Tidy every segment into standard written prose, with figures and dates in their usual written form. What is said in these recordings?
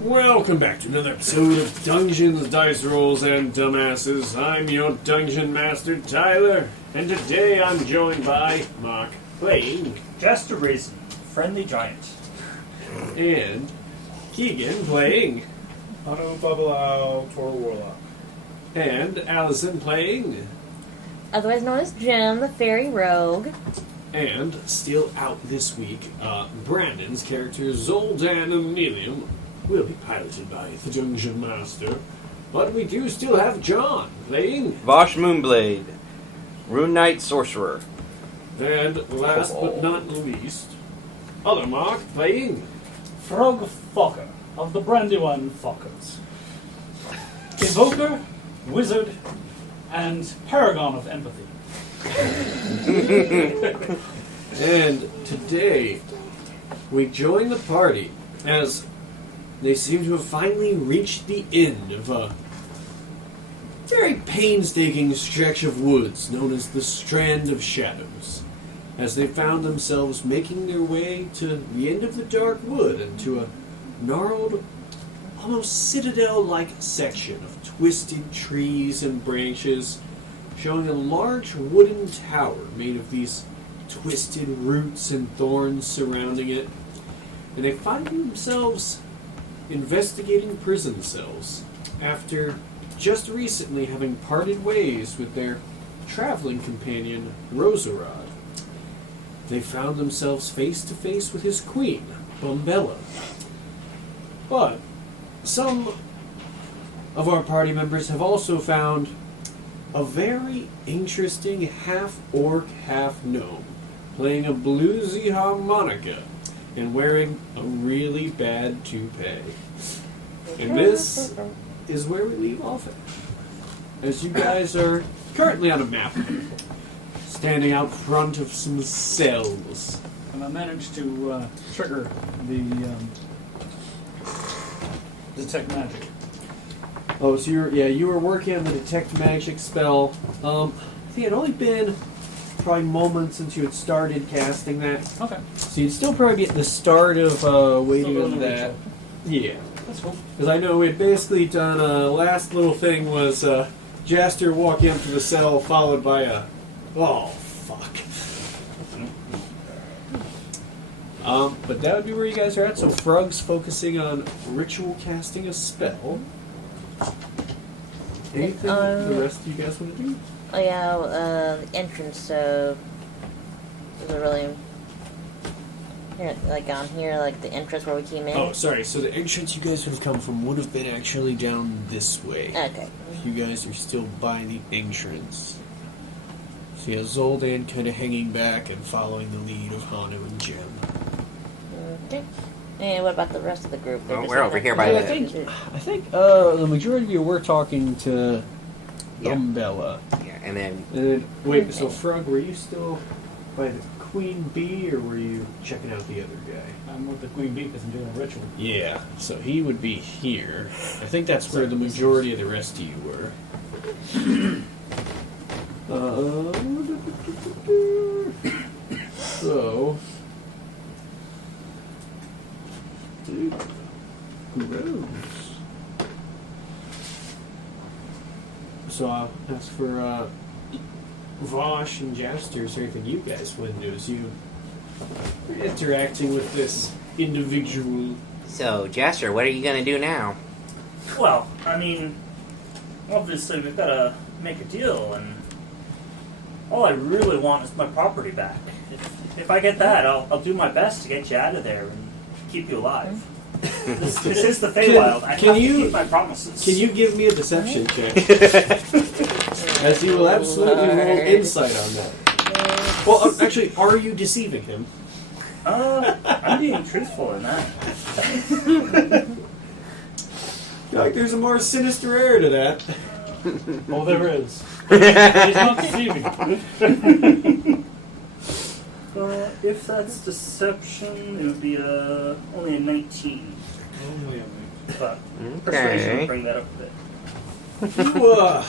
Welcome back to another episode of Dungeons, Dice Rolls, and Dumbasses. I'm your Dungeon Master, Tyler, and today I'm joined by Mark, playing, Just a Reason, Friendly Giant, and Keegan, playing, Otto Bubble Toro Warlock. and Allison, playing, otherwise known as Jim, the Fairy Rogue. and still out this week, Brandon's character, Zoldan Emilium, will be piloted by the Dungeon Master. But we do still have John, playing, Vosh Moonblade, Rune Knight Sorcerer. and last but not least, other Mark, playing, Frog Fokker of the Brandywine Fokkers, Evoker, Wizard, and Paragon of Empathy. And today, we join the party as they seem to have finally reached the end of a very painstaking stretch of woods known as the Strand of Shadows, as they found themselves making their way to the end of the dark wood and to a gnarled, almost citadel-like section of twisted trees and branches, showing a large wooden tower made of these twisted roots and thorns surrounding it. And they find themselves investigating prison cells after just recently having parted ways with their traveling companion, Roserod. They found themselves face to face with his queen, Bombella. But some of our party members have also found a very interesting half-orc, half-gnome playing a bluesy harmonica and wearing a really bad toupee. And this is where we leave off at. As you guys are currently on a map, standing out front of some cells. And I managed to trigger the detect magic. Oh, so you were working on the detect magic spell. I think it had only been probably moments since you had started casting that. Okay. So you'd still probably be at the start of waiting Still on doing the that. ritual. Yeah. That's cool. Because I know we'd basically done last little thing was Jaster walking up to the cell followed by a... Oh, fuck. But that would be where you guys are at. So Frog's focusing on ritual casting a spell. Anything the rest of you guys want to do? Oh yeah, the entrance, so is it really here, like on here, like the entrance where we came in? Oh, sorry. So the entrance you guys would have come from would have been actually down this way. Okay. You guys are still by the entrance. So yeah, Zoldan kind of hanging back and following the lead of Hanu and Jim. Okay. And what about the rest of the group? They're Oh, just we're in over that- here by I the- think the majority of you were talking to Yeah. Umbella. Yeah, and then And then, wait, so Frog, were you still by the Queen Bee, or were you checking out the other guy? I'm with the Queen Bee because I'm doing a ritual. Yeah, so he would be here. I think that's where the majority of the rest of you were. So... Dude, gross. So I'll ask for Vosh and Jaster. Is there anything you guys want to do as you are interacting with this individual? so Jaster, what are you gonna do now? Well, I mean, obviously we've got to make a deal, and all I really want is my property back. If I get that, I'll do my best to get you out of there and keep you alive. This is the Feywild. I have to keep my promises. Can you give me a deception check? As you will absolutely roll insight on that. Well, actually, are you deceiving him? I'm being truthful in that. I feel like there's a more sinister air to that. Oh, there is. He's not deceiving. If that's deception, it would be only a 19. But persuasion would bring that up a bit.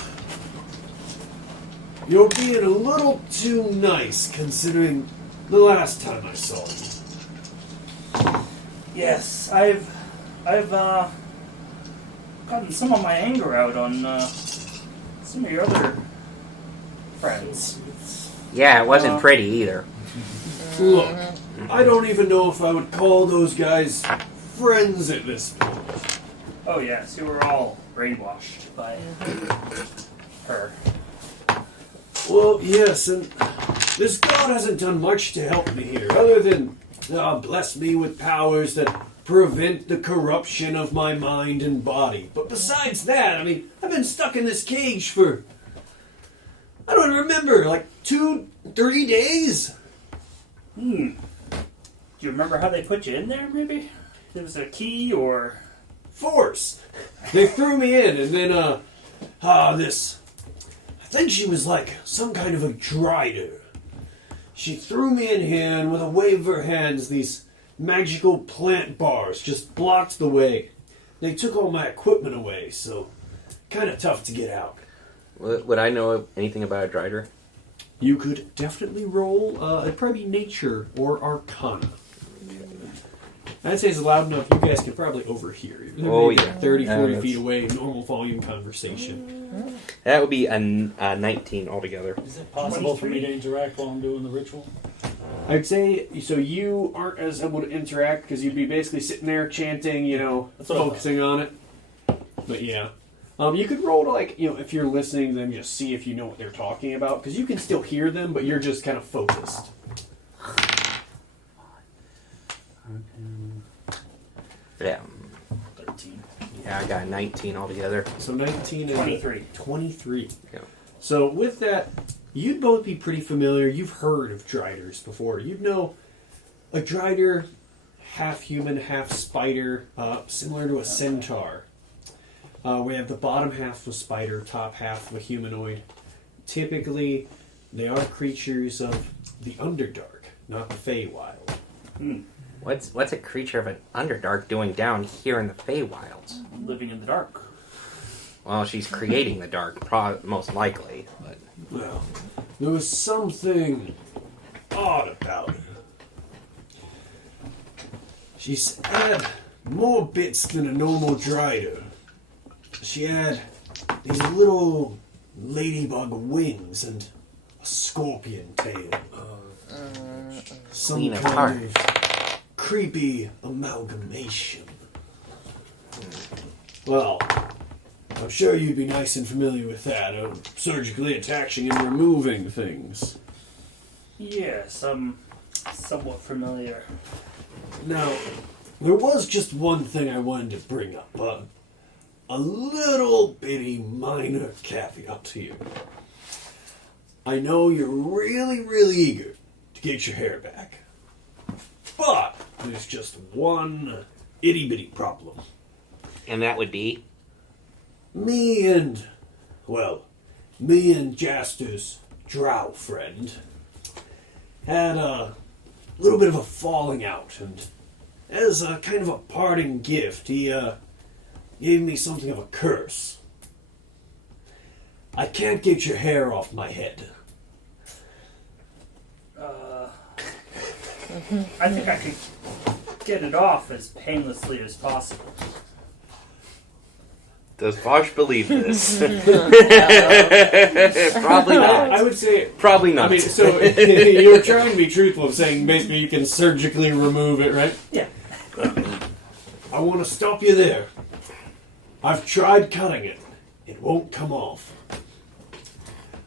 You're being a little too nice, considering the last time I saw you. Yes, I've I've gotten some of my anger out on some of your other friends. Yeah, it wasn't pretty either. Look, I don't even know if I would call those guys friends at this point. Oh yes, you were all brainwashed by her. Well, yes, and this god hasn't done much to help me here, other than bless me with powers that prevent the corruption of my mind and body. But besides that, I mean, I've been stuck in this cage for, I don't remember, like 2-3 days? Do you remember how they put you in there, maybe? There was a key or... Force. They threw me in, and then, this... I think she was like some kind of a drider. She threw me in here, and with a wave of her hands, these magical plant bars just blocked the way. They took all my equipment away, so kind of tough to get out. Would I know anything about a drider? You could definitely roll, it'd probably be nature or arcana. I'd say it's loud enough you guys could probably overhear. Oh, Maybe yeah. 30, 40 that's- feet away, normal volume conversation. That would be a 19 altogether. Is it possible for me to interact while I'm doing the ritual? I'd say, so you aren't as able to interact because you'd be basically sitting there chanting, That's what I focusing on it. But yeah. You could roll to, like, if you're listening to them, just see if you know what they're talking about, because you can still hear them, but you're just kind of focused. Yeah. 13. Yeah, I got a 19 altogether. So 19 and 23. 23. Yeah. So with that, you'd both be pretty familiar. You've heard of driders before. You'd know a drider, half human, half spider, similar to a centaur. We have the bottom half of a spider, top half of a humanoid. Typically, they are creatures of the Underdark, not the Feywild. What's a creature of an Underdark doing down here in the Feywilds? Living in the dark. Well, she's creating the dark, most likely. But Well, there was something odd about her. She had more bits than a normal drider. She had these little ladybug wings and a scorpion tail. Some Clean kind apart. of creepy amalgamation. Well, I'm sure you'd be nice and familiar with that, surgically attaching and removing things. Yes, I'm somewhat familiar. Now, there was just one thing I wanted to bring up, a little bitty minor caveat here. I know you're really, really eager to get your hair back, but there's just one itty-bitty problem. and that would be Me and Jaster's drow friend had a little bit of a falling out, and as a kind of a parting gift, he gave me something of a curse. I can't get your hair off my head. I think I could get it off as painlessly as possible. Does Vosh believe this? Probably not. I would say, Probably not. I mean, so you were trying to be truthful of saying basically you can surgically remove it, right? Yeah. I want to stop you there. I've tried cutting it. It won't come off.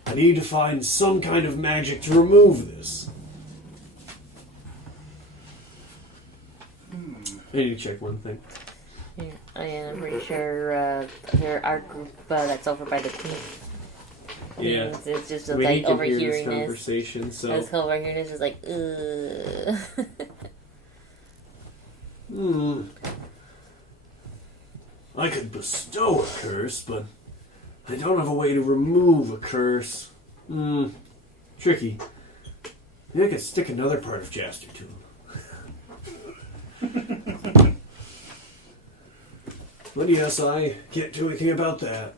I need to find some kind of magic to remove this. I need to check one thing. Yeah, I'm pretty sure our group that's over by the pink. Yeah. It's just We like need to hear this overhearing this. conversation, so... This overhearing this is like, I could bestow a curse, but I don't have a way to remove a curse. Tricky. Maybe I could stick another part of Jaster to him. But yes, I can't do anything about that.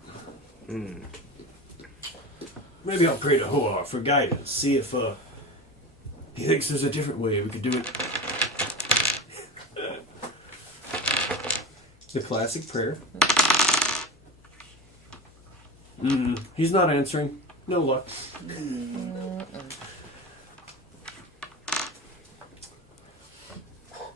Maybe I'll pray to Hoar for guidance, see if he thinks there's a different way we could do it. the classic prayer. He's not answering. No luck.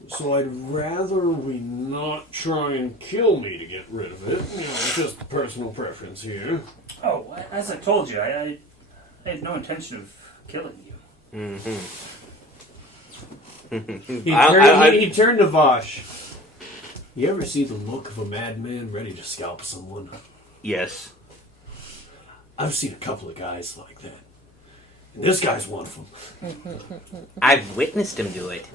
So I'd rather we not try and kill me to get rid of it. You know, it's just personal preference here. Oh, as I told you, I had no intention of killing you. He turned to Vosh. You ever see the look of a madman ready to scalp someone? Yes. I've seen a couple of guys like that. And this guy's one of them. I've witnessed him do it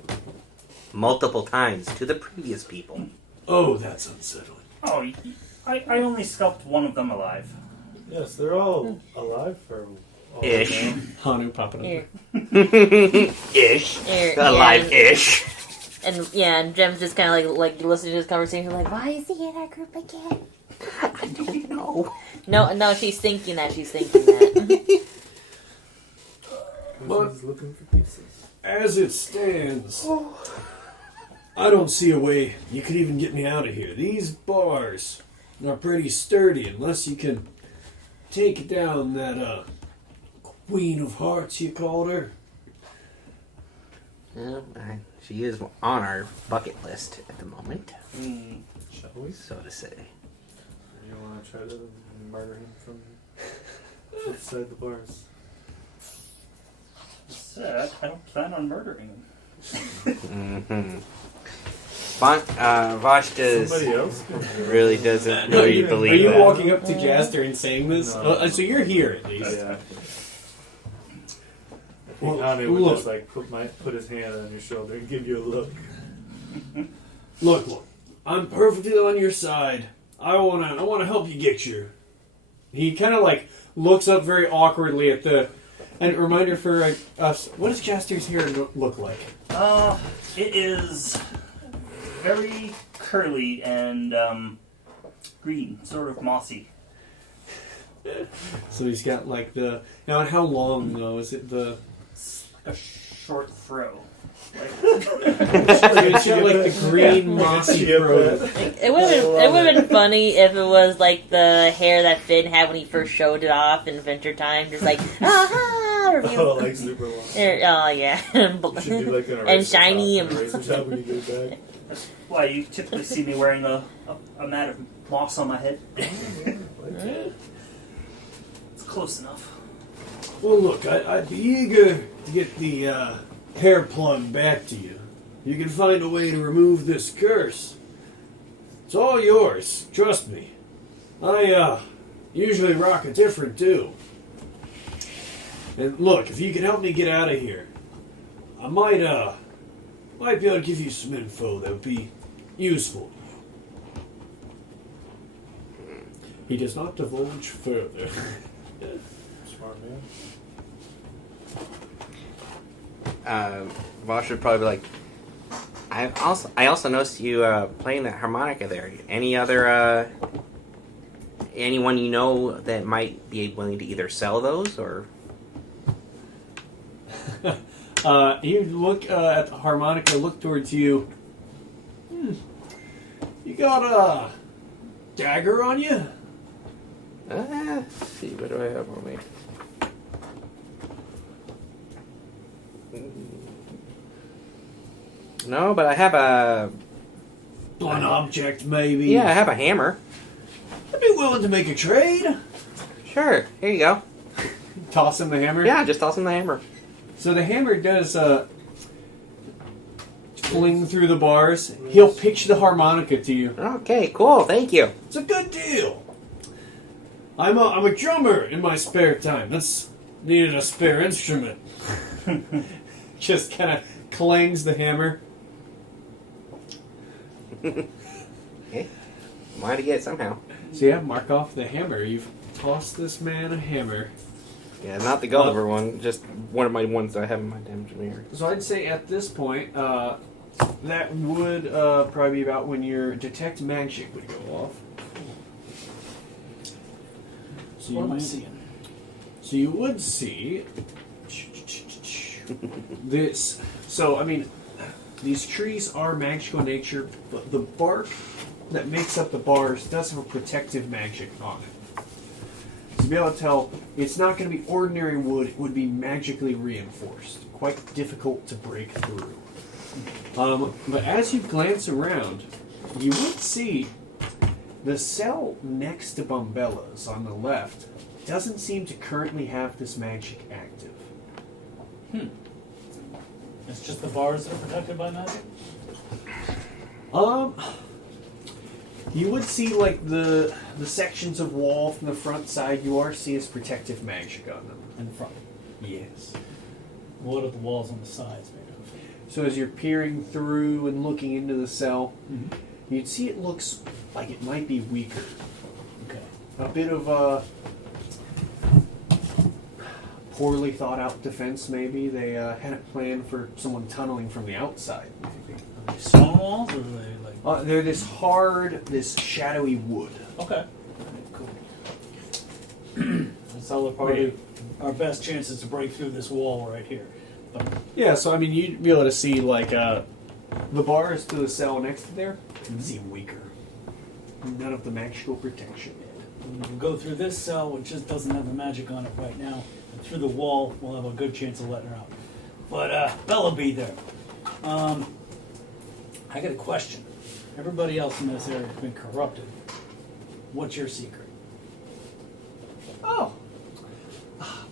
multiple times to the previous people. Oh, that's unsettling. Oh, I only scalped one of them alive. Yes, they're all alive for all Ish. now. Hanu popping up. Here. Ish. Here, Alive-ish. And Jem's just kind of like listening to this conversation, like, why is he in our group again? I don't know. No, she's thinking that. But He's looking for pieces. as it stands, I don't see a way you could even get me out of here. These bars are pretty sturdy unless you can take down that Queen of Hearts, you called her. Well, she is on our bucket list at the moment, Shall we? so to say. You want to try to murder him from outside the bars? I don't plan on murdering him. Vosh Somebody else? really doesn't really Are believe you that. walking up to Jaster and saying this? No. So you're here at least. Yeah. I think Well, Hami would look. just like put his hand on your shoulder and give you a look. Look, I'm perfectly on your side. I wanna help you get your. He kind of like looks up very awkwardly at the. And a reminder for us: what does Jaster's hair look like? It is very curly and green, sort of mossy. So he's got like the. Now, how long though? Is it the? A short throw. It's got like the green mossy fro. It would have been funny if it was like the hair that Finn had when he first showed it off in wintertime, just like review. Oh, like super long. Oh yeah, You should do like an and shiny and eraser top when you get it back. That's why you typically see me wearing a mat of moss on my head. Like that. It's close enough. Well, look, I'd be eager to get the hair plug back to you. You can find a way to remove this curse. It's all yours, trust me. I usually rock a different too. And look, if you can help me get out of here, I might be able to give you some info that would be useful. He does not divulge further. Smart man. Vosh would probably be like, I also noticed you playing that harmonica there. Any other anyone you know that might be willing to either sell those or? You look at the harmonica, look towards you. You got a dagger on you? Let's see, what do I have on me? No, but I have a... Blunt object, maybe? Yeah, I have a hammer. I'd be willing to make a trade. Sure, here you go. Toss him the hammer? Yeah, just toss him the hammer. So the hammer does fling through the bars. He'll pitch the harmonica to you. Okay, cool, thank you. It's a good deal. I'm a drummer in my spare time. That's needed a spare instrument. Just kind of clangs the hammer. Okay, wanted to get it somehow. So yeah, mark off the hammer. You've tossed this man a hammer. Yeah, not the Gulliver one, just one of my ones that I have in my damage mirror. So I'd say at this point, that would probably be about when your detect magic would go off. So What am I seeing? So you would see this. So I mean, these trees are magical in nature, but the bark that makes up the bars does have a protective magic on it. So you'll be able to tell it's not going to be ordinary wood, it would be magically reinforced. Quite difficult to break through. But as you glance around, you would see the cell next to Bombella's on the left doesn't seem to currently have this magic active. It's just the bars that are protected by magic? You would see like the sections of wall from the front side you are see as protective magic on them. In front. Yes. What are the walls on the sides made of? So as you're peering through and looking into the cell, you'd see it looks like it might be weaker. Okay. A bit of a poorly thought out defense, maybe. They had it planned for someone tunneling from the outside, maybe. Are they stone walls or are they like... They're this hard, this shadowy wood. Okay. Cool. Let's tell the party our best chances to break through this wall right here. Yeah, so I mean, you'd be able to see like the bars to the cell next to there seem weaker. None of the magical protection. We'll go through this cell, which just doesn't have the magic on it right now, and through the wall, we'll have a good chance of letting her out. But Bella be there. I got a question. Everybody else in this area has been corrupted. What's your secret? Oh,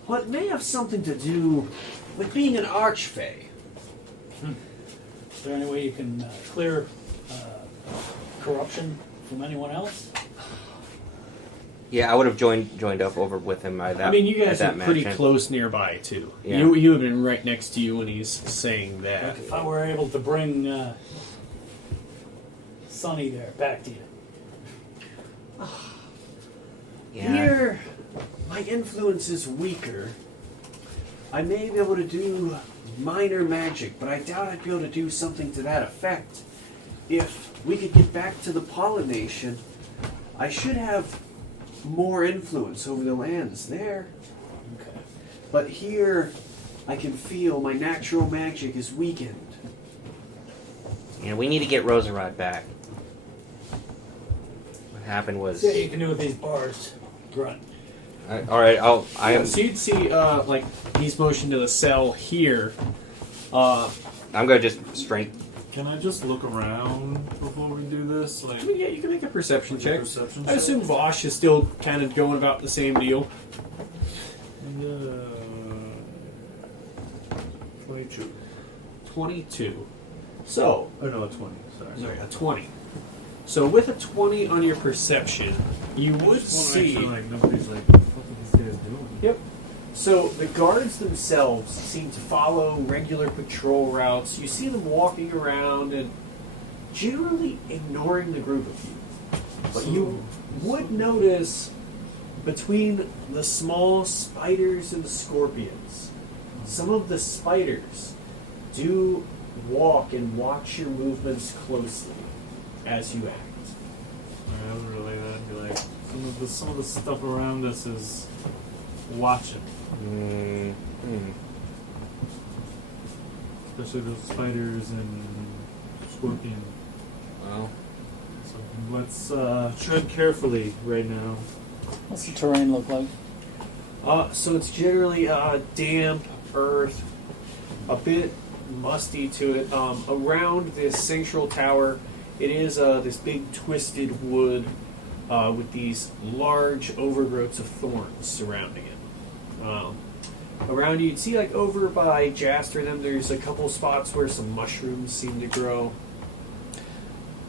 well, it may have something to do with being an archfey. Is there any way you can clear corruption from anyone else? Yeah, I would have joined up over with him. I mean, you guys are at that pretty mansion. close nearby, too. Yeah. You have been right next to you when he's saying that. Like if I were able to bring Sonny there back to you. Yeah. Here, my influence is weaker. I may be able to do minor magic, but I doubt I'd be able to do something to that effect. If we could get back to the pollination, I should have more influence over the lands there. Okay. But here, I can feel my natural magic is weakened. Yeah, we need to get Roserod back. What happened was... See what you can do with these bars, Grunt. all right, So you'd see, like, he's motioned to the cell here. I'm gonna just strength. Can I just look around before we do this? Like, I mean, yeah, you can make a perception check. perception I assume check? Vosh is still kind of going about the same deal. 22. 22. So, Oh no, 20. Sorry. a 20. So with a 20 on your perception, you would see... Like, nobody's like, what are these guys doing? Yep. So the guards themselves seem to follow regular patrol routes. You see them walking around and generally ignoring the group of you. But you would notice between the small spiders and the scorpions, some of the spiders do walk and watch your movements closely as you act. I would relay that and be like, some of the stuff around us is watching. Especially those spiders and scorpion. Well, So let's tread carefully right now. What's the terrain look like? So it's generally damp, earth, a bit musty to it. Around this central tower, it is this big twisted wood with these large overgrowths of thorns surrounding it. Around you, you'd see like over by Jaster them, there's a couple spots where some mushrooms seem to grow.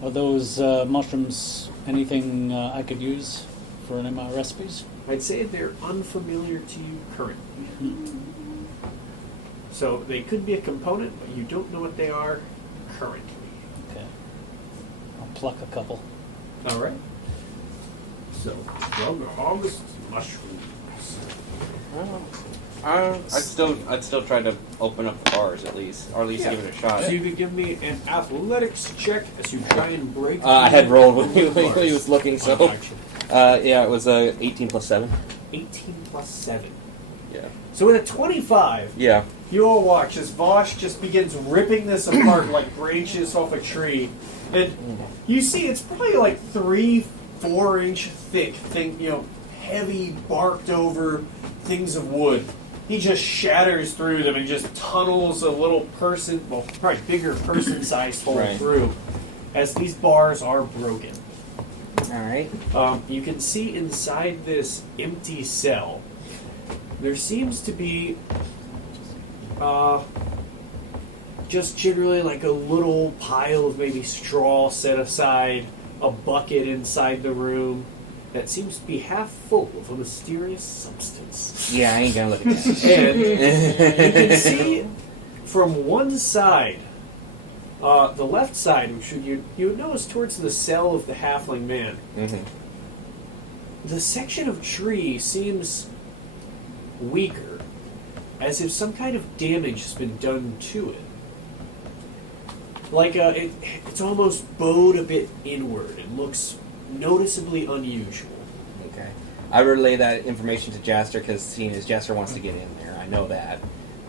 Are those mushrooms anything I could use for any of my recipes? I'd say they're unfamiliar to you currently. So they could be a component, but you don't know what they are currently. Okay. I'll pluck a couple. All right. So, well, harvest mushrooms. I'd still try to open up the bars at least, or at least give it a shot. So you could give me an athletics check as you try and break. I had through rolled when he bars. was looking, so yeah, it was 18 plus 7. 18 plus 7. Yeah. So with a 25, Yeah. you all watch as Vosh just begins ripping this apart like branches off a tree, And you see, it's probably like 3-4 inch thick thing, heavy barked over things of wood. He just shatters through them and just tunnels a little person, well, probably bigger person-sized hole Right. through, as these bars are broken. All right. You can see inside this empty cell, there seems to be just generally like a little pile of maybe straw set aside, a bucket inside the room that seems to be half full of a mysterious substance. Yeah, I ain't gonna look at that. And you can see from one side, the left side, which you would notice towards the cell of the halfling man, the section of tree seems weaker, as if some kind of damage has been done to it. Like it's almost bowed a bit inward. It looks noticeably unusual. Okay. I relay that information to Jaster because seeing as Jaster wants to get in there, I know that.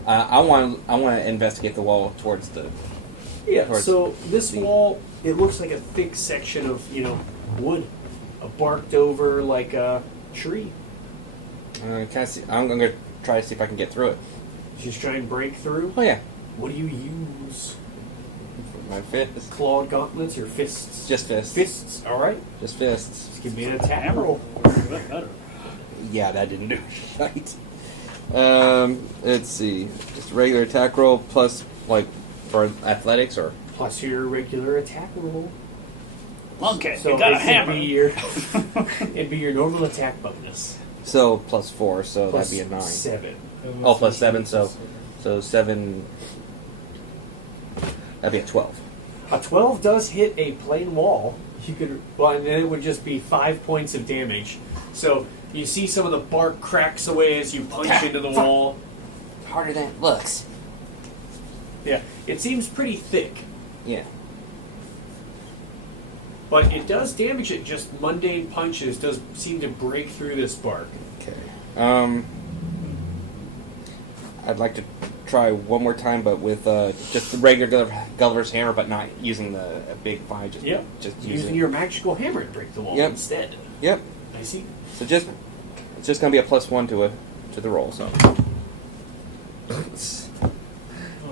I want to investigate the wall towards the. Yeah. So this wall, it looks like a thick section of wood, barked over like a tree. Can I see? I'm going to try to see if I can get through it. Just try and break through. Oh yeah. What do you use? My fists. Clawed gauntlets or fists? Just fists. Fists. All right. Just fists. Just give me an attack roll. Better. Yeah, that didn't do it right. Let's see. Just regular attack roll plus like for athletics or Plus your regular attack roll. Okay, So you got a it'd hammer. It'd be your normal attack bonus. so plus 4, so Plus that'd be a 9. 7. Oh, plus 7, so 7. That'd be a 12. A 12 does hit a plain wall. You could, and then it would just be 5 points of damage. So you see some of the bark cracks away as you punch into the wall. Harder than it looks. Yeah, it seems pretty thick, Yeah. but it does damage it. Just mundane punches does seem to break through this bark. Okay. I'd like to try one more time, but with just the regular Gulliver's hammer, but not using the big five. Just just using your magical hammer to break the wall Yep. instead. Yep. I see. So it's just gonna be a +1 to the roll. So.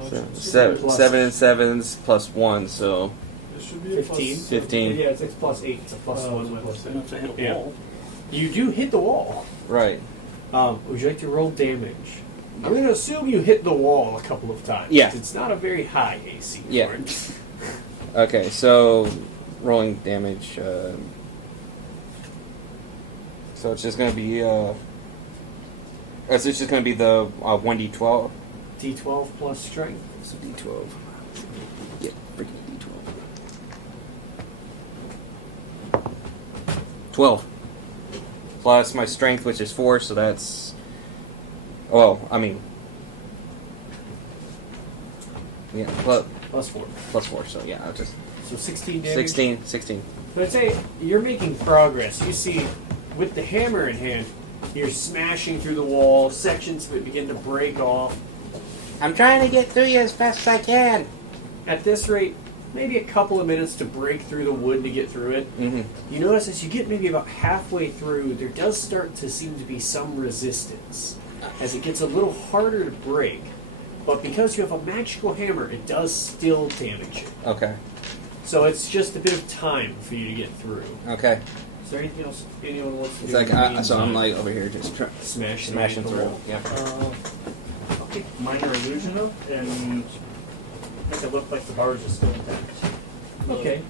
So 7 and 7's +1, so It should be a 15. 15. Yeah, it's plus 8. It's a plus 1. Enough to hit a Yeah. wall. You do hit the wall. right. Would you like to roll damage? I'm going to assume you hit the wall a couple of times. Yeah. It's not a very high AC Yeah. for it. Okay, so rolling damage. So it's just gonna be it's just gonna be the 1d12. D12 plus strength. So d12. Yeah, freaking d12. 12. Plus my strength, which is 4, so that's. Well, I mean. Yeah, Plus 4. plus 4, so yeah, I'll just. So 16 damage. 16. But I'd say you're making progress. You see, with the hammer in hand, you're smashing through the wall. Sections of it begin to break off. I'm trying to get through you as fast as I can. At this rate, maybe a couple of minutes to break through the wood to get through it. Mm-hmm. You notice as you get maybe about halfway through, there does start to seem to be some resistance, as it gets a little harder to break. But because you have a magical hammer, it does still damage it. Okay. So it's just a bit of time for you to get through. Okay. Is there anything else anyone wants to It's do? like in the so I'm meantime? like over here just smashing smashing the through. wall. Yeah. Okay, minor illusion of, and make it look like the bars are still intact. Okay.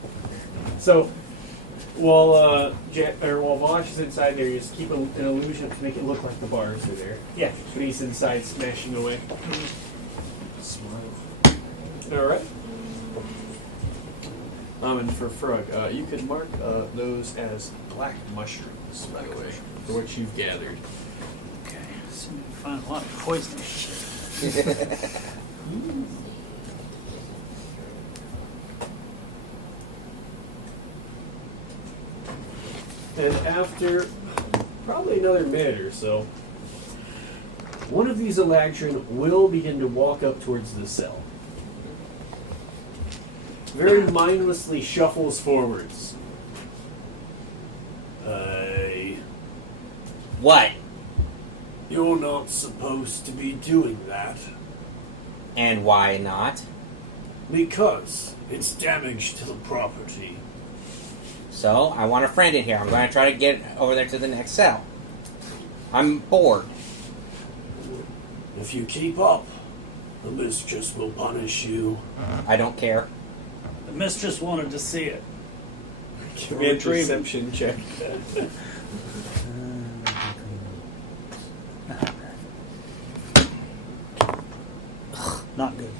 So while while Vosh is inside there, you just keep an illusion to make it look like the bars are there. Yeah. But he's inside smashing away. Smile. All right. And for Frog, you could mark those as black mushrooms, by the way, for what you've gathered. Okay. So we find a lot of poisonous shit. And after probably another minute or so, one of these Eladrin will begin to walk up towards the cell. very mindlessly shuffles forwards. What? You're not supposed to be doing that. And why not? Because it's damage to the property. So, I want a friend in here. I'm going to try to get over there to the next cell. I'm bored. If you keep up, the mistress will punish you. I don't care. The mistress wanted to see it. Give me a perception check. Not good.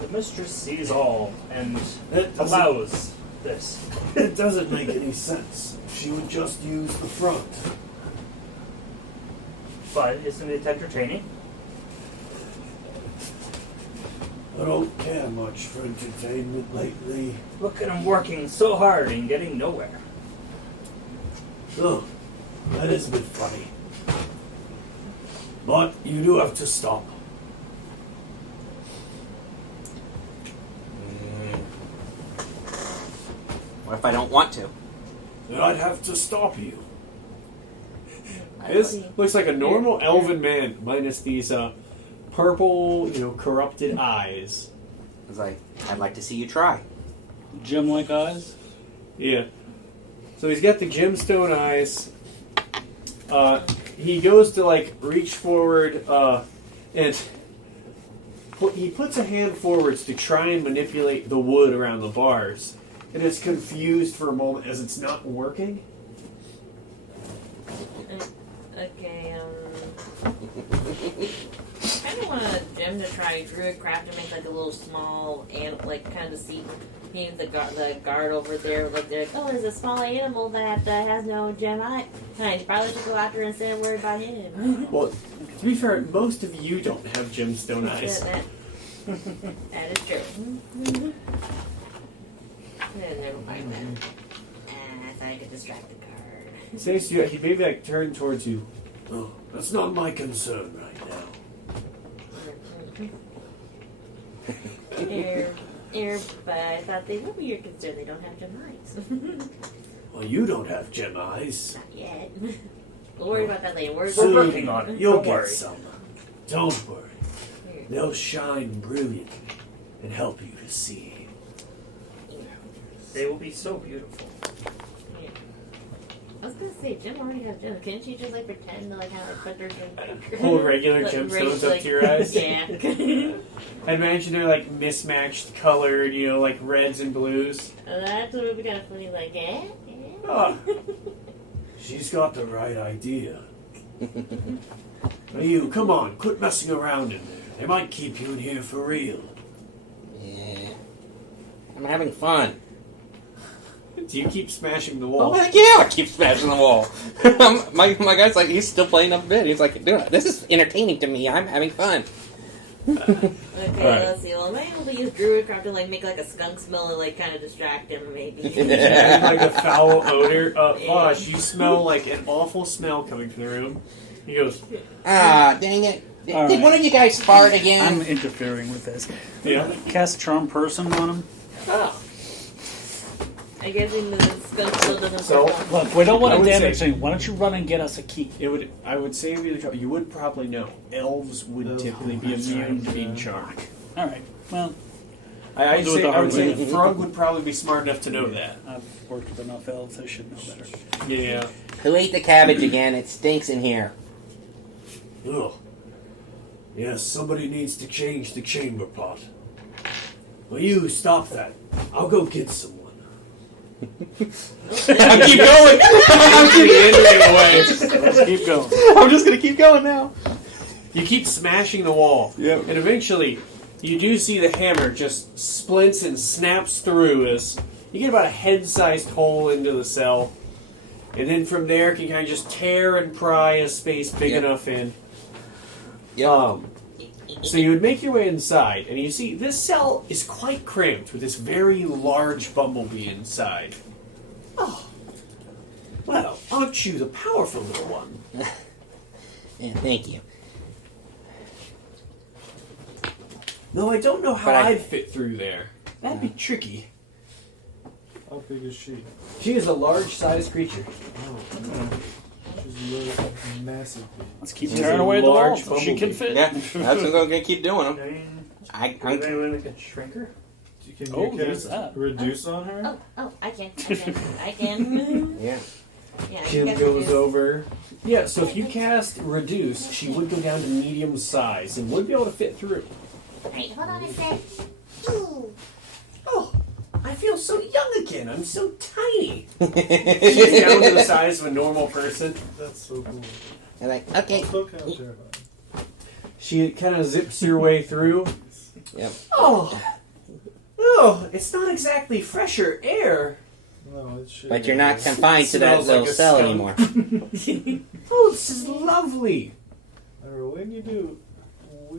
The mistress sees all and It doesn't- allows this. It doesn't make any sense. She would just use the front. But isn't it entertaining? I don't care much for entertainment lately. Look at him working so hard and getting nowhere. Oh, that is a bit funny. But you do have to stop. What if I don't want to? Then I'd have to stop you. This looks like a normal elven man, minus these purple, corrupted eyes. I was like, I'd like to see you try. Gem-like eyes. Yeah. So he's got the gemstone eyes. He goes to reach forward, and he puts a hand forwards to try and manipulate the wood around the bars. And it's confused for a moment as it's not working. Okay, I kind of want a gem to try Druidcraft and make a little small and kind of see maybe the guard over there. They're like, oh, there's a small animal that has no gem eye. I probably should go after instead of worry about him. Well, to be fair, most of you don't have gemstone eyes. that is true. Never mind that. I thought I could distract the guard. Says you, he maybe turn towards you. Oh, that's not my concern right But I thought they would be your concern. They don't have gem eyes. Well, you don't have gem eyes. Not yet. We'll worry about that later. We're Soon working on it. You'll Don't get worry. some. Don't worry. They'll shine brilliantly and help you to see. They will be so beautiful. Yeah. I was gonna say, Jim already has gems. Can't she just pretend to have put her gem? Hold regular gemstones up to your eyes? Yeah. I imagine they're mismatched colored, reds and blues. That's what would be kind of funny. Yeah. Oh, she's got the right idea. Now you, come on, quit messing around in there. They might keep you in here for real. Yeah. I'm having fun. Do you keep smashing the Oh, wall? heck yeah, I keep smashing the wall. my guy's he's still playing up a bit. He's like, dude, this is entertaining to me. I'm having fun. Okay, Right. let's see. Well, I might be able to use Druidcraft to make a skunk smell and kind of distract him, maybe. Like a foul odor. Yeah. Bosh, you smell an awful smell coming from the room. He goes, Ah, dang it. All Did right. one of you guys fart again? I'm interfering with this. yeah. Cast Charm Person on him. Oh. I guess the skunk smell doesn't So- work. Look, we don't I want to would damage say- anything. Why don't you run and get us a key? I would say you would probably know. Elves would typically be immune to being charmed. All right. Well, I do it the would hard say way. Frog would probably be smart enough to know that. I've worked with enough elves. I should know better. Yeah. Who ate the cabbage again? It stinks in here. Ugh. Yes, somebody needs to change the chamber pot. Well, you stop that. I'll go get someone. I'll keep going. Let's keep going. I'm just gonna keep going now. You keep smashing the wall. Yep. And eventually, you do see the hammer just splints and snaps through as you get about a head-sized hole into the cell. And then from there, can kind of just tear and pry a space big Yep. enough in. Yep. So you would make your way inside, and you see this cell is quite cramped with this very large bumblebee inside. Oh, well, aren't you the powerful little one? Yeah, thank you. Though I don't know how But I'd fit through there. That'd be tricky. How big is she? She is a large-sized creature. Oh, she's really massive. Let's keep She's tearing a away the large wall. She can fit. Yeah, that's what I'm going to keep doing. I mean, I, do you I'm, make a shrinker? Can Oh, you there's cast that. reduce on her? Oh, I can. I can. yeah. Yeah, you Kim guys goes can do- over. Yeah, so if you cast Reduce, she would go down to medium size and would be able to fit through. Right, hold on a sec. Oh, I feel so young again. I'm so tiny. She's down to the size of a normal person. That's so cool. And like, okay. Still kind of terrifying. She kind of zips your way through. Yep. Oh, it's not exactly fresher air. No, it should. But you're not confined to that Smells like little a cell skunk. anymore. Oh, this is lovely. We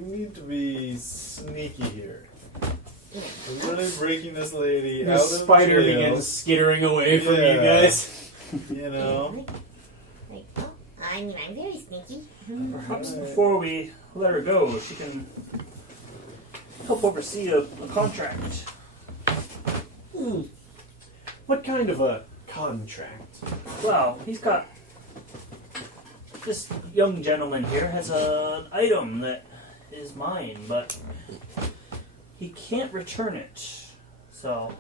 need to be sneaky here. We're really breaking this lady The out of spider jail. begins skittering away from you Yeah. guys. You know. Like, oh, I mean, I'm very sneaky. Perhaps before we let her go, she can help oversee a contract. What kind of a contract? Well, he's got. This young gentleman here has an item that is mine, but he can't return it. So,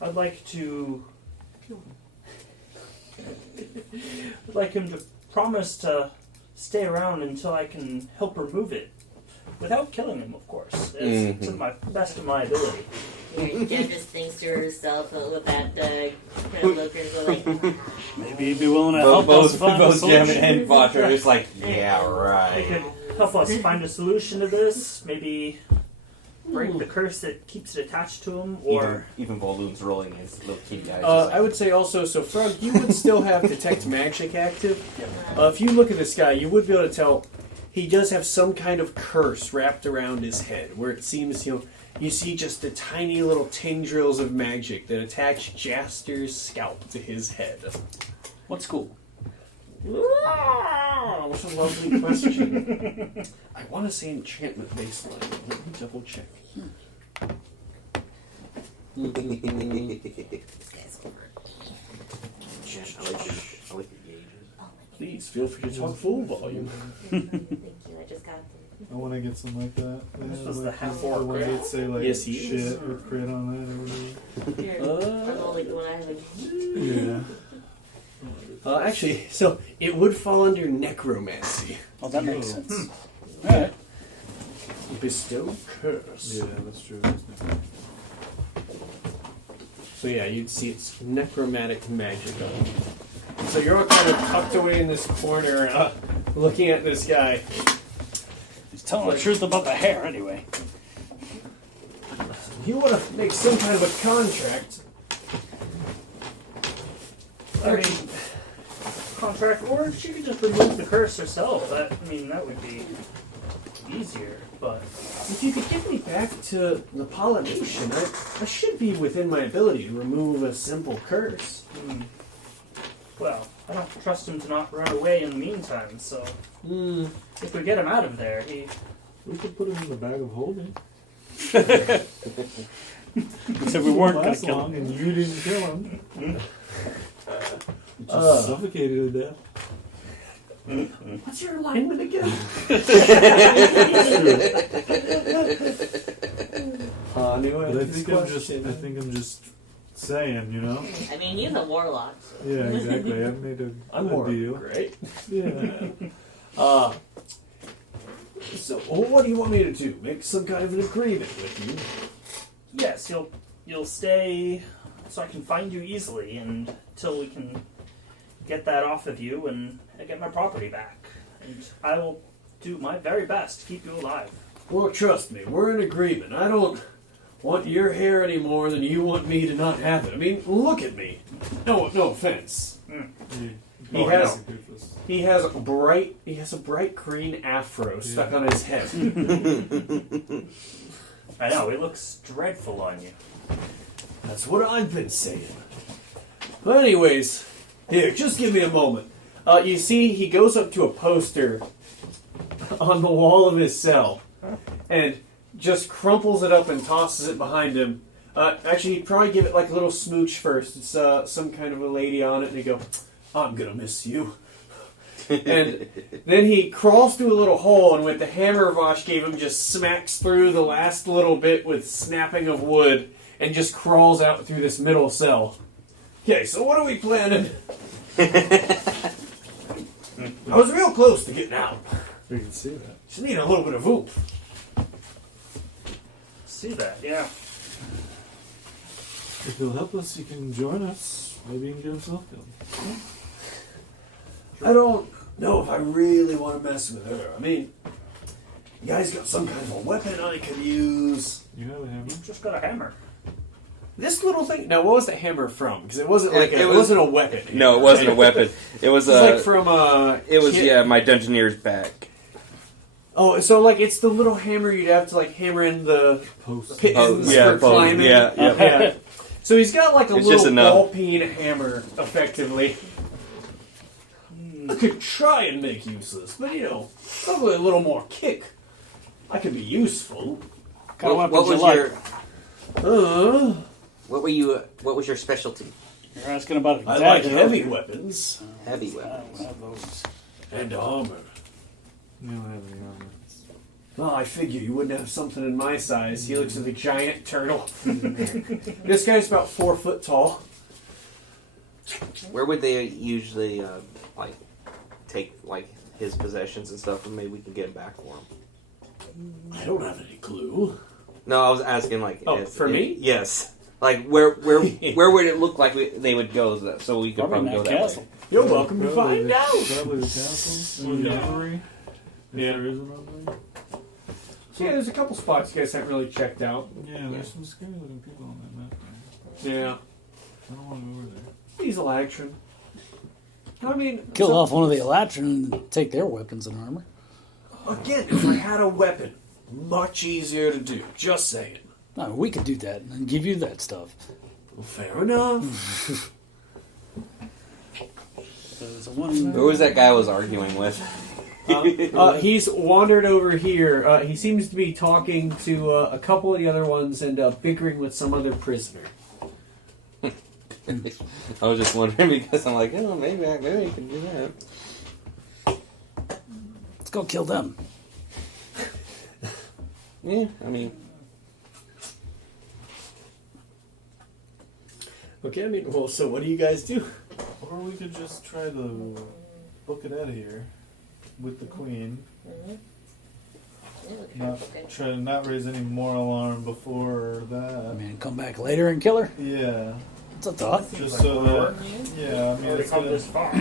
I'd like to. I'd like him to promise to stay around until I can help remove it. Without killing him, of course. It's to the best of my ability. Jen just thinks to herself with that kind of look and go like, Maybe he'd be willing to help us find a solution. and Foster are just like, yeah, They right. could help us find a solution to this. Maybe break the curse that keeps it attached to him, or Even Voldoon's rolling his little kitty eyes. I would say also, so Frog, you would still have Detect Magic active. If you look at this guy, you would be able to tell he does have some kind of curse wrapped around his head, where it seems, you see just the tiny little tendrils of magic that attach Jaster's scalp to his head. What's cool? What a lovely question. I want to say enchantment baseline. Let me double check. I like your gauges. Please feel free to talk full volume. thank you, I just got them. I want to get some like that. This Yeah, was the like half-orc the ones crit. that say like Yes, he shit is. or crit on that or whatever. Here, I'm like the one I have. Yeah. Actually, so it would fall under necromancy. Oh, that makes sense. Alright. Bestow curse. Yeah, that's true. So yeah, you'd see it's necromantic magic on. So you're all kind of tucked away in this corner, looking at this guy. He's telling the truth about the hair, anyway. You want to make some kind of a contract? I mean, contract, or she could just remove the curse herself. That would be easier. But If you could get me back to the pollination, I should be within my ability to remove a simple curse. well, I don't trust him to not run away in the meantime. So if we get him out of there, We could put him in the bag of holding. Except we weren't going to Last kill long, him. and you didn't kill him. Just suffocated to death. What's your alignment again? New But I think I'm just saying, you know. I mean, he's a warlock. So. Yeah, exactly. I've made I'm a more deal. great. Yeah. So what do you want me to do? Make some kind of an agreement with you? yes, you'll stay, so I can find you easily, and until we can get that off of you and get my property back. And I will do my very best to keep you alive. Well, trust me, we're in agreement. I don't want your hair any more than you want me to not have it. I mean, look at me. No offense. He has a bright green afro stuck on his head. I know, it looks dreadful on you. That's what I've been saying. But anyways, here, just give me a moment. You see, he goes up to a poster on the wall of his cell, and just crumples it up and tosses it behind him. Actually, he'd probably give it like a little smooch first. It's some kind of a lady on it, and he'd go, I'm gonna miss you. And then he crawls through a little hole, and with the hammer Vosh gave him, just smacks through the last little bit with snapping of wood, and just crawls out through this middle cell. Okay, so what are we planning? I was real close to getting out. We can see that. Just need a little bit of oomph. See that? Yeah. If you'll help us, you can join us. Maybe you can get himself killed. I don't know if I really want to mess with her. I mean, you guys got some kind of a weapon I could use. You have a hammer? You just got a hammer. This little thing. Now, what was the hammer from? Because it wasn't like It it wasn't a weapon. No, it wasn't a weapon. It was It's like from It was my Dungeoneer's back. Oh, so like it's the little hammer you'd have to like hammer in the Post. pins yeah, for post, climbing. yeah, yeah. So he's got like a It's just little enough. ball peen hammer, effectively. I could try and make use of this, but probably a little more kick. I could be useful. Kind of What weapons was you like? your What was your specialty? You're asking about a I dagger. like heavy weapons Heavy I weapons. don't have those. and armor. You don't have any armor. Well, I figure you wouldn't have something in my size. He looks at the giant turtle. This guy's about 4 foot tall. Where would they usually take like his possessions and stuff, and maybe we can get him back for him? I don't have any clue. No, I was asking like. Oh, for me? Yes. Like where would it look like they would go so we could Probably probably in go that that castle. way? You're welcome to Probably find the- out. Probably the castle or the armory. If Yeah. there is an armory. So yeah, there's a couple spots you guys haven't really checked out. Yeah, there's some scary looking people on that map. Yeah. I don't want to go over there. He's Electron. I mean, Kill so- off one of the Elatrin and take their weapons and armor. Again, if I had a weapon, much easier to do. Just saying. No, we could do that and give you that stuff. Well, fair enough. There's one. Who was that guy I was arguing with? He's wandered over here. He seems to be talking to a couple of the other ones and bickering with some other prisoner. I was just wondering because I'm like, oh, maybe I can do that. Let's go kill them. Yeah, I mean, Okay, I mean, well, so what do you guys do? Or we could just try to book it out of here with the queen. Not try to not raise any more alarm before I that. mean, come back later and kill her. Yeah, It's a thought. just so that. Yeah, I mean, Already it's come gonna, this far.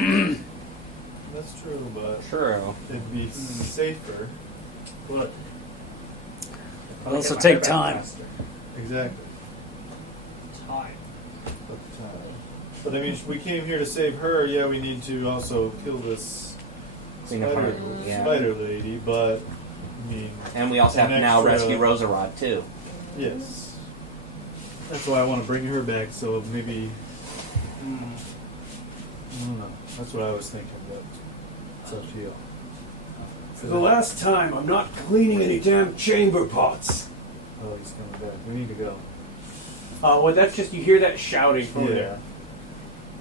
that's true, but true. it'd be safer. But It'll also take time. Exactly. Time. But I mean, we came here to save her. Yeah, we need to also kill this Queen of spider, Hearts, yeah. spider lady. But I mean, And we also have to An now extra- rescue Rosa-Rod too. yes, that's why I want to bring her back. So maybe I don't know. That's what I was thinking. But it's up to you. For the last time, I'm not cleaning any damn chamber pots. Oh, he's coming back. We need to go. Well, that's just, you hear that shouting over Yeah. there.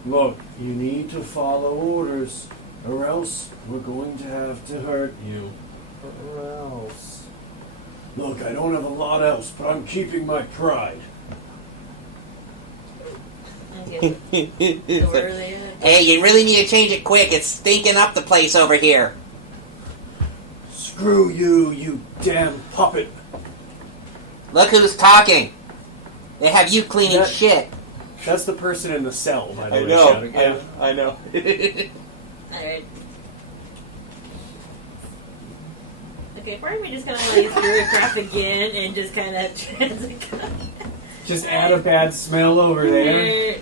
Look, you need to follow orders, or else we're going to have to hurt you. Or else. Look, I don't have a lot else, but I'm keeping my pride. Okay. So where are they at? Hey, you really need to change it quick. It's stinking up the place over here. Screw you, you damn puppet. Look who's talking. They have you cleaning That- shit. That's the person in the cell, by the way. know. Shouting. Yeah. I know. Alright. Okay, why are we just kind of like bureaucrat again and just kind of Just add a bad smell over there.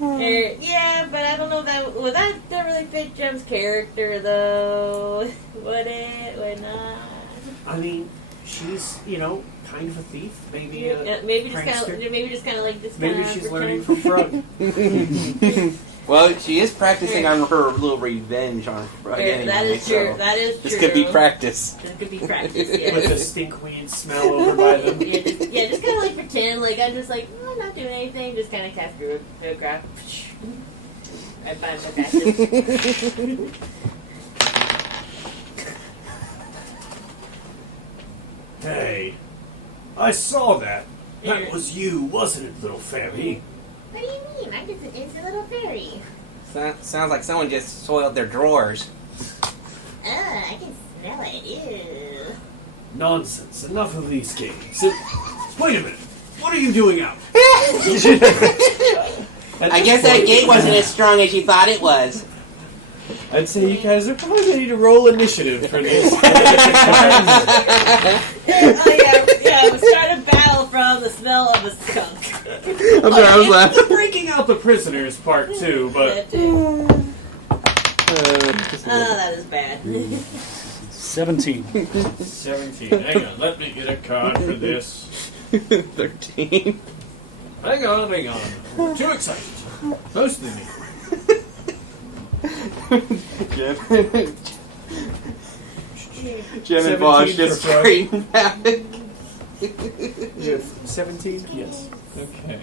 Yeah, but I don't know if that would that really fit Jem's character though. Would it? Would not? I mean, she's, kind of a thief. Maybe Yeah, maybe just kind prankster. of, maybe just kind of like this. Maybe kinda she's pretend. learning from Frog. Well, she is practicing on her little revenge on Frog anyway. That is so true. That is true. This could be practice. This could be practice. With Yes. the stinkweed smell over by them. Just kind of like pretend like I'm just like I'm not doing anything. Just kind of cast Druidcraft. Right by my practice. Hey, I saw that. That was you, wasn't it, little fairy? What do you mean? I'm just an innocent little fairy. Sounds like someone just soiled their drawers. I can smell it. Ew. Nonsense. Enough of these games. Wait a minute. What are you doing out? I guess that gate wasn't as strong as you thought it was. I'd say you guys are probably going to need to roll initiative for this. We start a battle from the smell of a skunk. I'm sorry, I was laughing. The breaking out the prisoners part too, but that is bad. 17. 17. Hang on, let me get a card for this. 13. Hang on. We're too excited. Mostly me. Jim and Bosch 17 just for Frog. scream havoc. 17? Yes. Okay.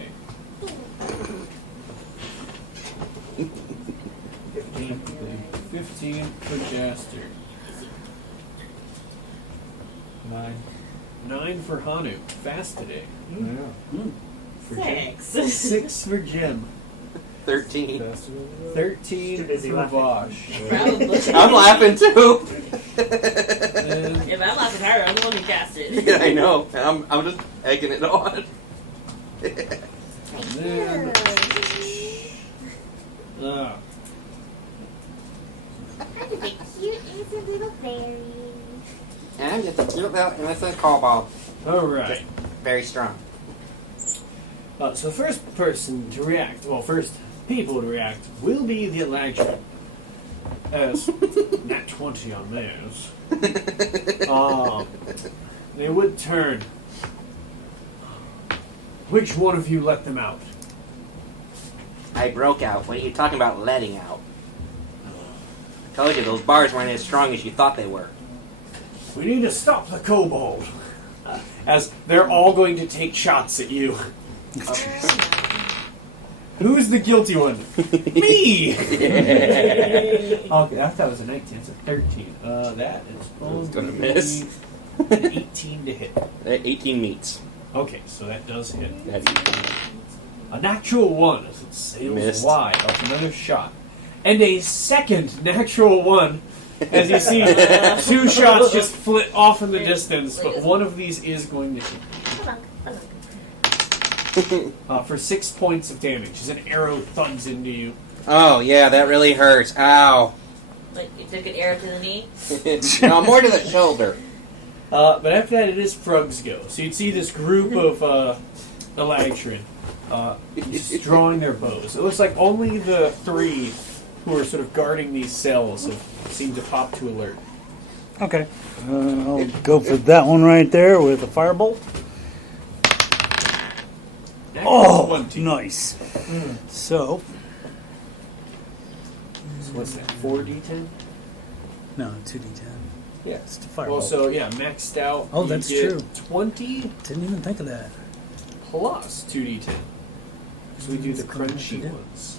15 for Jaster. 9 for Hanu. Fast today. For Jim. 6. 6 for Jim. 13. 13 Too busy for laughing. Bosch. Probably. I'm laughing too. And If I'm laughing harder, I'm the one who cast it. Yeah, I know. I'm just egging it on. then I'm just a cute, innocent little fairy. And I'm just a cute little innocent cobalt. alright. Very strong. So the first person to react, first people to react, will be the Elytra. As nat 20 on theirs. They would turn. Which one of you let them out? I broke out. What are you talking about letting out? I told you, those bars weren't as strong as you thought they were. We need to stop the kobold. As they're all going to take shots at you. Who's the guilty one? Me! Okay, I thought it was a 19. It's a 13. That is gonna miss. An 18 to hit. 18 meets. Okay, so that does hit. That's A natural 1 as it sails Missed. wide off another shot. And a second natural 1 as you see 2 shots just flit off in the distance, but one of these is going to hit. For 6 points of damage as an arrow thuds into you. Oh, yeah, that really hurts. Ow. Like, you took an arrow to the knee? No, more to the shoulder. But after that, it is Frug's go. So you'd see this group of Electron just drawing their bows. It looks like only the 3 who are sort of guarding these cells have seemed to pop to alert. Okay. I'll go for that one right there with a firebolt. Oh, 20. nice. So, So what's that, 4d10? no, 2d10. Yeah. It's a firebolt. Well, so yeah, maxed out. Oh, you that's get true. 20 Didn't even think of that. plus 2d10. So we do the That's gonna have to crunchy do. ones.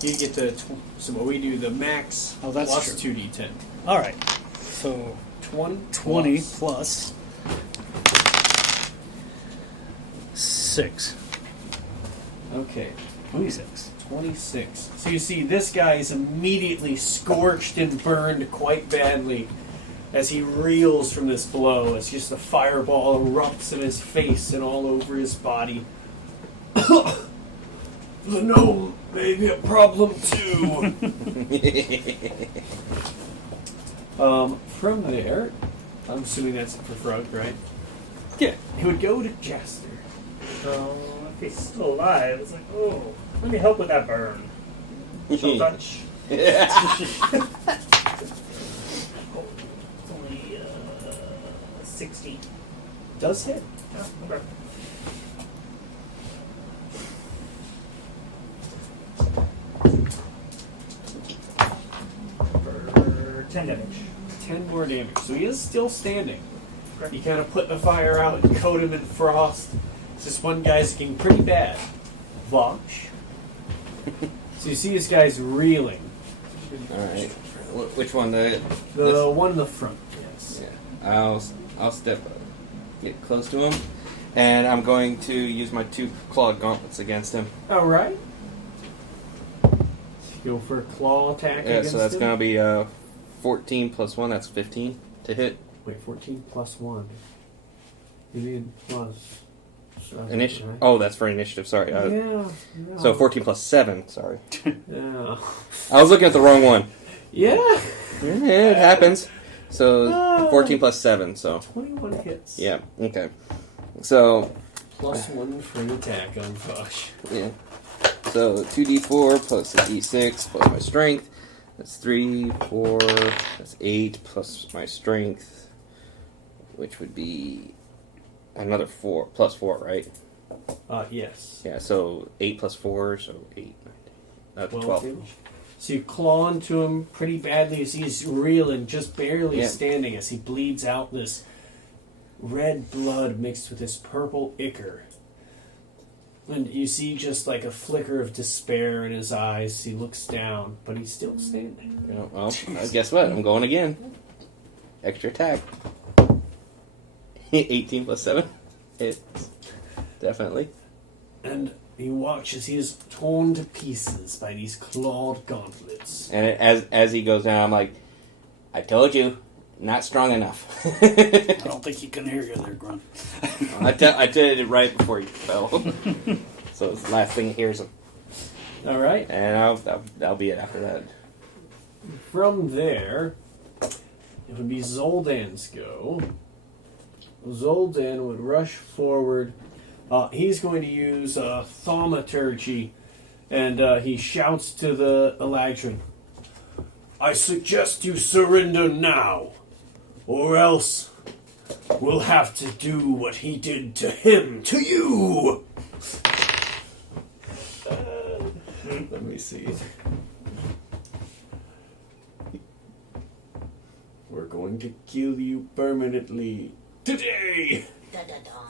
You get the so we do the max Oh, that's plus true. 2d10. All right. So 20 20 plus. plus 6. Okay. 26. 26. So you see, this guy is immediately scorched and burned quite badly as he reels from this blow, as just the fireball erupts in his face and all over his body. The gnome may be a problem too. From there, I'm assuming that's it for Frog, right? Yeah. He would go to Jaster. So if he's still alive, it's like, oh, let me help with that burn. She'll touch. It's only 60. Does hit. Yeah, okay. 10 damage. 10 more damage. So he is still standing. You kind of put the fire out and coat him in frost. This one guy's getting pretty bad. Vosh. So you see this guy's reeling. Alright. Which one? The this? one in the front, yes. Yeah. I'll step up, get close to him, and I'm going to use my 2 clawed gauntlets against him. Alright. Go for a claw attack Yeah, against so that's him. going to be 14 plus 1, that's 15 to hit. Wait, 14 plus 1. You need plus... Initiative. Oh, that's for initiative, sorry. yeah. So 14 plus 7, sorry. Yeah. I was looking at the wrong one. Yeah. Yeah, it happens. So 14 plus 7, so. 21 hits. Yeah, okay. So, Plus 1 for an attack on Vosh. yeah. So 2d4 plus a d6 plus my strength. That's 3, 4, that's 8 plus my strength, which would be another 4, plus 4, right? Yes. Yeah, so 8 plus 4, so 8. 12. damage. So you claw into him pretty badly as he's reeling, just barely Yeah. standing as he bleeds out this red blood mixed with this purple ichor. And you see just like a flicker of despair in his eyes. He looks down, but he's still standing. You know, well, guess what? I'm going again. Extra attack. 18 plus 7. Hits. Definitely. And you watch as he is torn to pieces by these clawed gauntlets. And as he goes down, I'm like, I told you, not strong enough. I don't think he can hear you there, Grunt. I did it right before he fell. So it's the last thing he hears him. All right. And that'll be it after that. From there, it would be Zoldan's go. Zoldan would rush forward. He's going to use thaumaturgy, and he shouts to the Eladrin, I suggest you surrender now, or else we'll have to do what he did to him, to you! Let me see. We're going to kill you permanently today! Da-da-dum.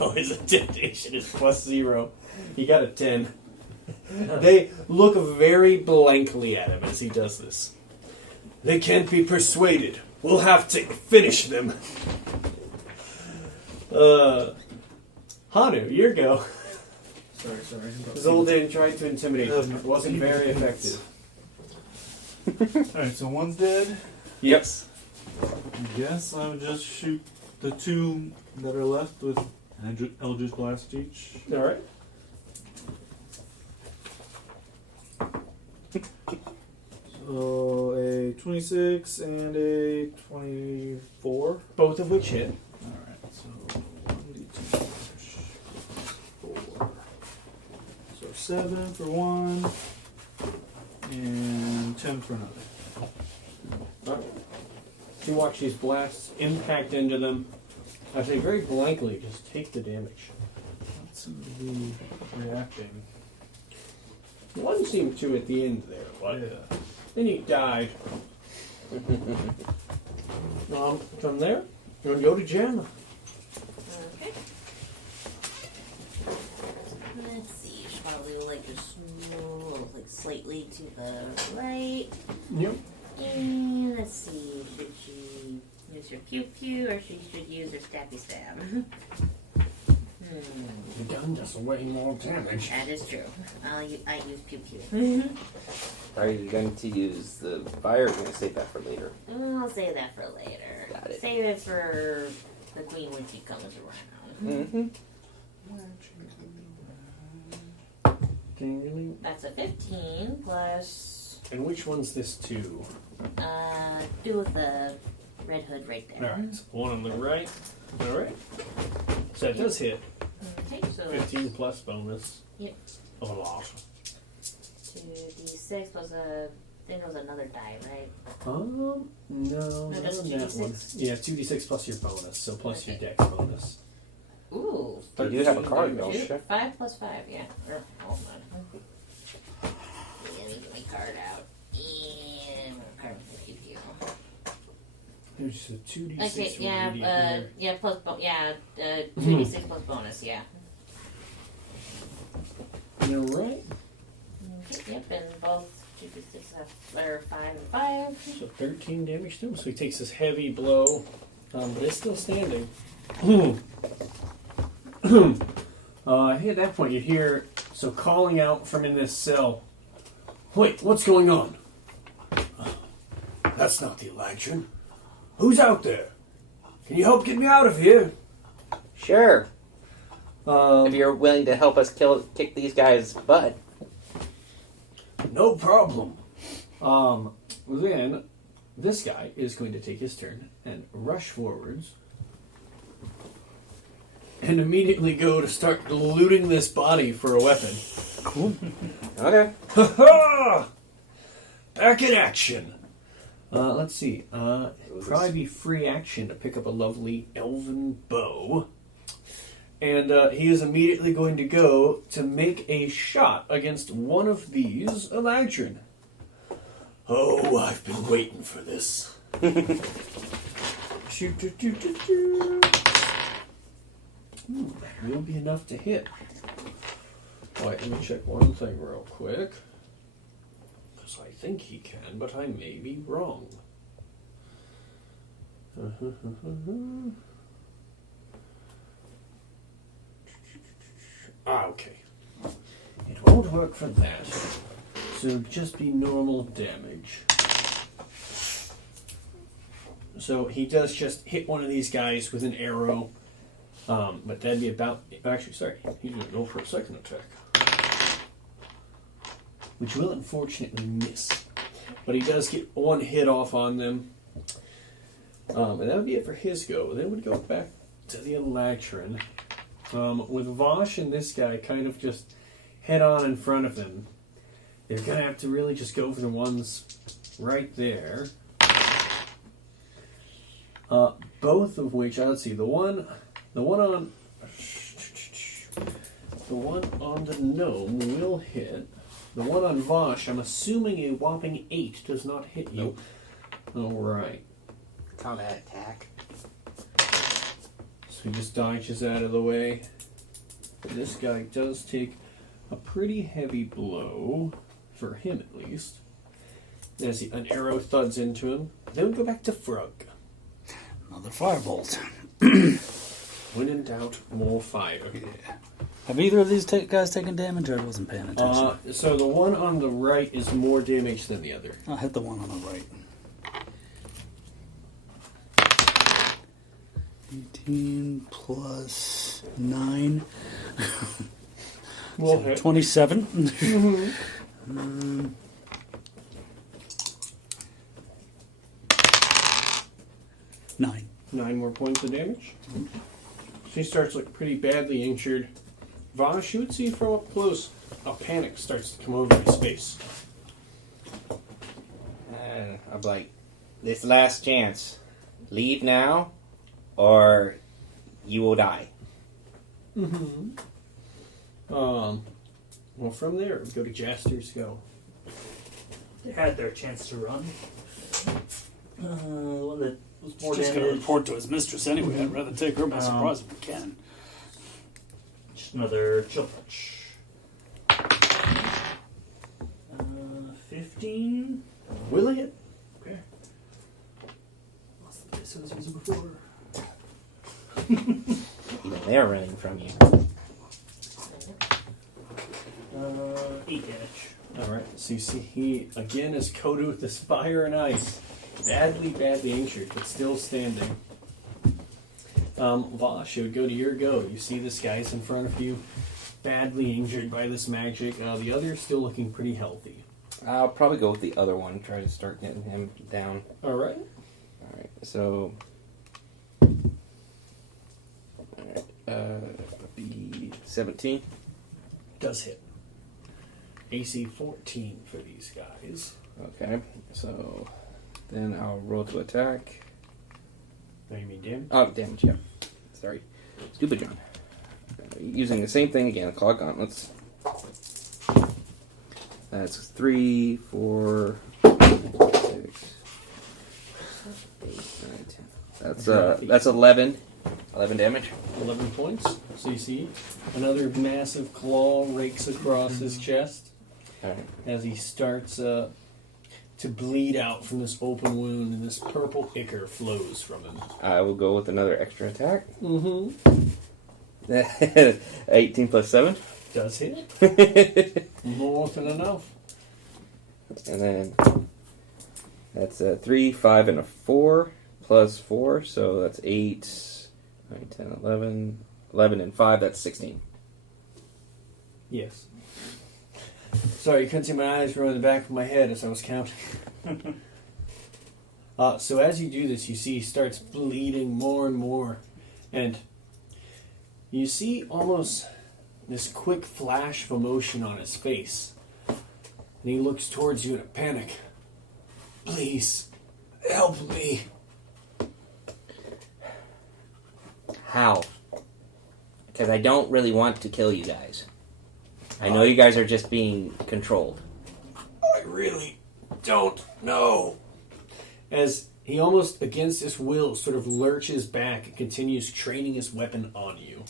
Oh, his intimidation is +0. He got a 10. They look very blankly at him as he does this. They can't be persuaded. We'll have to finish them. Hanu, your go. Sorry. Zoldan tried to intimidate him. It wasn't very effective. Alright, so one's dead. Yes. I guess I would just shoot the 2 that are left with an Eldritch Blast each. Alright. So a 26 and a 24. Both of which hit. Alright, so 1d2 4. So 7 for one, and 10 for another. You watch these blasts impact into them as they very blankly just take the damage. That seems to be reacting. One seemed to at the end there, but Yeah. then he died. From there, we're going to go to Gemma. Okay. Let's see. She's probably like just like slightly to the right. Yep. And let's see. Should she use her pew pew or she should use her stabby stab? The gun does way more damage. That is true. I use pew pew. Are you going to use the fire or are you going to save that for later? I'll save that for later. Got it. Save it for the queen when she comes around. Mm-hmm. Can you really? That's a 15 plus. And which one's this two? Do with the red hood right there. Alright, so one on the right. Alright. So that does hit. Okay, so 15 plus bonus. Yep. A lot. 2d6 plus a. I think it was another die, right? No, not just on that 2d6? one. Yeah, 2d6 plus your bonus, so plus your Okay. dex bonus. Ooh. You do have a 13 card, damage. don't you? 5 plus 5, yeah. Hold on. Yeah, let me get my card out. And card with the There's just a 2d6 Okay, for yeah, immediate there. yeah, plus 2d6 plus bonus, yeah. All right. Okay, yep, and both 2d6 are 5 and 5. So 13 damage to him. So he takes this heavy blow, but it's still standing. At that point, you hear calling out from in this cell. Wait, what's going on? That's not the election. Who's out there? Can you help get me out of here? Sure. If you're willing to help us kick these guys' butt. No problem. Then this guy is going to take his turn and rush forwards and immediately go to start looting this body for a weapon. Cool. Okay. Ha-ha! Back in action. Let's see. Probably be free action to pick up a lovely elven bow. And he is immediately going to go to make a shot against one of these Eladrin. Oh, I've been waiting for this. Shoot, shoot, shoot, shoot, shoot. That will be enough to hit. Alright, let me check one thing real quick. Because I think he can, but I may be wrong. Okay. It won't work for that. So just be normal damage. So he does just hit one of these guys with an arrow. But that'd be about... Actually, sorry. He's going to go for a second attack. Which will unfortunately miss. But he does get one hit off on them. And that would be it for his go. Then we'd go back to the Eladrin. With Vosh and this guy kind of just head on in front of him, they're going to have to really just go for the ones right there. Both of which, let's see, the one on the gnome will hit. The one on Vosh, I'm assuming a whopping 8 does not hit you. Nope. Alright. Combat attack. So he just dodges out of the way. This guy does take a pretty heavy blow, for him at least. As an arrow thuds into him. Then we go back to Frog. Another firebolt. When in doubt, more fire. Yeah. Have either of these guys taken damage, or I wasn't paying attention? So the one on the right is more damage than the other. I'll hit the one on the right. 18 plus 9. We'll hit. 27. 9. 9 more points of damage. She starts looking pretty badly injured. Vosh, you would see from up close, a panic starts to come over his face. And I'm like, this last chance. Leave now, or you will die. Mm-hmm. Well, from there, we go to Jaster's go. They had their chance to run. The one that was more He's just going to damage. report to his mistress anyway. I'd rather take her by surprise if we can. Just another chill touch. 15. Will it hit? Okay. Lost the place I was using before. Even they're running from you. 8 damage. Alright, so you see he, again, is coated with this fire and ice. Badly injured, but still standing. Vosh, it would go to your go. You see this guy's in front of you, badly injured by this magic. The other's still looking pretty healthy. I'll probably go with the other one. Try to start getting him down. Alright. Alright, so... Alright, be 17. Does hit. AC 14 for these guys. Okay, so... Then I'll roll to attack. Now you mean damage? Oh, damage, yeah. Sorry. Stupid John. Using the same thing again, Claw Gauntlets. That's 3, 4, 6, That's 11. 11 damage. 11 points. So you see another massive claw rakes across his chest Alright. as he starts to bleed out from this open wound, and this purple ichor flows from him. I will go with another extra attack. Mm-hmm. 18 plus 7. Does hit. More than enough. And then that's a 3, 5, and a 4 plus 4, so that's 8, 9, 10, 11, 11 and 5, that's 16. Yes. Sorry, you couldn't see my eyes roll in the back of my head as I was counting. So as you do this, you see he starts bleeding more and more. And you see almost this quick flash of emotion on his face. And he looks towards you in a panic. Please, help me. How? Because I don't really want to kill you guys. I know you guys are just being controlled. I really don't know. As he almost against his will sort of lurches back and continues training his weapon on you.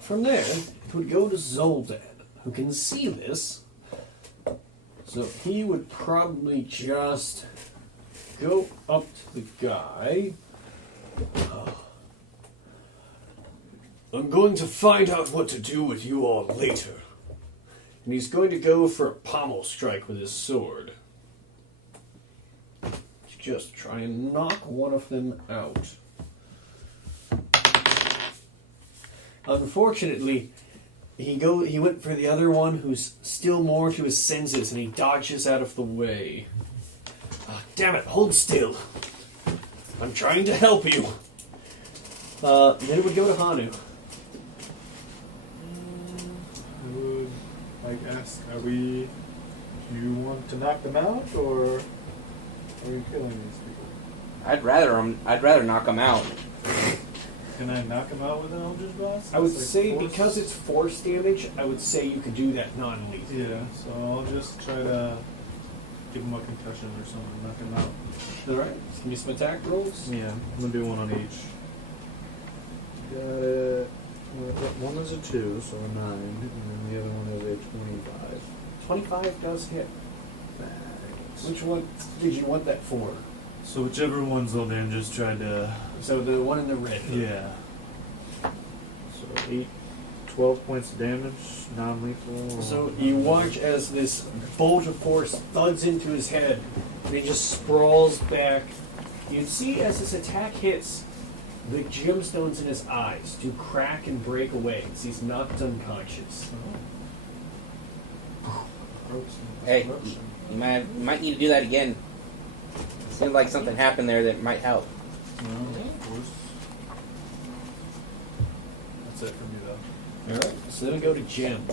From there, it would go to Zoldan, who can see this. So he would probably just go up to the guy. I'm going to find out what to do with you all later. And he's going to go for a pommel strike with his sword. Just try and knock one of them out. Unfortunately, he went for the other one who's still more to his senses, and he dodges out of the way. Damn it, hold still. I'm trying to help you. Then it would go to Hanu. I would ask, do you want to knock them out, or are we killing these people? I'd rather knock them out. Can I knock them out with an Eldritch Blast? I would It's like say, force? because it's force damage, I would say you could do that non-lethal. Yeah, so I'll just try to give them a concussion or something, knock them out. Alright, give me some attack rolls. Yeah, I'm gonna do one on each. Got it. One is a 2, so a 9, and then the other one is a 25. 25 does hit. Thanks. Which one did you want that for? So whichever one's on there, and just tried to... So the one in the red. Yeah. So 12 points of damage, non-lethal. So you watch as this bolt of force thuds into his head, and he just sprawls back. You see as this attack hits, the gemstones in his eyes do crack and break away as he's knocked unconscious. Hey, you might need to do that again. Seemed like something happened there that might help. No, of course. That's it for me, though. Alright, so then we go to Gem.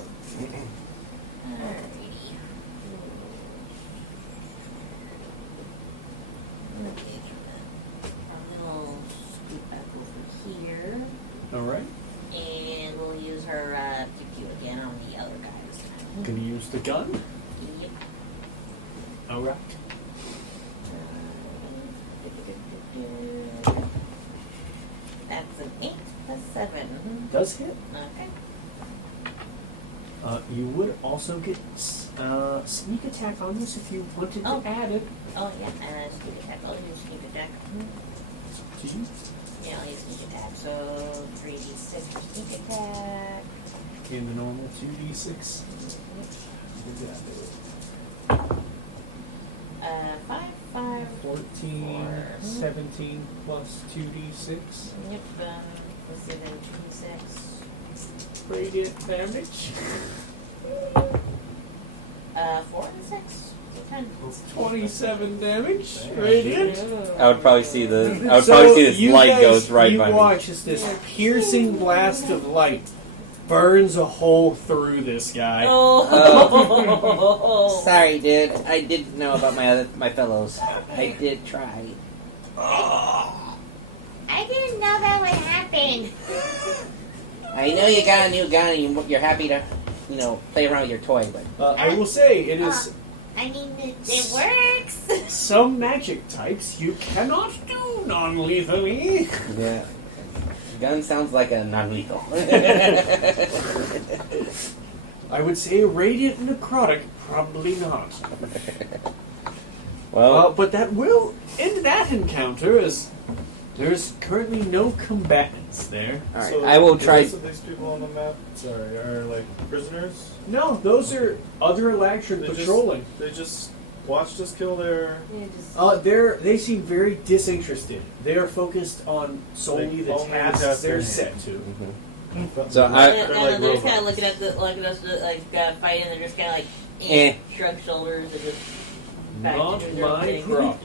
Alrighty. Okay, we'll scoot back over here. Alright. And we'll use her pew again on the other guys. Can you use the gun? Yep. Alright. That's an 8 plus 7. Does hit. Okay. You would also get sneak attack on this if you wanted to add it. Oh, yeah, sneak attack. I'll use sneak attack. To you. Yeah, I'll use sneak attack. So 3d6 for sneak attack. In the normal 2d6. 5, 5, 14, 4. 17 plus 2d6. Yep, let's see then 26. Radiant damage. 4 and 6. So 10. 27 damage. Radiant. I would probably see this you light guys, goes right you by me. watch as this piercing blast of light burns a hole through this guy. Oh. Sorry, dude. I didn't know about my fellows. I did try. I didn't know that would happen. I know you got a new gun and you're happy to, play around with your toy, but I will say it is I mean, it works. Some magic types you cannot do non-lethally. Yeah. Gun sounds like a non-lethal. I would say radiant necrotic, probably not. Well, But that will end that encounter, as there's currently no combatants there. all right. So I will the try. rest of these people on the map, sorry, are like prisoners. No, those are other Electron They patrolling. They just watched us kill their. They seem very disinterested. They are focused on solely Like, the only the tasks task they're at set hand. to. Mhm. So And I. then, They're they're like just kind of robots. looking at us like fighting. They're just kind of like Eh. shrug shoulders and just back Not to do their my thing. problem.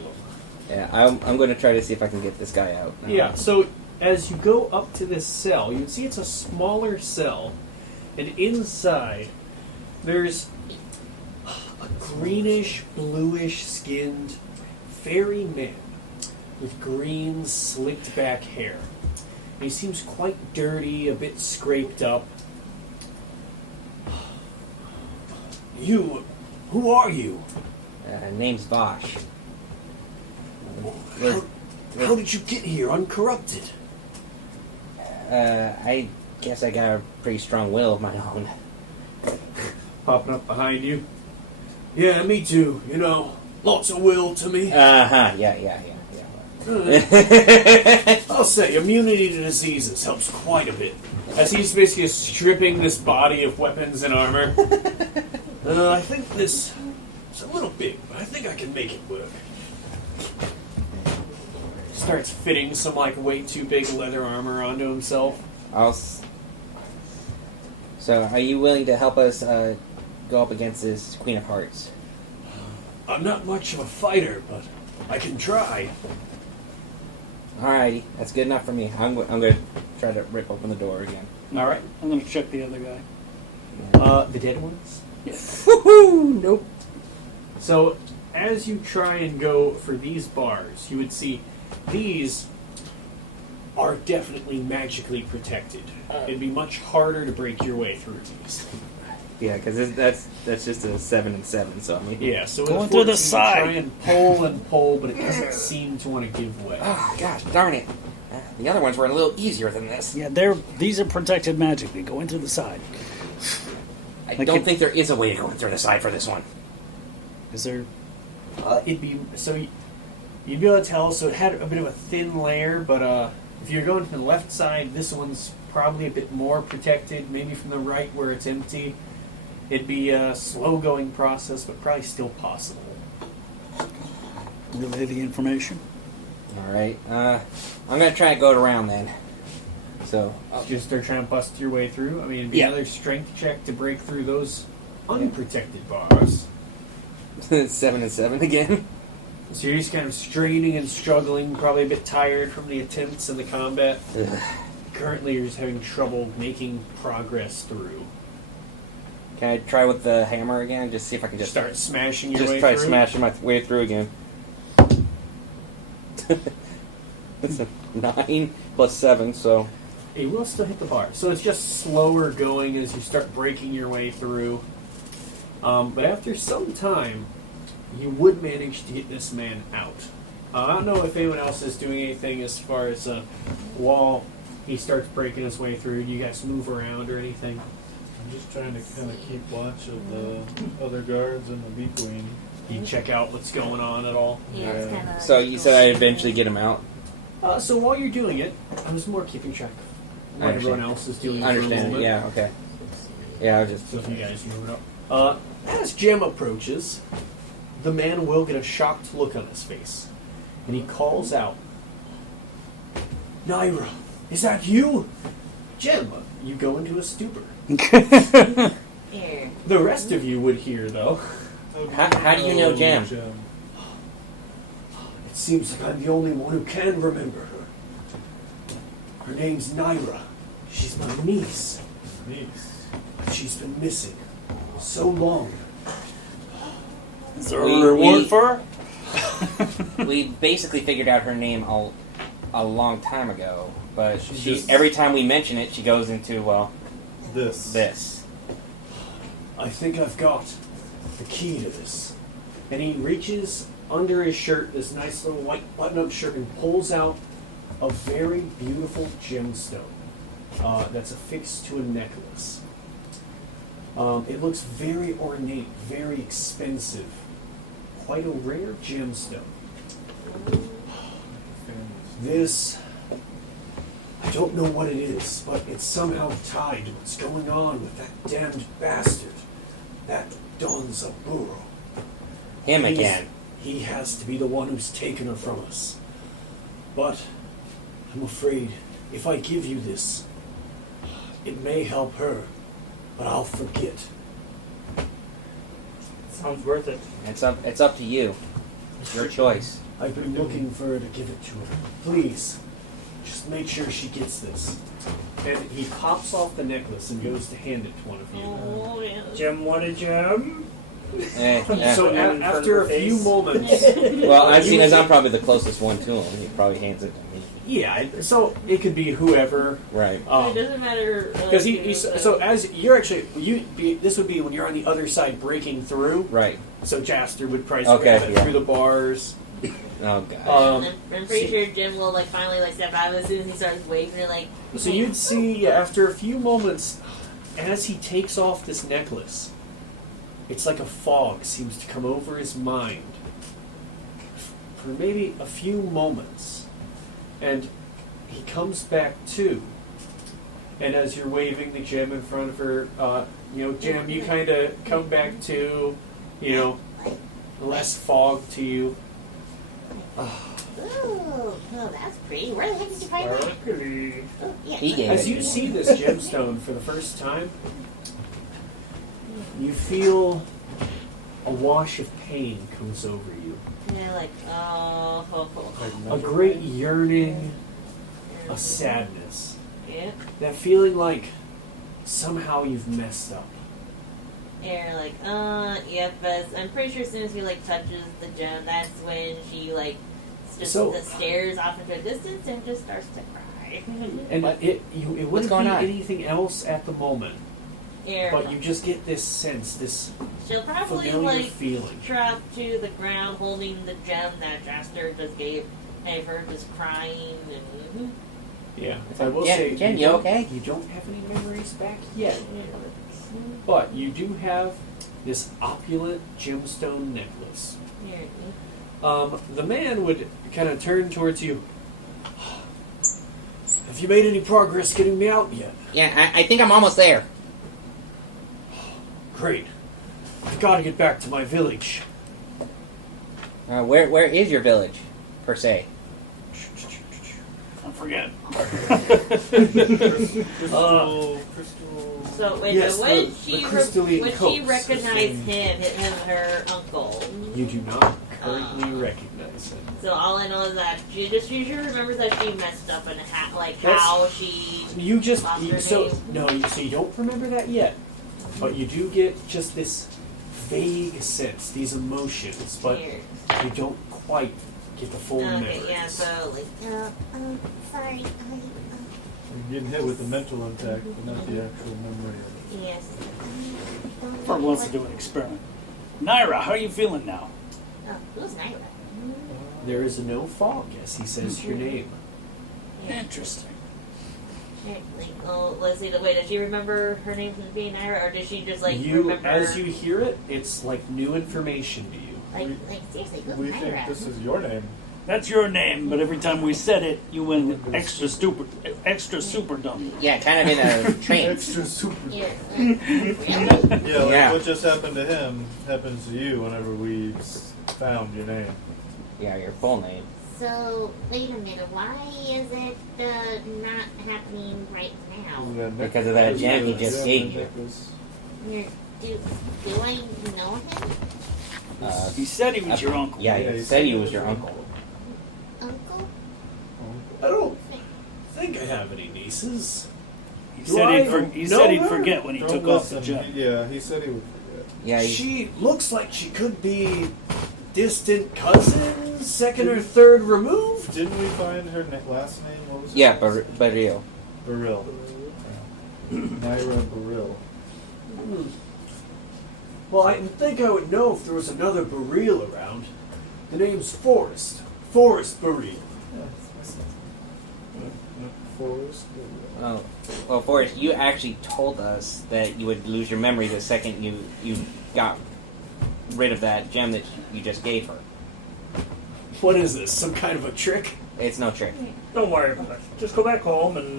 Yeah, I'm going to try to see if I can get this guy out. Yeah, so as you go up to this cell, you can see it's a smaller cell, and inside there's a greenish, bluish skinned fairy man with green, slicked back hair. He seems quite dirty, a bit scraped up. You, who are you? Name's Vosh. How did you get here uncorrupted? I guess I got a pretty strong will of my own. Popping up behind you. Yeah, me too. You know, lots of will to me. Yeah. I'll say immunity to diseases helps quite a bit. As he's basically stripping this body of weapons and armor. I think this is a little big, but I think I can make it work. Starts fitting some like way too big leather armor onto himself. So, are you willing to help us go up against this Queen of Hearts? I'm not much of a fighter, but I can try. Alrighty, that's good enough for me. I'm going to try to rip open the door again. All right. I'm gonna check the other guy. The dead ones. Woohoo! Nope. So, as you try and go for these bars, you would see these are definitely magically protected. It'd be much harder to break your way through these. Yeah, because that's just a 7 and 7. So I mean, Yeah, so Going with through the 14, side. you try and pull, but it doesn't seem to want to give way. Oh gosh, darn it! The other ones were a little easier than this. Yeah, these are protected magically. Go in through the side. I Like don't it- think there is a way to go in through the side for this one. Is there? It'd be so you'd be able to tell. So it had a bit of a thin layer, but if you're going from the left side, this one's probably a bit more protected. Maybe from the right where it's empty, it'd be a slow-going process, but probably still possible. Relay the information. All right, I'm gonna try and go it around then. So Just start trying to bust your way through. I mean, it'd be Yeah. another strength check to break through those unprotected bars. 7 and 7 again. So you're just kind of straining and struggling, probably a bit tired from the attempts and the combat. Ugh. Currently, you're just having trouble making progress through. Can I try with the hammer again? Just see if I can just Start smashing your just way try through. smashing my way through again. That's a 9 plus 7, so You will still hit the bar. So it's just slower going as you start breaking your way through. But after some time, you would manage to get this man out. I don't know if anyone else is doing anything as far as while he starts breaking his way through. Do you guys move around or anything? I'm just trying to kind of keep watch of the other guards and the bee queen. Do you check out what's going on at all? Yeah, it's kind of. so you said I'd eventually get him out. So while you're doing it, I was more keeping track of I what everyone understand. else is doing. I understand. For a Yeah. Okay. Yeah. I was just So if you guys move it up. As Jem approaches, the man will get a shocked look on his face. And he calls out, Naira, is that you? Jem, you go into a stupor. Here. The rest of you would hear, though. How do you know Jam? It seems like I'm the only one who can remember her. Her name's Naira. She's my niece. Nice. But she's been missing so long. Is there We- a reward we- for her? We basically figured out her name a long time ago, but She she just- every time we mention it, she goes into This. this. I think I've got the key to this. And he reaches under his shirt, this nice little white button-up shirt, and pulls out a very beautiful gemstone that's affixed to a necklace. It looks very ornate, very expensive. Quite a rare gemstone. This, I don't know what it is, but it's somehow tied to what's going on with that damned bastard, that Don Zaburo. Him again. He has to be the one who's taken her from us. But I'm afraid if I give you this, it may help her, but I'll forget. Sounds worth it. It's up to you. It's your choice. I've been looking for her to give it to her. Please, just make sure she gets this. And he pops off the necklace and goes to hand it to one of you. Oh, yeah. Gem, what a gem. So after a few moments, Well, I've seen as I'm probably the closest one to him. He probably hands it to me. yeah. So it could be whoever. Right. It doesn't matter. Because so as you're actually this would be when you're on the other side breaking through. Right. So Jaster would probably Okay, grab it yeah. through the bars. Oh god. I'm pretty sure Jim will finally step out as soon as he starts waving it So you'd see after a few moments, as he takes off this necklace, it's like a fog seems to come over his mind for maybe a few moments, and he comes back to. And as you're waving the gem in front of her, Gem, you kind of come back to, less fog to you. Oh, that's pretty. Where the heck did you find that? Sparkly. Oh, yeah. He gave As it. you see this gemstone for the first time, you feel a wash of pain comes over you. Yeah, A great yearning, a sadness. Yeah. That feeling like somehow you've messed up. Yeah, yeah, but I'm pretty sure as soon as he touches the gem, that's when she just stares off into the distance and just starts to cry. And it wouldn't going be on? anything else at the moment, Yeah, but you just get this sense, this she'll probably familiar feeling. drop to the ground holding the gem that Jaster just gave her, just crying and. Yeah, I will Jen, say, Jen, you okay? You don't have any memories back yet, but you do have this opulent gemstone necklace. The man would kind of turn towards you. Have you made any progress getting me out yet? Yeah, I think I'm almost there. Great. I've got to get back to my village. Where is your village, per se? I forget. Crystal. So wait, Yes, would the she crystalline would she coats. recognize him, her uncle? You do not currently recognize him. So all I know is that she remembers that she messed up and how she. You just lost you, her so name. no, so you don't remember that yet, but you do get just this vague sense, these emotions, but Here. you don't quite get the full Okay, memories. yeah. So Sorry. You're getting hit with the mental impact, but not the actual memory of it. yes. Firm wants to do an experiment. Naira, how are you feeling now? Oh, who's Naira? There is no fog as he says your name. Yeah. Interesting. Let's see. Wait, does she remember her name from being Naira, or does she just You, remember? as you hear it, it's like new information to you. Seriously, who's We think Naira? this is your name. That's your name, but every time we said it, you went extra super dumb. Yeah, kind of in a trance. Extra super. Yeah. Really? Yeah, like Yeah. what just happened to him happens to you whenever we found your name. Yeah, your full name. So, wait a minute. Why is it not happening right now? Because of that gem he just gave you. Do I know him? He said he was your uncle. Yeah, he said he was your uncle. Uncle? I don't think I have any nieces. He Do said I he know said he'd her? forget when he Don't took off the listen. gem. Yeah, he said he would forget. Yeah, She looks like she could be distant cousin, second or third removed. Didn't we find her last name? What was it? yeah, Baril. Baril. Naira Baril. Well, I think I would know if there was another Baril around. The name's Forrest. Forrest Baril. Forest. Well, Forrest, you actually told us that you would lose your memory the second you got rid of that gem that you just gave her. What is this? Some kind of a trick? It's no trick. Don't worry about it. Just go back home and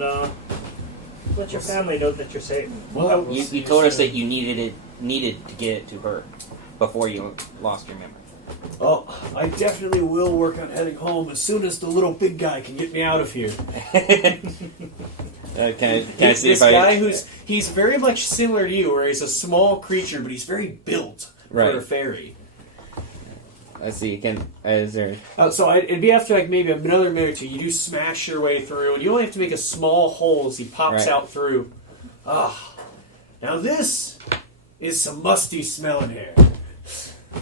let your family know that you're safe. Well, You told us that you needed to get it to her before you lost your memory. oh, I definitely will work on heading home as soon as the little big guy can get me out of here. Can I see This if I... guy he's very much similar to you, where he's a small creature, but he's very built Right. for a fairy. Let's see. Is there... It'd be after like maybe another minute or two. You do smash your way through, and you only have to make a small hole as he pops Right. out through. Ah, now this is some musty smelling hair,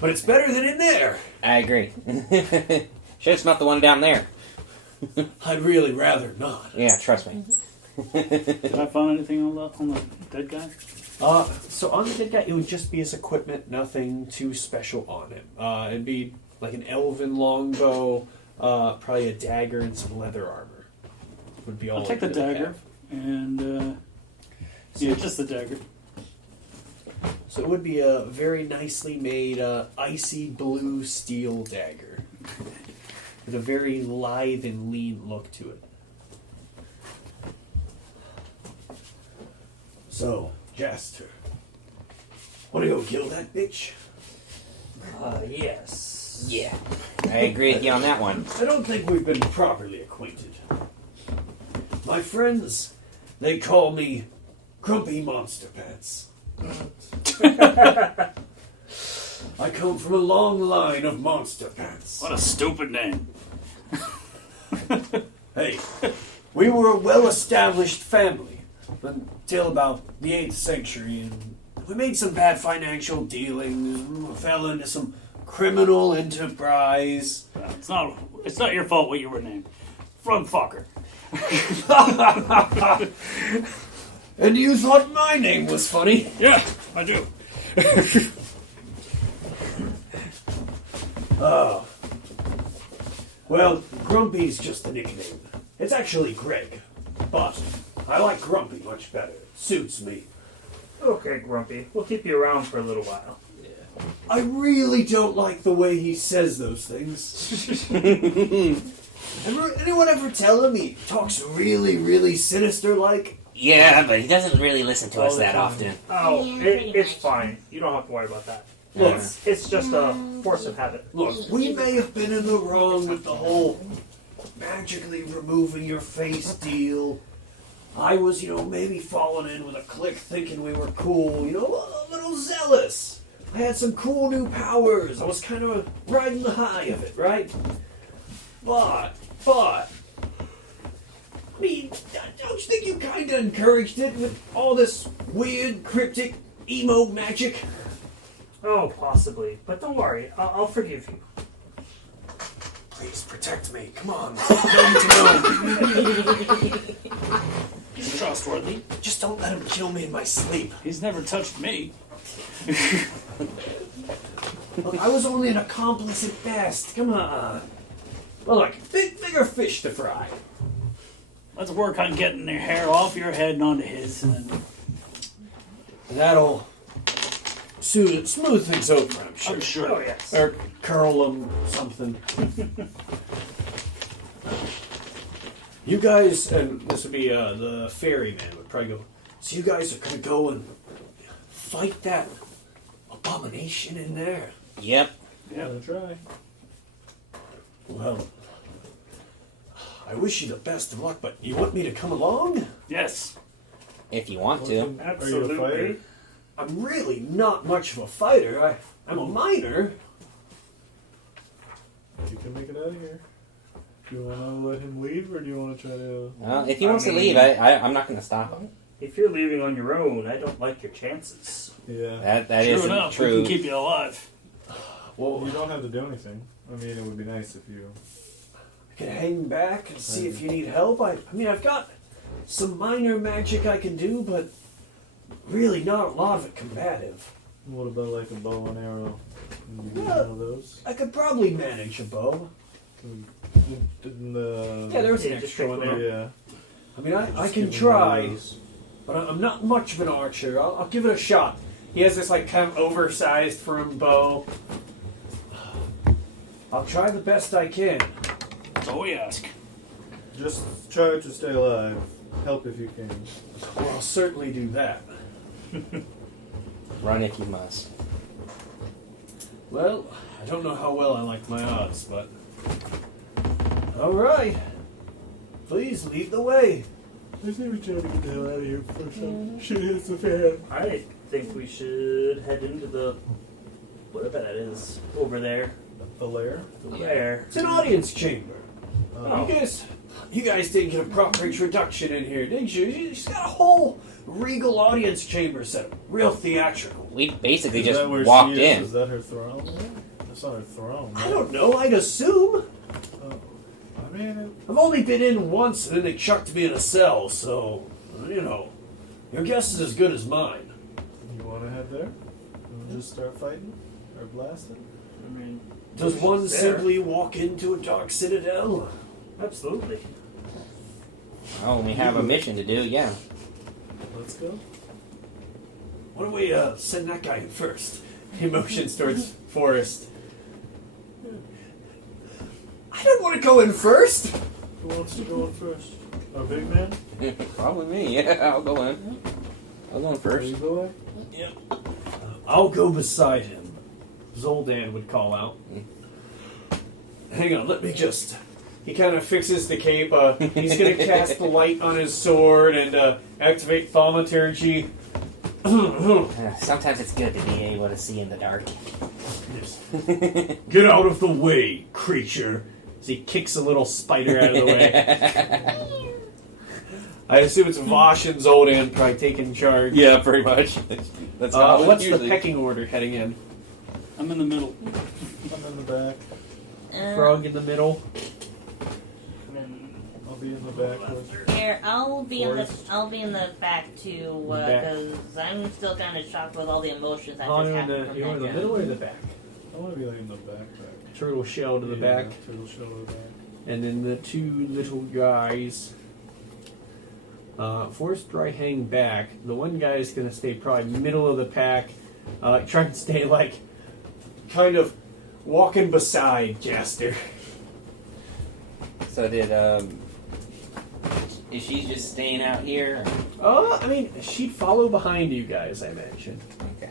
but it's better than in there. I agree. Should have smelled the one down there. I'd really rather not. Yeah, trust me. Did I find anything on the dead guy? So on the dead guy, it would just be his equipment, nothing too special on him. It'd be like an elven longbow, probably a dagger, and some leather armor. Would be all. I'll take the I'd really dagger. have. And, yeah, just the dagger. So it would be a very nicely made, icy blue steel dagger with a very lithe and lean look to it. So, Jaster, want to go kill that bitch? Yes. Yeah. I agree with you on that one. I don't think we've been properly acquainted. My friends, they call me Grumpy Monster Pants. I come from a long line of Monster Pants. What a stupid name. Hey, we were a well-established family until about the 8th century, and we made some bad financial dealings, fell into some criminal enterprise. It's not your fault what you were named. Frog fucker. And you thought my name was funny? Yeah, I do. Oh. Well, Grumpy's just a nickname. It's actually Greg. But I like Grumpy much better. It suits me. Okay, Grumpy. We'll keep you around for a little while. I really don't like the way he says those things. Anyone ever tell him he talks really, really sinister-like? Yeah, but he doesn't really listen to us All the that time. often. Oh, Yeah, pretty it's much. fine. You don't have to worry about that. Look, It's just a force of habit. Look, we may have been in the wrong with the whole magically removing your face deal. I was, maybe falling in with a clique thinking we were cool, a little zealous. I had some cool new powers. I was kind of riding the high of it, right? But, I mean, don't you think you kind of encouraged it with all this weird, cryptic, emo magic? Oh, possibly. But don't worry. I'll forgive you. Please protect me. Come on. I need to know. He's trustworthy. Just don't let him kill me in my sleep. He's never touched me. Look, I was only an accomplice at best. Come on. Well, look, bigger fish to fry. Let's work on getting their hair off your head and onto his. And then That'll smooth things over, I'm sure. I'm sure. Oh, yes. Or curl them, something. You guys, and this would be the ferryman would probably go, so you guys are going to go and fight that abomination in there? Yep. Yeah. Gonna try. Well, I wish you the best of luck, but you want me to come along? Yes. If you want to. Are you a Absolutely. fighter? I'm really not much of a fighter. I'm a miner. You can make it out of here. Do you want to let him leave, or do you want to try to? Well, if he wants to leave, I'm not going to stop him. If you're leaving on your own, I don't like your chances. Yeah. That True isn't enough. true. We can keep you alive. Well, You don't have to do anything. I mean, it would be nice if you. I can hang back and see if you need help. I mean, I've got some minor magic I can do, but really not a lot of it combative. What about like a bow and arrow? Can you use Yeah. one of those? I could probably manage a bow. Didn't the Yeah, there was an Yeah, just extra one pick there. yeah. I mean, I Just can give him one of try, those. but I'm not much of an archer. I'll give it a shot. He has this like kind of oversized firm bow. I'll try the best I can. That's all we ask. Just try to stay alive. Help if you can. Well, I'll certainly do that. Run if you must. Well, I don't know how well I like my odds, but all right. Please lead the way. I think we try to get the hell out of here before some shit hits the fan. I think we should head into the whatever that is over there. The lair? There. It's an audience chamber. Oh. You guys didn't get a proper introduction in here, did you? You just got a whole regal audience chamber set up. Real theatrical. We basically Is just that where walked she is? in. Is that her throne? That's not her throne. I don't know, I'd assume. Oh. I mean, I've only been in once and then they chucked me in a cell, so, you know, your guess is as good as mine. you want to head there? And just start fighting? Or blasting? I mean, Does one there. simply walk into a dark citadel? Absolutely. Oh, we have a mission to do, yeah. Let's go. Why don't we send that guy in first? He motions towards Forrest. I don't want to go in first! Who wants to go in first? Our big man? Probably me, yeah. I'll go in. I'll go in Are first. you go in? Yep. I'll go beside him, Zoldan would call out. Hang on, let me just... He kind of fixes the cape. He's going to cast the light on his sword and activate thaumaturgy. Sometimes it's good to be able to see in the dark. Get out of the way, creature! As he kicks a little spider out of the way. I assume it's Vosh and Zoldan probably taking charge. Yeah, pretty much. That's how it What's the usually- pecking order heading in? I'm in the middle. I'm in the back. Frog in the middle. And then I'll be in the back with... Here, I'll be Forrest. in the back too, Back. because I'm still kind of shocked with all the emotions that Oh, just you're in happened from the that guy. middle or the back? I want to be like in the back. Turtle shell to the Yeah, back. Turtle shell to the back. And then the two little guys. Forrest probably hang back. The one guy is going to stay probably middle of the pack. Try and stay like kind of walking beside Jaster. So did, is she just staying out here? I mean, she'd follow behind you guys, I imagine. Okay.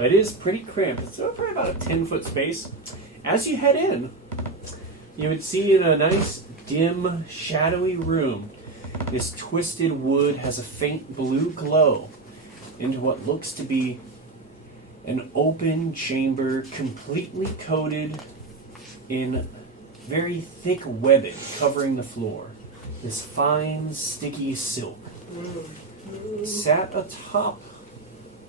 It is pretty cramped. It's probably about a 10-foot space. As you head in, you would see in a nice, dim, shadowy room, this twisted wood has a faint blue glow into what looks to be an open chamber completely coated in very thick webbing covering the floor. This fine, sticky silk. Sat atop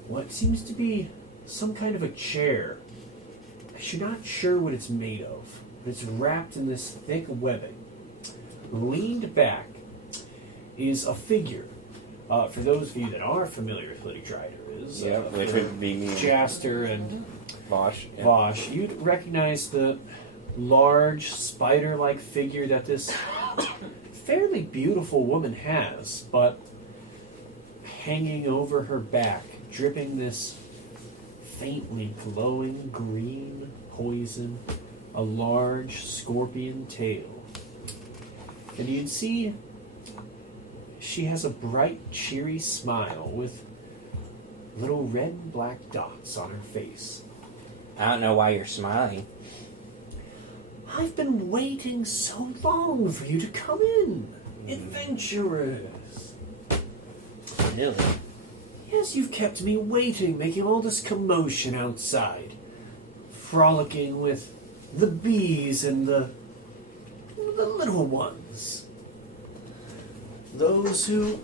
what seems to be some kind of a chair. You're not sure what it's made of, but it's wrapped in this thick webbing. Leaned back is a figure. For those of you that are familiar with what a Drider is, Which would be me and Jaster and Vosh. Yeah. Vosh, you'd recognize the large spider-like figure that this fairly beautiful woman has, but hanging over her back, dripping this faintly glowing green poison, a large scorpion tail. And you'd see she has a bright, cheery smile with little red and black dots on her face. I don't know why you're smiling. I've been waiting so long for you to come in, adventurers. Really? Yes, you've kept me waiting, making all this commotion outside, frolicking with the bees and the little ones. Those who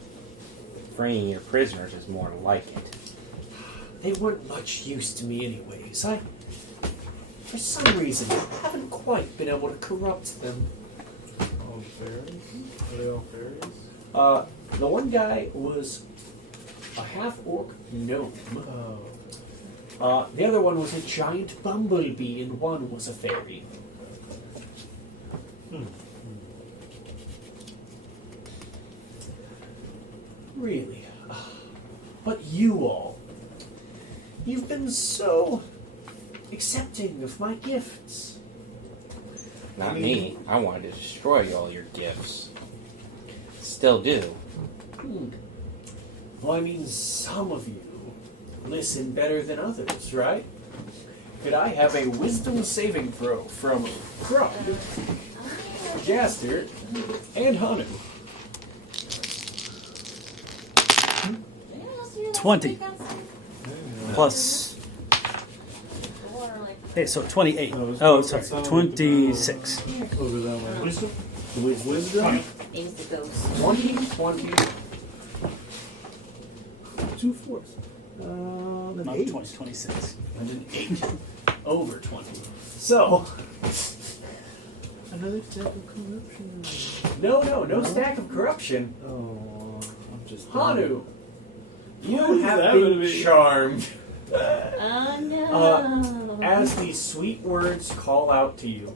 Freeing your prisoners is more like it. they weren't much use to me anyways. For some reason, haven't quite been able to corrupt them. Oh, fairies? Are they all fairies? The one guy was a half-orc gnome. Oh. The other one was a giant bumblebee, and one was a fairy. Really. But you all, you've been so accepting of my gifts. Not me. I wanted to destroy all your gifts. Still do. Well, I mean, some of you listen better than others, right? Could I have a wisdom saving throw from Krug, Jaster, and Hanu? 20 plus. Hey, so 28. Oh, sorry, 26. Over that way. Wisdom? Wisdom? A's the ghost. 20, 20. 2 fourths. An Not 8. 20, 26. And an 8. Over 20. So, Another step of corruption. no stack of corruption. Oh, I'm just. Hanu, you What is have that been gonna be? charmed. Oh no. As these sweet words call out to you,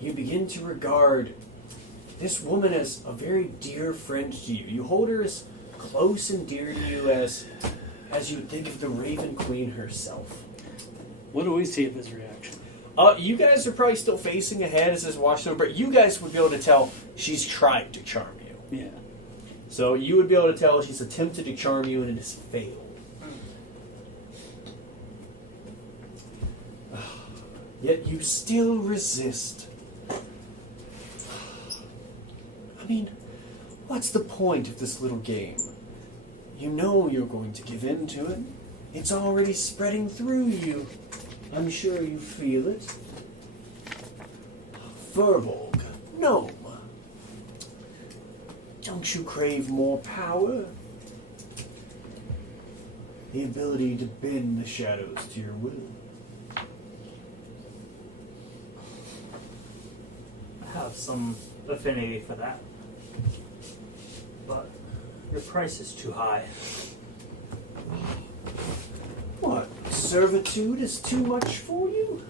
you begin to regard this woman as a very dear friend to you. You hold her as close and dear to you as you would think of the Raven Queen herself. What do we see of his reaction? You guys are probably still facing ahead as this washes over, but you guys would be able to tell she's tried to charm you. Yeah. So you would be able to tell she's attempted to charm you and it has failed. Yet you still resist. I mean, what's the point of this little game? You know you're going to give in to it. It's already spreading through you. I'm sure you feel it. Furbolg, gnome. Don't you crave more power? The ability to bend the shadows to your will. I have some affinity for that. But your price is too high. What? Servitude is too much for you?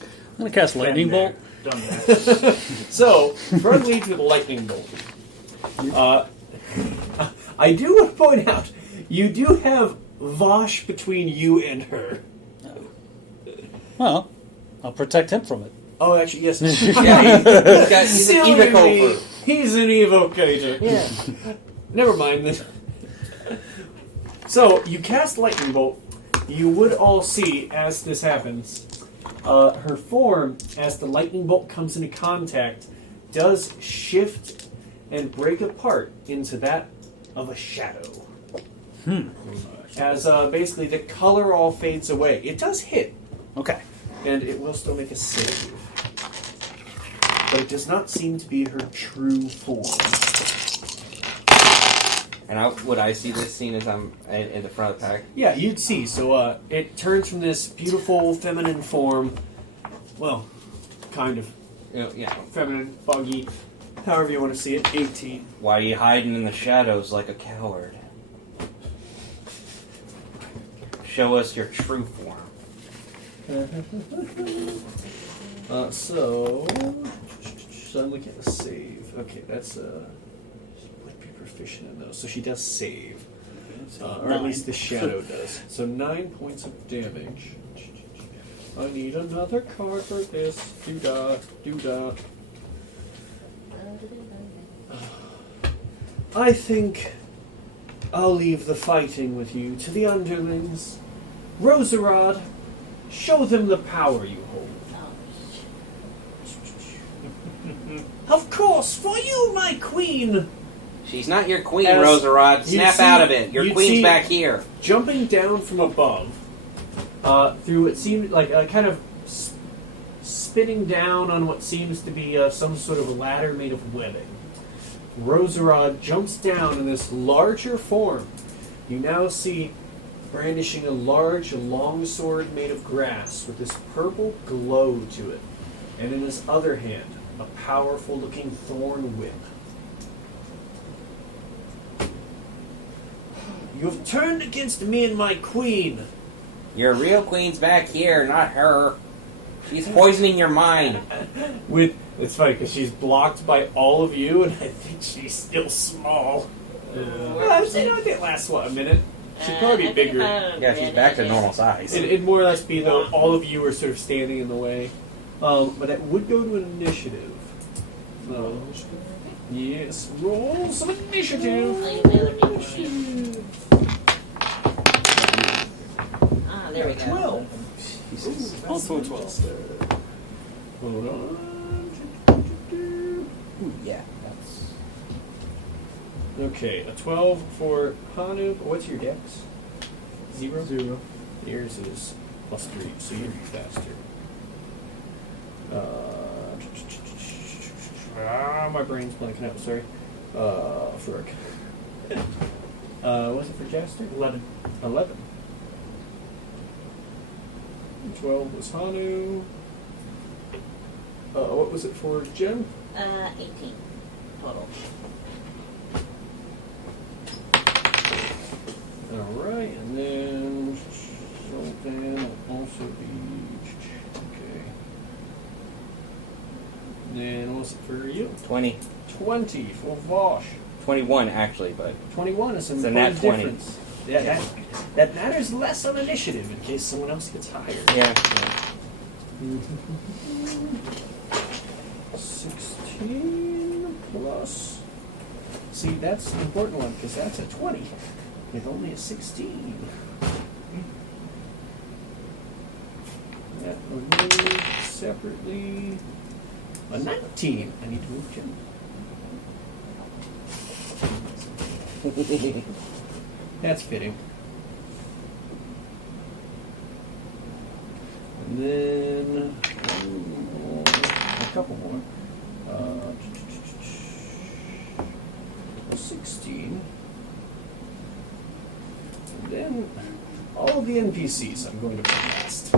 I'm going to cast Lightning Been Bolt. there, done that. So, Brug leads with a lightning bolt. I do want to point out, you do have Vosh between you and her. Well, I'll protect him from it. Oh, actually, yes. Yeah, he's an Silly me. evoker. He's an evocator. Yeah. Never mind then. So, you cast lightning bolt. You would all see, as this happens, her form, as the lightning bolt comes into contact, does shift and break apart into that of a shadow. As basically the color all fades away. It does hit, Okay. and it will still make a save. But it does not seem to be her true form. And would I see this scene as I'm in the front of the pack? Yeah, you'd see. So it turns from this beautiful feminine form, well, kind of Yeah. feminine, buggy, however you want to see it. 18. Why are you hiding in the shadows like a coward? Show us your true form. So I'm looking at the save. Okay, that's she would be proficient in those. So she does save, or at least the shadow does. So 9 points of damage. I need another card for this. Doo-dah, doo-dah. I think I'll leave the fighting with you to the underlings. Roserod, show them the power you hold. Of course, for you, my queen! She's not your queen, As Roserod. you'd Snap see- out of it. Your you'd queen's see- back here. Jumping down from above, through what seemed like a kind of spinning down on what seems to be some sort of a ladder made of webbing. Roserod jumps down in this larger form. You now see brandishing a large longsword made of grass with this purple glow to it, and in his other hand, a powerful looking thorn whip. You have turned against me and my queen. Your real queen's back here, not her. She's poisoning your mind. It's funny because she's blocked by all of you, and I think she's still small. I think it lasts a minute. She'd probably be bigger. Yeah, she's back to normal size. It'd more or less be though all of you are sort of standing in the way. But that would go to an initiative. So, yes, roll some initiative. Ah, there we go. 12. Also a 12. Hold on. Yeah, that's... Okay, a 12 for Hanu. What's your dex? 0? 0. Yours is +3, so you're faster. My brain's blanking out, sorry. Frick. What's it for Jaster? 11. 11. 12 was Hanu. What was it for Jem? 18 total. Alright, and then Sultan will also be... Okay. Then what's it for you? 20. 20 for Vosh. 21, actually, but... 21 is an It's a important nat 20. difference. Yeah, that matters less on initiative in case someone else gets higher. Yeah. 16 plus... See, that's an important one because that's a 20 with only a 16. That would move separately. A 19. I need to move Jim. That's fitting. And then one more, a couple more. 16. And then all of the NPCs I'm going to put last.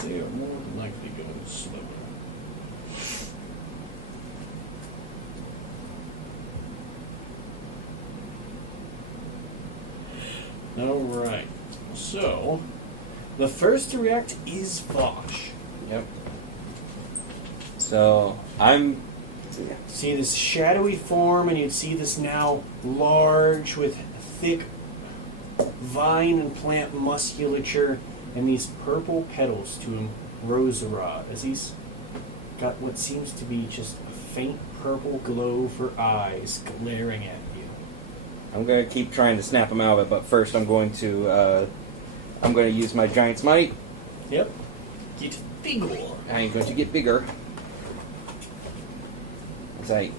They are more than likely going slower. Alright, so the first to react is Vosh. Yep. So, I'm... See this shadowy form, and you'd see this now large with thick vine and plant musculature and these purple petals to him, Roserod, as he's got what seems to be just a faint purple glow for eyes glaring at you. I'm going to keep trying to snap him out of it, but first I'm going to use my Giant's Might. Yep. Get bigger. I'm going to get bigger. As I...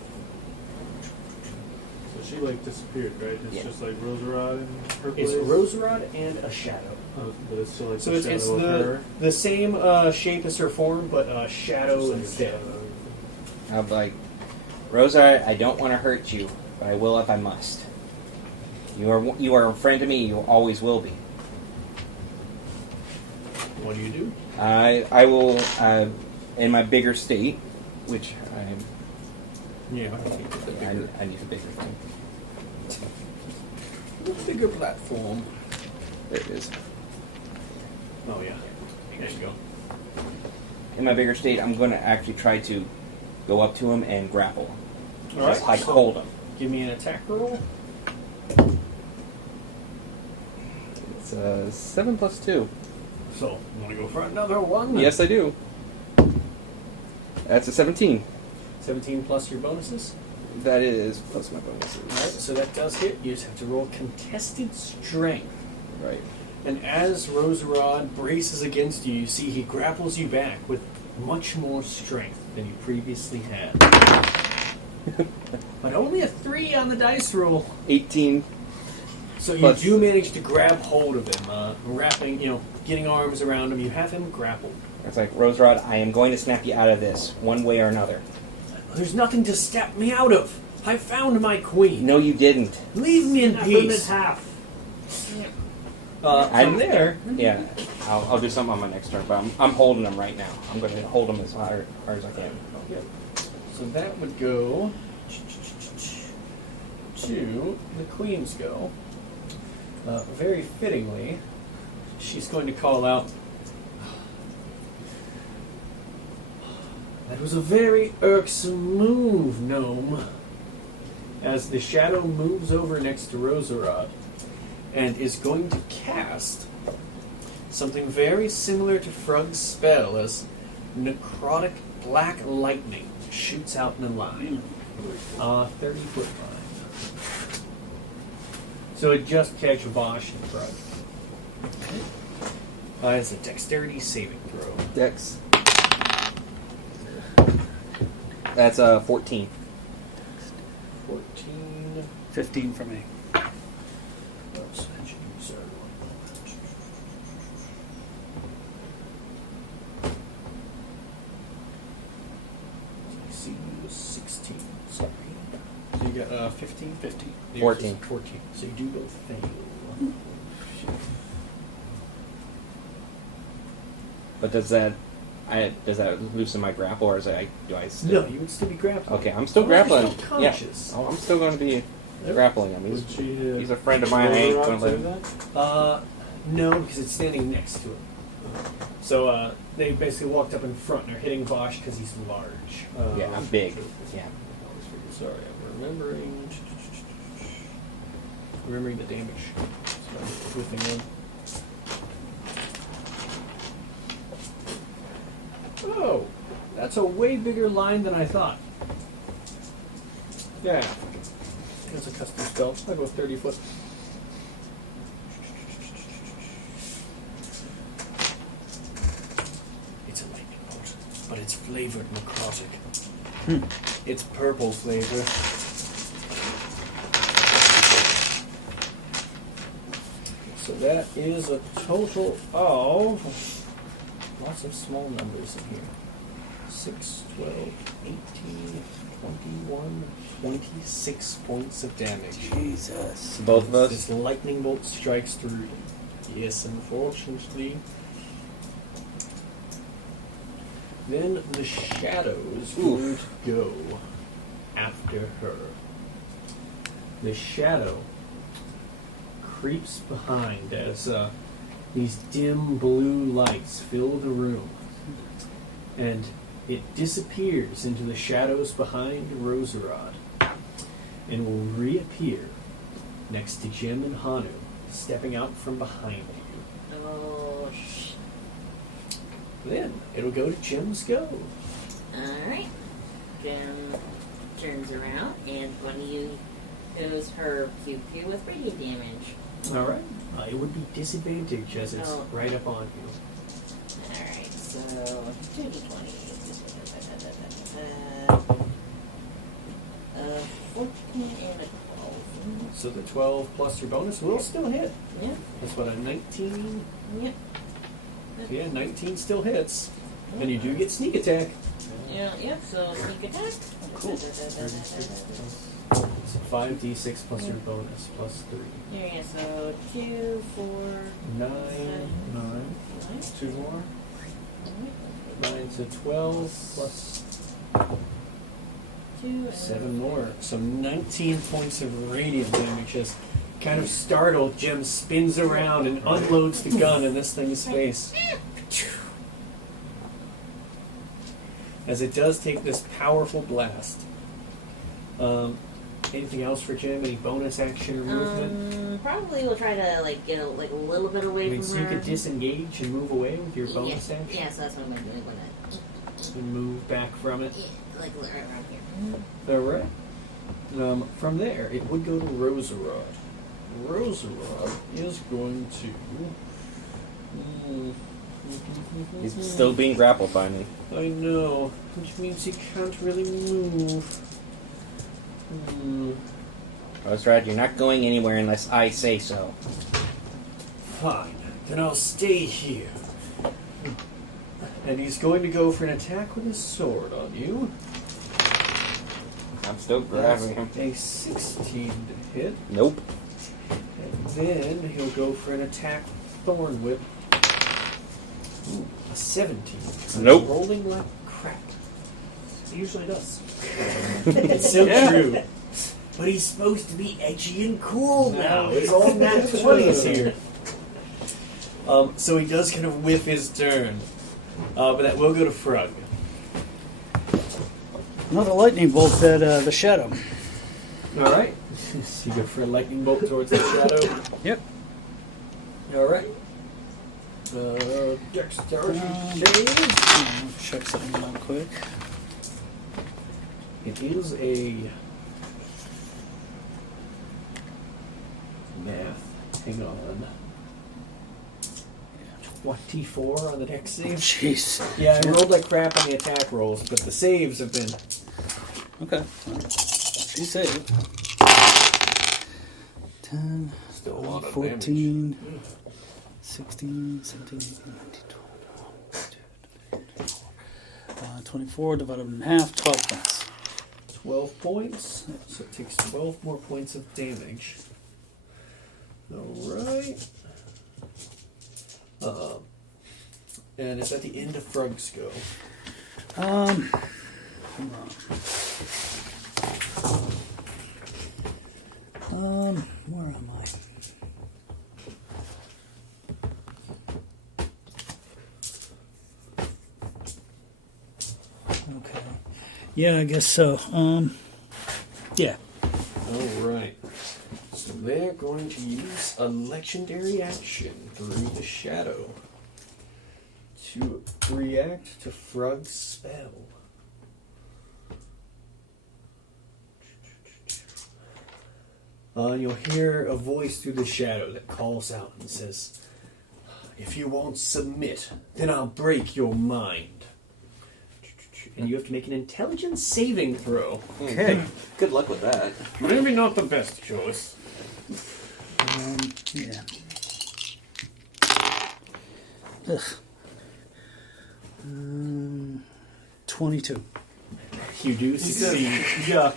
So she like disappeared, right? It's Yeah. just like Roserod in her place. It's Roserod and a shadow. Oh, but it's still like So the it's shadow of her. the same shape as her form, but shadow Just like a instead. shadow. I'm like, Rosa, I don't want to hurt you, but I will if I must. You are a friend to me. You always will be. What do? I will, in my bigger state, which Yeah. I need a bigger thing. Bigger platform. There it is. Oh yeah. There you go. In my bigger state, I'm going to actually try to go up to him and grapple. All right. Just like So hold him. give me an attack roll. It's 7 plus 2. So you want to go for another one? Yes, I do. That's a 17. 17 plus your bonuses. That is plus my bonuses. All right. So that does hit. You just have to roll contested strength. Right. And as Roserod braces against you, you see he grapples you back with much more strength than you previously had. But only a 3 on the dice roll. 18. So you Plus- do manage to grab hold of him, wrapping, getting arms around him. You have him grappled. It's like, Roserod, I am going to snap you out of this, one way or another. There's nothing to snap me out of. I found my queen. No, you didn't. Leave me in Snap him in peace. half. From there, Yeah, I'll do something on my next turn, but I'm holding him right now. I'm going to hold him as hard as I can. so that would go to the queen's go. very fittingly, she's going to call out, "That was a very irksome move, gnome," as the shadow moves over next to Roserod and is going to cast something very similar to Frug's spell as necrotic black lightning shoots out in a line. 30-foot line. So it just catch Vosh and Frug. It's a dexterity saving throw. Dex. That's 14. 14. 15 for me. Oops, sorry. See, 16. Sorry. So you got 15? 15. 14. 14. So you do both fail. But does that loosen my grapple, or do I still? No, you would still be grappling. Okay, I'm still Unless you're grappling. still conscious. Yeah. Oh, I'm still going to be grappling him. Would she, He's a friend of mine. I ain't going to let him. that? No, because it's standing next to him. So they basically walked up in front and are hitting Vosh because he's large. Yeah, I'm big. Yeah. Sorry, I'm remembering the damage. So I'm whipping in. Oh, that's a way bigger line than I thought. Yeah, that's a custom spell. I'll go 30 foot. It's a lightning bolt, but it's flavored necrotic. It's purple flavor. So that is a total of lots of small numbers in here. 6, 12, 18, 21, 26 points of damage. Jesus. Both of us? This lightning bolt strikes through. Yes, unfortunately. Then the shadow is going to go after her. The shadow creeps behind as these dim blue lights fill the room. And it disappears into the shadows behind Roserod and will reappear next to Jim and Hanu, stepping out from behind you. Oh, shit. Then it'll go to Jim's go. Alright. Jim turns around, and one of you goes her pew pew with radiant damage. All right. It would be disadvantage as it's Oh. right up on you. Alright, so 2d20. 14 and a 12. So the 12 plus your bonus will still hit. Yep, That's what, a 19? yep. Yeah, 19 still hits. And you do get sneak attack. Yeah, yep, so sneak attack. Cool. So 5d6 plus your bonus plus 3. Yeah, so 2, 4, 9, 9. 2 more? 9, so 12 plus 2 and 7 more. So 19 points of radiant damage as kind of startled, Jim spins around and unloads the gun in this thing's face. As it does take this powerful blast. Anything else for Jim? Any bonus action or movement? Probably we'll try to get a little bit away I mean, from so her. you could disengage and move away with your bonus yeah. action? Yeah, so that's what I'm gonna do. And move back from it? Yeah, like right around here. Alright. From there, it would go to Roserod. Roserod is going to... He's still being grappled by me. I know, which means he can't really move. Roserod, you're not going anywhere unless I say so. Fine, then I'll stay here. And he's going to go for an attack with his sword on you. I'm still grabbing him. A 16 to hit. Nope. And then he'll go for an attack with Thorn Whip. Ooh, a 17. Nope. Rolling like crap. It usually does. It's so true. but he's supposed to be edgy and cool now. It's all nat 20s here. So he does kind of whiff his turn. But that will go to Frug. Another lightning bolt at the shadow. Alright. So you go for a lightning bolt towards the shadow. Yep. Alright. Dexterity save. Check something real quick. It is a math. Hang on. 24 on the dex save. Jeez. Yeah, I rolled like crap on the attack rolls, but the saves have been. Okay. Well, she saved. 10, Still a lot of 14, 16, 17, 18, 19, 20, 24 divided in half, 12 points. 12 points. So it takes 12 more points of damage. Alright. And it's at the end of Frug's go. Hold on. Where am I? Okay. Yeah, I guess so. Yeah. Alright. So they're going to use a legendary action through the shadow to react to Frug's spell. You'll hear a voice through the shadow that calls out and says, "If you won't submit, then I'll break your mind." And you have to make an intelligence saving throw. Okay. Good luck with that. Maybe not the best choice. Yeah. Ugh. 22. You do succeed. Yeah.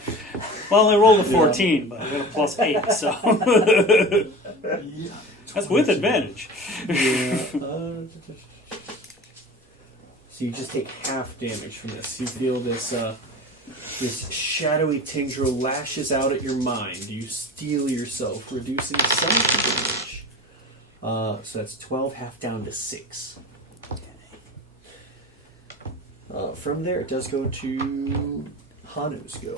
Well, I rolled a 14, but I got a plus 8, so. That's with advantage. Yeah. So you just take half damage from this. You feel this this shadowy tendril lashes out at your mind. You steel yourself, reducing some of the damage. So that's 12, half down to 6. From there, it does go to Hanu's go.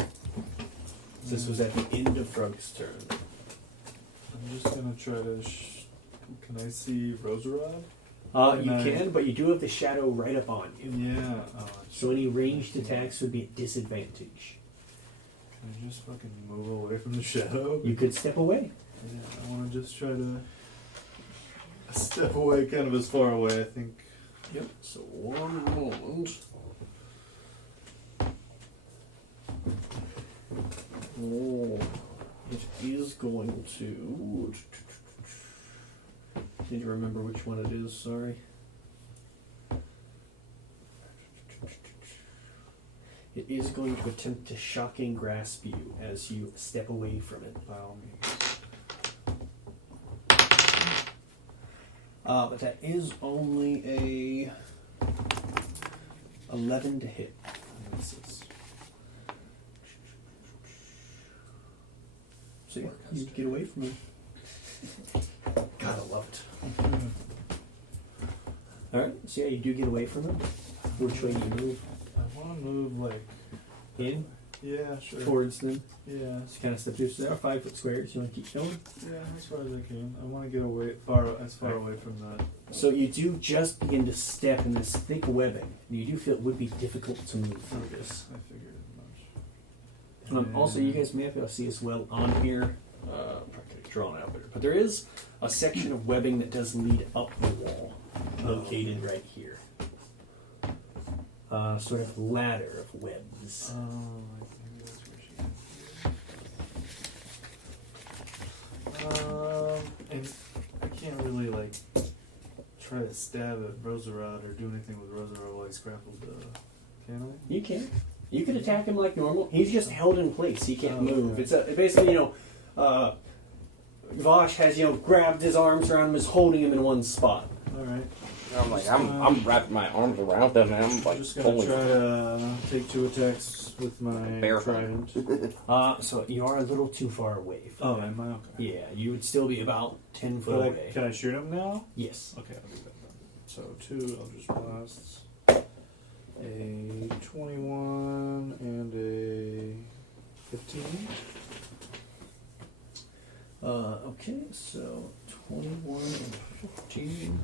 This was at the end of Frug's turn. I'm just gonna try to. Can I see Roserod? You can, but you do have the shadow right up on you. Yeah. So any ranged attacks would be at disadvantage. Can I just fucking move away from the shadow? You could step away. Yeah, I want to just try to step away, kind of as far away. I think. Yep. So one moment. Oh, it is going to. Need to remember which one it is. Sorry. It is going to attempt to shocking grasp you as you step away from it. By all means. But that is only a 11 to hit. So yeah, you get away from him. Gotta love it. Alright, so yeah, you do get away from him. Which way do you move? I want to move like In? Yeah, sure. Towards them? Yeah. Just kind of step through. So there are 5 foot squares. You want to keep going? Yeah, as far as I can. I want to get away as far away from that. So you do just begin to step in this thick webbing. And you do feel it would be difficult to move through this. I figured as much. Also, you guys may have to see as well on here. Probably drawn out there, but there is a section of webbing that does lead up the wall, located right here. Sort of ladder of webs. Oh, maybe that's where she is. And I can't really like try to stab at Roserod or do anything with Roserod while he's grappled. Can I? You can. You can attack him like normal. He's just held in place. He can't move. Okay. It's basically, Vosh has, grabbed his arms around him, is holding him in one spot. All right. I'm like, I'm wrapping my arms around him, and I'm like, I'm just gonna holy. try to take 2 attacks with my Bear trident. So you are a little too far away. Oh, am I? Okay. Yeah, you would still be about 10 foot But away. can I shoot him now? Yes. Okay, I'll do that then. So 2 Eldritch Blasts, a 21 and a 15. Okay, so 21 and 15.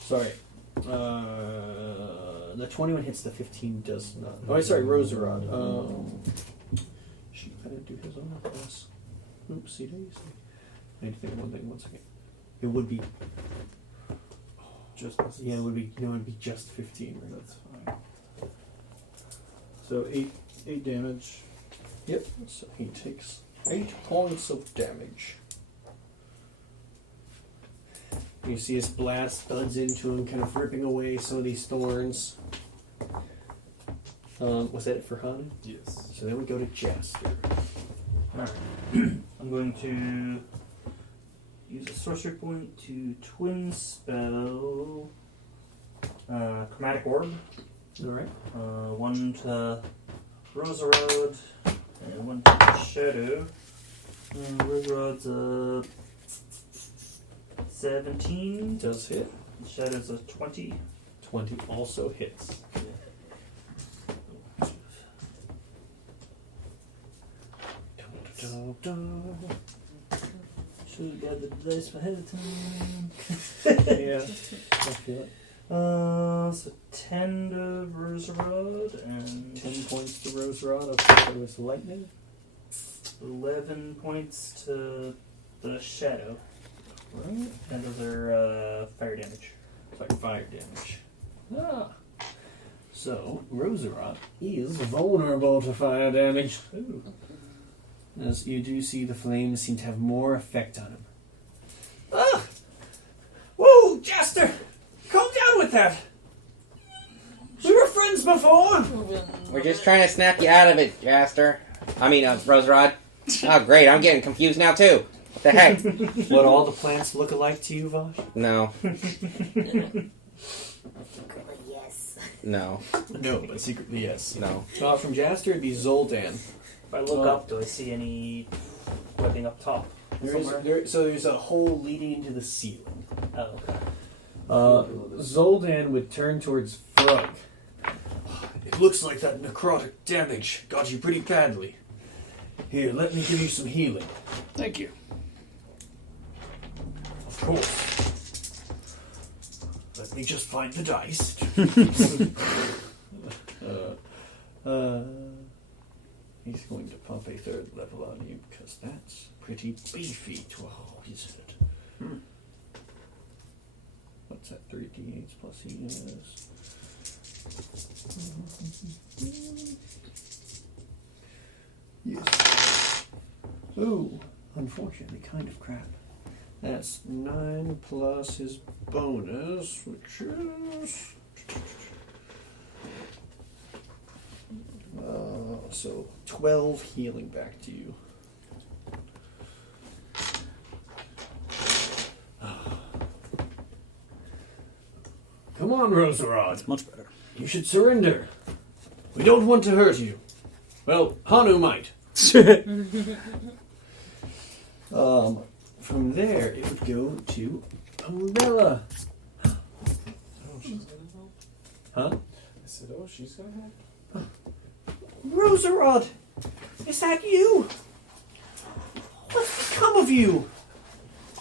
Sorry. The 21 hits, the 15 does not. Oh, sorry, Roserod. Shoot, I didn't do his own class. Oopsie daisy. I need to think of one thing, 1 second. It would be. Just Yeah, it would be. No, it would be just 15, right? That's fine. So 8 damage. Yep. So he takes 8 points of damage. You see his blast thuds into him, kind of ripping away some of these thorns. Was that it for Hanu? Yes. So then we go to Jaster. Alright. I'm going to use a sorcery point to twin spell Chromatic Orb. Alright. 1 to Roserod and 1 to Shadow. Roserod's 17. Does hit. Shadow's a 20. 20 also hits. Dun, dun, Should have got the dice ahead of time. yeah. I feel it. So 10 to Roserod and 10 points to Roserod. Okay, so it's lightning. 11 points to the Shadow. Right. And those are fire damage. It's like fire damage. Ah. So, Roserod is vulnerable to fire damage. Ooh. As you do see, the flames seem to have more effect on him. Ah! Whoa, Jaster! Calm down with that! We were friends before! We're just trying to snap you out of it, Jaster. I mean, Roserod. Oh, great, I'm getting confused now, too. What the heck? What, all the plants look alike to you, Vosh? No. Yes. No. No, but secretly yes. No. From Jaster, it'd be Zoldan. If I look up, do I see any webbing up top? There's a hole leading into the ceiling. Oh, okay. Zoldan would turn towards Frug. It looks like that necrotic damage got you pretty badly. Here, let me give you some healing. Thank you. Of course. Let me just find the dice. He's going to pump a 3rd level on you because that's pretty beefy to a wizard. What's that? 3d8 plus he is. Yes. Ooh, unfortunately, kind of crap. That's 9 plus his bonus, which is. So 12 healing back to you. Come on, Roserod. That's much better. You should surrender. We don't want to hurt you. Well, Hanu might. From there, it would go to Umbrella. Oh, she's gonna help? Huh? I said, oh, she's gonna help? Roserod! Is that you? What's become of you?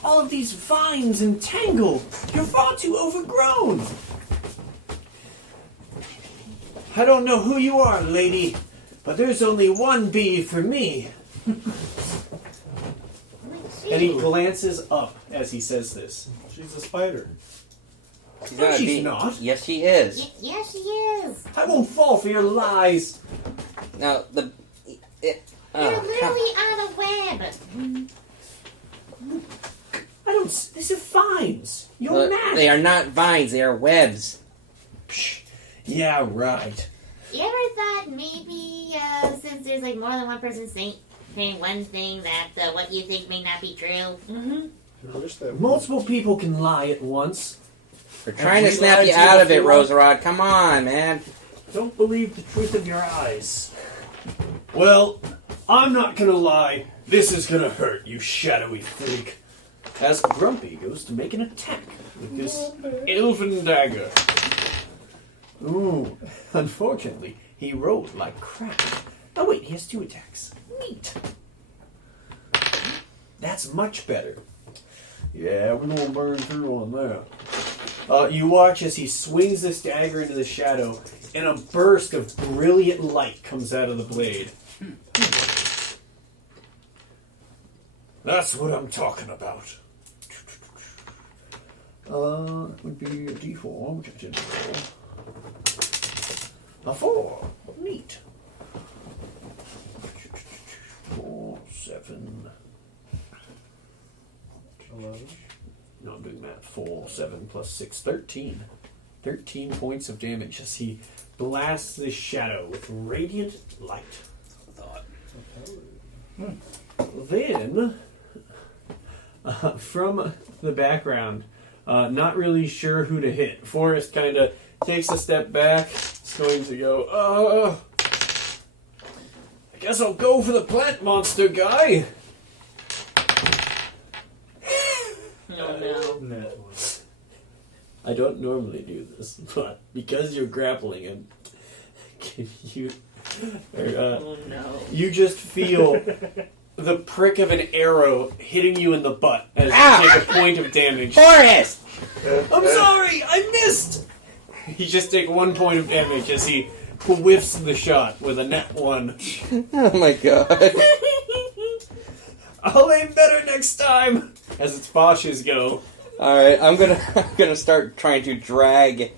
All of these vines and tangle. You're far too overgrown. I don't know who you are, lady, but there's only one bee for me. And he glances up as he says this. She's a spider. She's No, not a she's bee. not. Yes, she is. Yes, she is. I won't fall for your lies. Now, the... You're literally on a web. I don't. These are vines. You're mad. They are not vines, they are webs. Psh, yeah, right. You ever thought maybe since there's like more than one person saying saying one thing that what you think may not be true? Mm-hmm. I wish that Multiple people can lie at once. We're trying to we snap lied you to you out of it, before? Roserod. Come on, man. Don't believe the truth of your eyes. Well, I'm not gonna lie. This is gonna hurt, you shadowy freak. As Grumpy goes to make an attack with this elven dagger. Ooh, unfortunately, he rolled like crap. Oh wait, he has 2 attacks. Neat. That's much better. Yeah, we're gonna burn through on that. You watch as he swings this dagger into the shadow, and a burst of brilliant light comes out of the blade. That's what I'm talking about. That would be a D4, which I didn't roll. A 4. Neat. 4, 7. 11. No, I'm doing math. 4, 7 plus 6, 13. 13 points of damage as he blasts this shadow with radiant light. Then, from the background, not really sure who to hit. Forrest kind of takes a step back. He's going to go, I guess I'll go for the plant monster guy. Oh no. Net one. I don't normally do this, but because you're grappling him, can you... Oh no. You just feel the prick of an arrow hitting you in the butt as Ow! you take a point of damage. Forrest! I'm sorry, I missed! You just take 1 point of damage as he whiffs the shot with a net 1. Oh my god. I'll aim better next time! As its Bosch's go. Alright, I'm gonna start trying to drag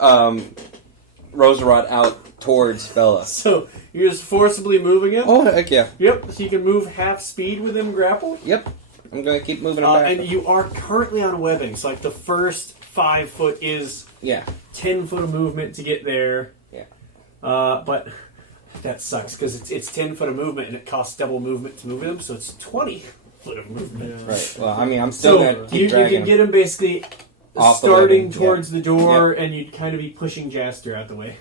Roserod out towards Bella. So, you're just forcibly moving him? Oh, heck yeah. Yep, so you can move half speed with him grappled. Yep. I'm gonna keep moving him back. And you are currently on webbing, so like the first 5 foot is Yeah. 10 foot of movement to get there. Yeah. But that sucks because it's 10 foot of movement and it costs double movement to move him, so it's 20 foot of movement. Yeah. Right. Well, I mean, I'm still So gonna you keep dragging can him. get him basically Off the starting webbing, towards the door, and you'd kind of be pushing Jaster out the way.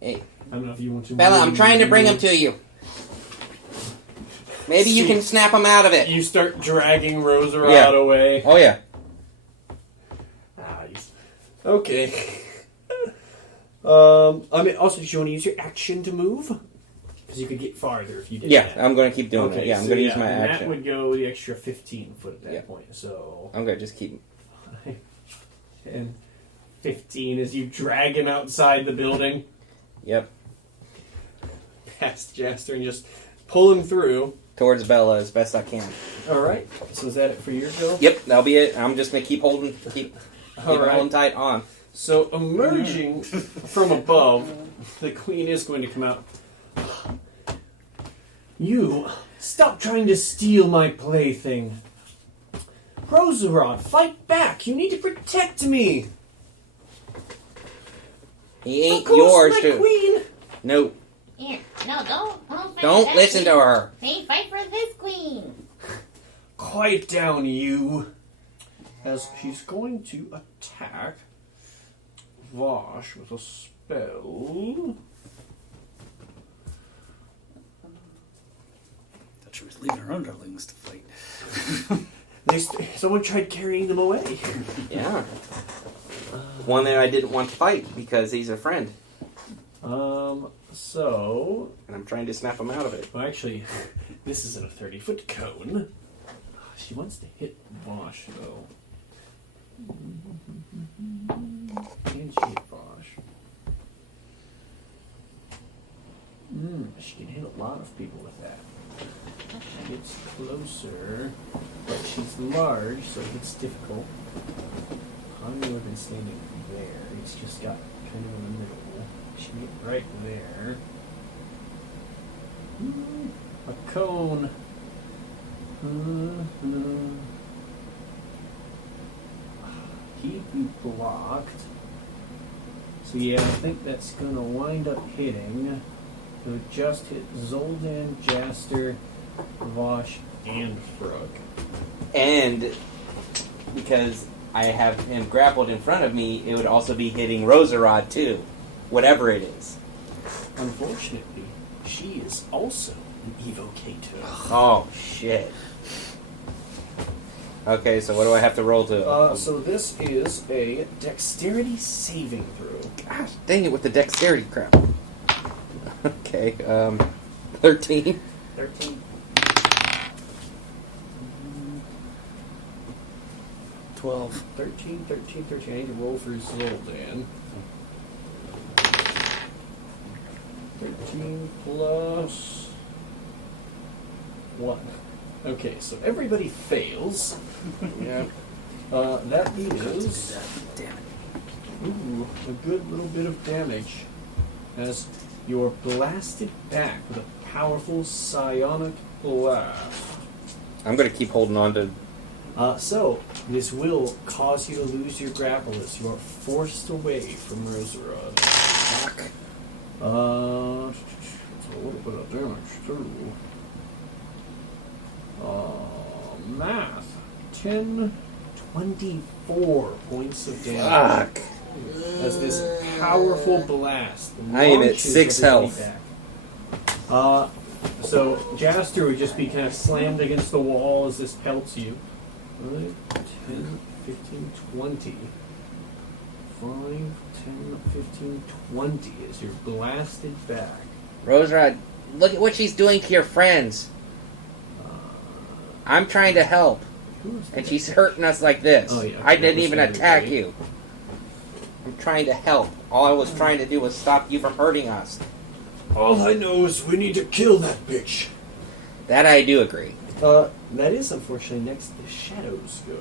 Hey, I don't know if you want to. Bella, I'm move, trying to bring him to you. Maybe you can snap him out of it. You start dragging Roserod Yeah. away. Oh yeah. Okay. I mean, also, do you want to use your action to move? Because you could get farther if you did Yeah, that. I'm gonna keep doing Okay, it. Yeah, I'm so gonna use my and action. that would go the extra 15 foot at that Yeah. point. So, I'm gonna just keep. 10, 15 as you drag him outside the building Yep. past Jaster and just pull him through. Towards Bella as best I can. All right. So is that it for your go? Yep, that'll be it. I'm just gonna keep holding, keep All right. holding tight on. So emerging from above, the queen is going to come out. You stop trying to steal my plaything. Roserod, fight back! You need to protect me. He ain't Of course, yours my to. queen. No, Here, no, don't fight don't that listen to queen. her. Hey, fight for this queen. Quiet down, you. As she's going to attack Vosh with a spell. Thought she was leaving her underlings to fight. Someone tried carrying them away. Yeah. One that I didn't want to fight because he's a friend, So, and I'm trying to snap him out of it. well, actually, this isn't a 30-foot cone. She wants to hit Vosh, though. Can she hit Vosh? She can hit a lot of people with that. She gets closer, but she's large, so it's difficult. Honey would have been standing there. He's just got kind of in the middle. She can get right there. A cone. He'd be blocked. So yeah, I think that's gonna wind up hitting. It would just hit Zoldan, Jaster, Vosh, and Frog. And because I have him grappled in front of me, it would also be hitting Roserod too, whatever it is. Unfortunately, she is also an evocator. Oh shit. Okay, so what do I have to roll to? So this is a dexterity saving throw. Gosh, dang it with the dexterity crap. Okay, 13. 13. 12. 13. I need to roll for Zoldan. 13 plus 1. Okay, so everybody fails. Yeah. That is Damn it. a good little bit of damage as you're blasted back with a powerful psionic blast. I'm gonna keep holding on to. So, this will cause you to lose your grapple as you are forced away from Roserod. Fuck. It's a little bit of damage, too. Math. 10, 24 points of damage. Fuck. As this powerful blast I am at launches 6 everybody health. back. So Jaster would just be kind of slammed against the wall as this pelts you. 5, 10, 15, 20. 5, 10, 15, 20 as you're blasted back. Roserod, look at what she's doing to your friends. I'm trying to help, Who is and that? she's hurting us like this. Oh, yeah, I didn't even understand, attack right? you. I'm trying to help. All I was trying to do was stop you from hurting us. All I know is we need to kill that bitch. That I do agree. That is unfortunately next to the shadows go.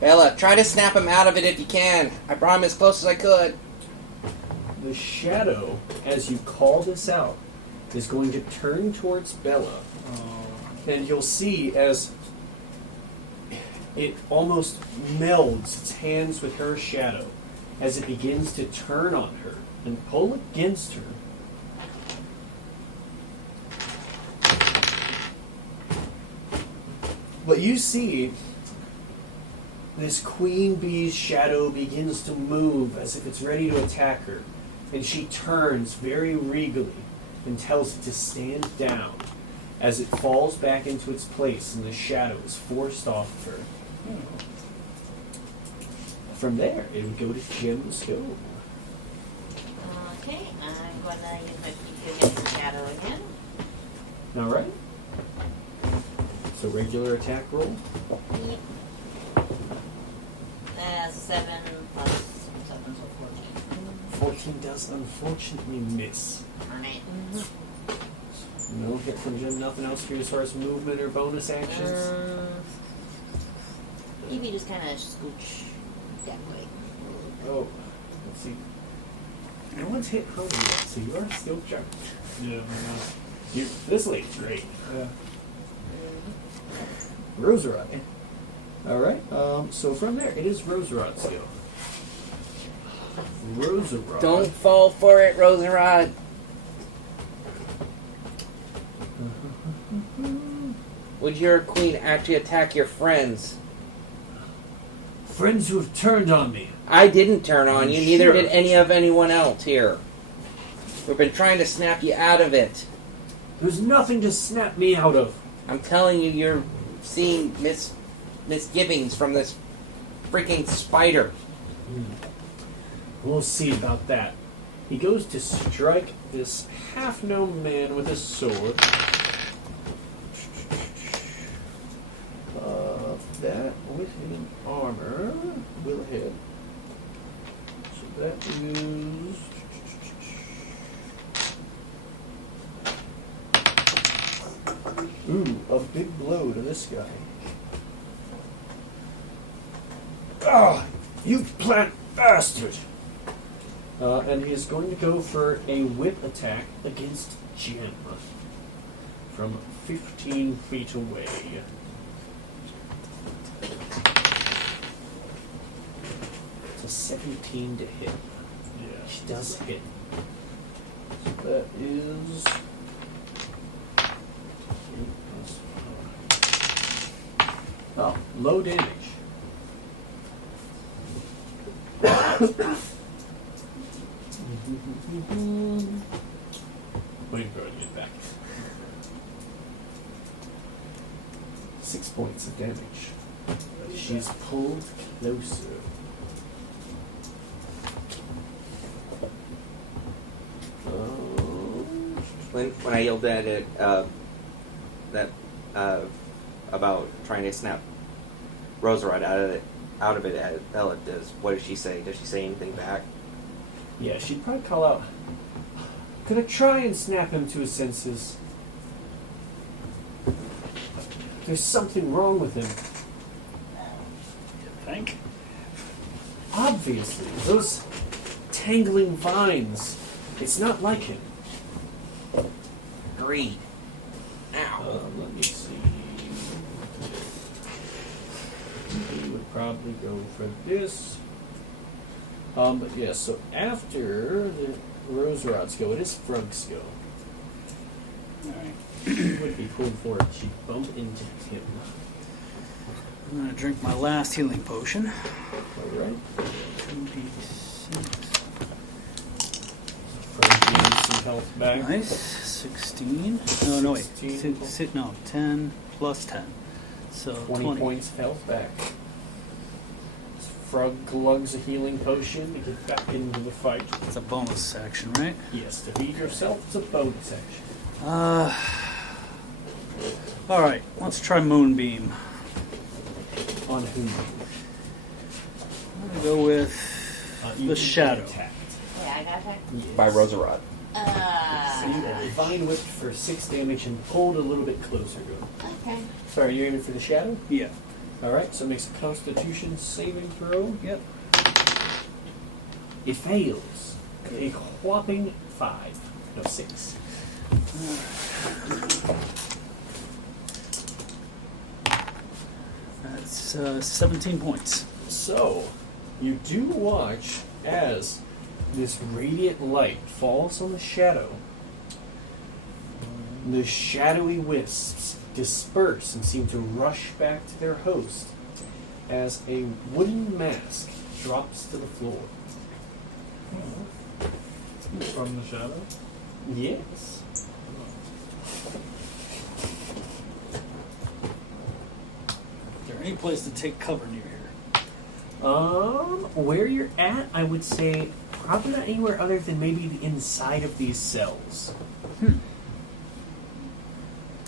Bella, try to snap him out of it if you can. I brought him as close as I could. The shadow, as you call this out, is going to turn towards Bella. And you'll see as it almost melds its hands with her shadow as it begins to turn on her and pull against her. But you see this queen bee's shadow begins to move as if it's ready to attack her. And she turns very regally and tells it to stand down as it falls back into its place and the shadow is forced off of her. From there, it would go to Jim's go. Okay, I'm gonna use my feet to hit the shadow again. Alright. So regular attack roll. Yep. 7 plus 7, so 14. 14 does unfortunately miss. Alright. No hit from Jim, nothing else for you as far as movement or bonus actions? Maybe just kind of scooch that way. Oh, let's see. No one's hit her yet, so you are still jumped. Yeah, This lady's great. yeah. Roserod. Alright, so from there, it is Roserod's go. Roserod. Don't fall for it, Roserod. Would your queen actually attack your friends? Friends who have turned on me. I didn't turn on you, neither Sure. did anyone else here. We've been trying to snap you out of it. There's nothing to snap me out of. I'm telling you, you're seeing misgivings from this freaking spider. We'll see about that. He goes to strike this half-gnome man with his sword. That with him armor will hit. So that is a big blow to this guy. Ah, you plant bastard! And he is going to go for a whip attack against Jim from 15 feet away. It's a 17 to hit. Yeah. She does hit. So that is Oh, low damage. Waiting for her to get back. 6 points of damage. She's pulled closer. When I yelled at it, about trying to snap Roserod out of it as Ella does, what does she say? Does she say anything back? Yeah, she'd probably call out, "Gonna try and snap him to his senses. There's something wrong with him. You think? Obviously, those tangling vines. It's not like him." Agreed. Ow. Let me see. He would probably go for this. But yeah, so after the Roserod's go, it is Frug's go. Alright. She would be pulled forward. She'd bump into him. I'm going to drink my last healing potion. Alright. 2d6. Frug gains some health back. Nice. 16. No, no, wait. 16. No, 10 plus 10. So 20 points of health back. Frug glugs a healing potion to get back into the fight. It's a bonus action, right? Yes, to feed yourself, it's a bonus action. Alright, let's try Moonbeam. On whom? I'm going to go with You the can shadow. attack. Yeah, I got attacked. Yes. By Roserod. So you Divine Whipped for 6 damage and pulled a little bit closer to him. Okay. Sorry, you're aiming for the shadow? Yeah. Alright, so it makes a Constitution saving throw. Yep. It fails. A whopping 5. No, 6. That's 17 points. So, you do watch as this radiant light falls on the shadow. The shadowy wisps disperse and seem to rush back to their host as a wooden mask drops to the floor. From the shadow? Yes. Is there any place to take cover near here? Where you're at, I would say probably not anywhere other than maybe the inside of these cells.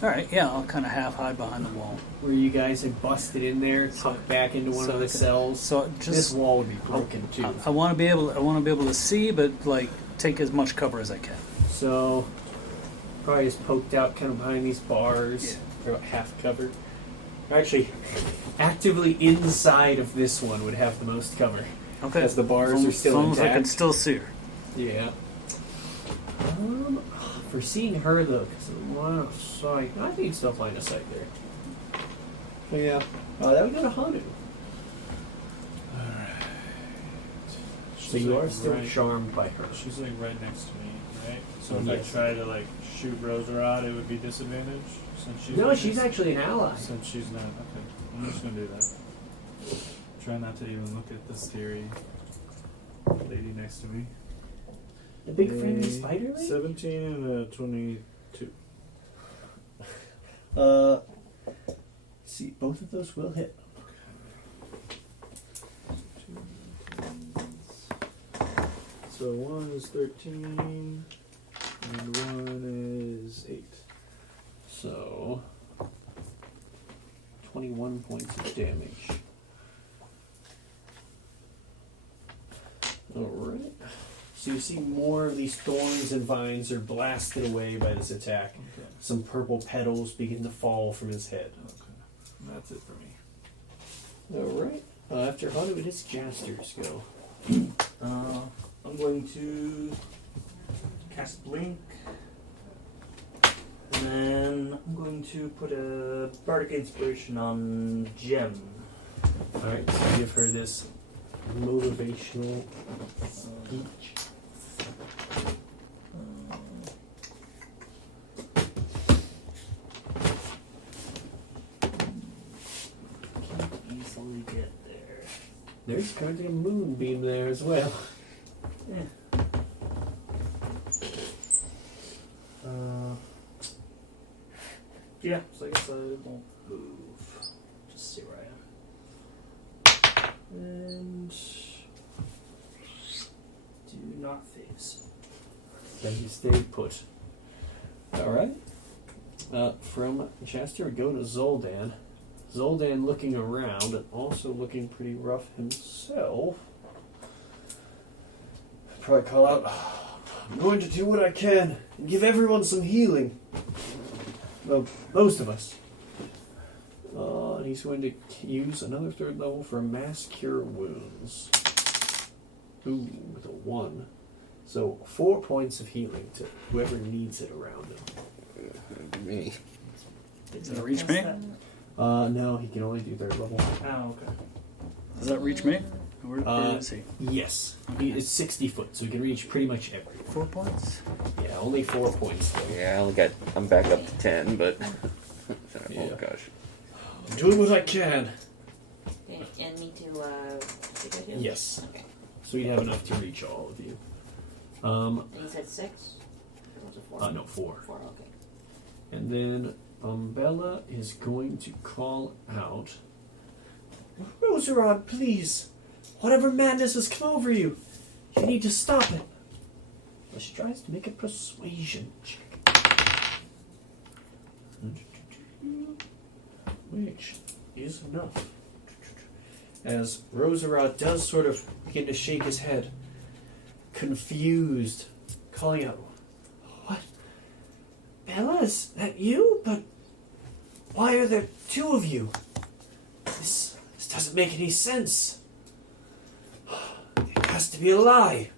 Alright, yeah, I'll kind of half hide behind the wall. Where you guys had busted in there, tucked back into one so of the I can- cells. So This just wall would be broken too. I want to be able to see, but like take as much cover as I can. So probably just poked out kind of behind these bars. Yeah. They're about half covered. Actually, actively inside of this one would have the most cover. Okay. As the bars As are still long as I can intact. still see her. Yeah. For seeing her though, because of line of sight, I think you'd still find a sight there. So yeah, that would go to Hanu. Alright. So you are still charmed by her. She's like right next to me, right? So if Yes. I try to like shoot Roserod, it would be disadvantage since she's No, she's actually an ally. since she's not. Okay, I'm just gonna do that. Try not to even look at the scary lady next to me. The big friendly spider lady? 17 and a 22. See, both of those will hit. So one is 13 and one is 8. So 21 points of damage. Alright. So you see more of these thorns and vines are blasted away by this attack. Okay. Some purple petals begin to fall from his head. Okay. That's it for me. Alright. After Hanu, it is Jaster's go. I'm going to cast Blink. And then I'm going to put a Bardic Inspiration on Gem. Alright, so give her this motivational speech. There's currently a moonbeam there as well. Yeah, so I guess I won't move. Just see where I am. And do not phase. Then you stay put. Alright. From Chester, we go to Zoldan. Zoldan looking around and also looking pretty rough himself. Probably call out, I'm going to do what I can and give everyone some healing. Well, most of us. And he's going to use another 3rd level for Mass Cure Wounds. Ooh, with a 1. So 4 points of healing to whoever needs it around him. Me. Does that reach me? No, he can only do 3rd level. Oh, okay. Does that reach me? Where is he? Yes. He is 60 foot, so he can reach pretty much everything. 4 points? Yeah, only 4 points though. Yeah, I'm back up to 10, but Yeah. oh gosh. I'm doing what I can. Okay, and me to take a heal? Yes. Okay. So we'd have enough to reach all of you. And you said 6? Or was it 4? No, 4. 4, okay. And then Bella is going to call out, Roserod, please! Whatever madness has come over you, you need to stop it. She tries to make a persuasion check. Which is enough. As Roserod does sort of begin to shake his head, confused, calling out, What? Bella, is that you? But why are there 2 of you? This doesn't make any sense. It has to be a lie.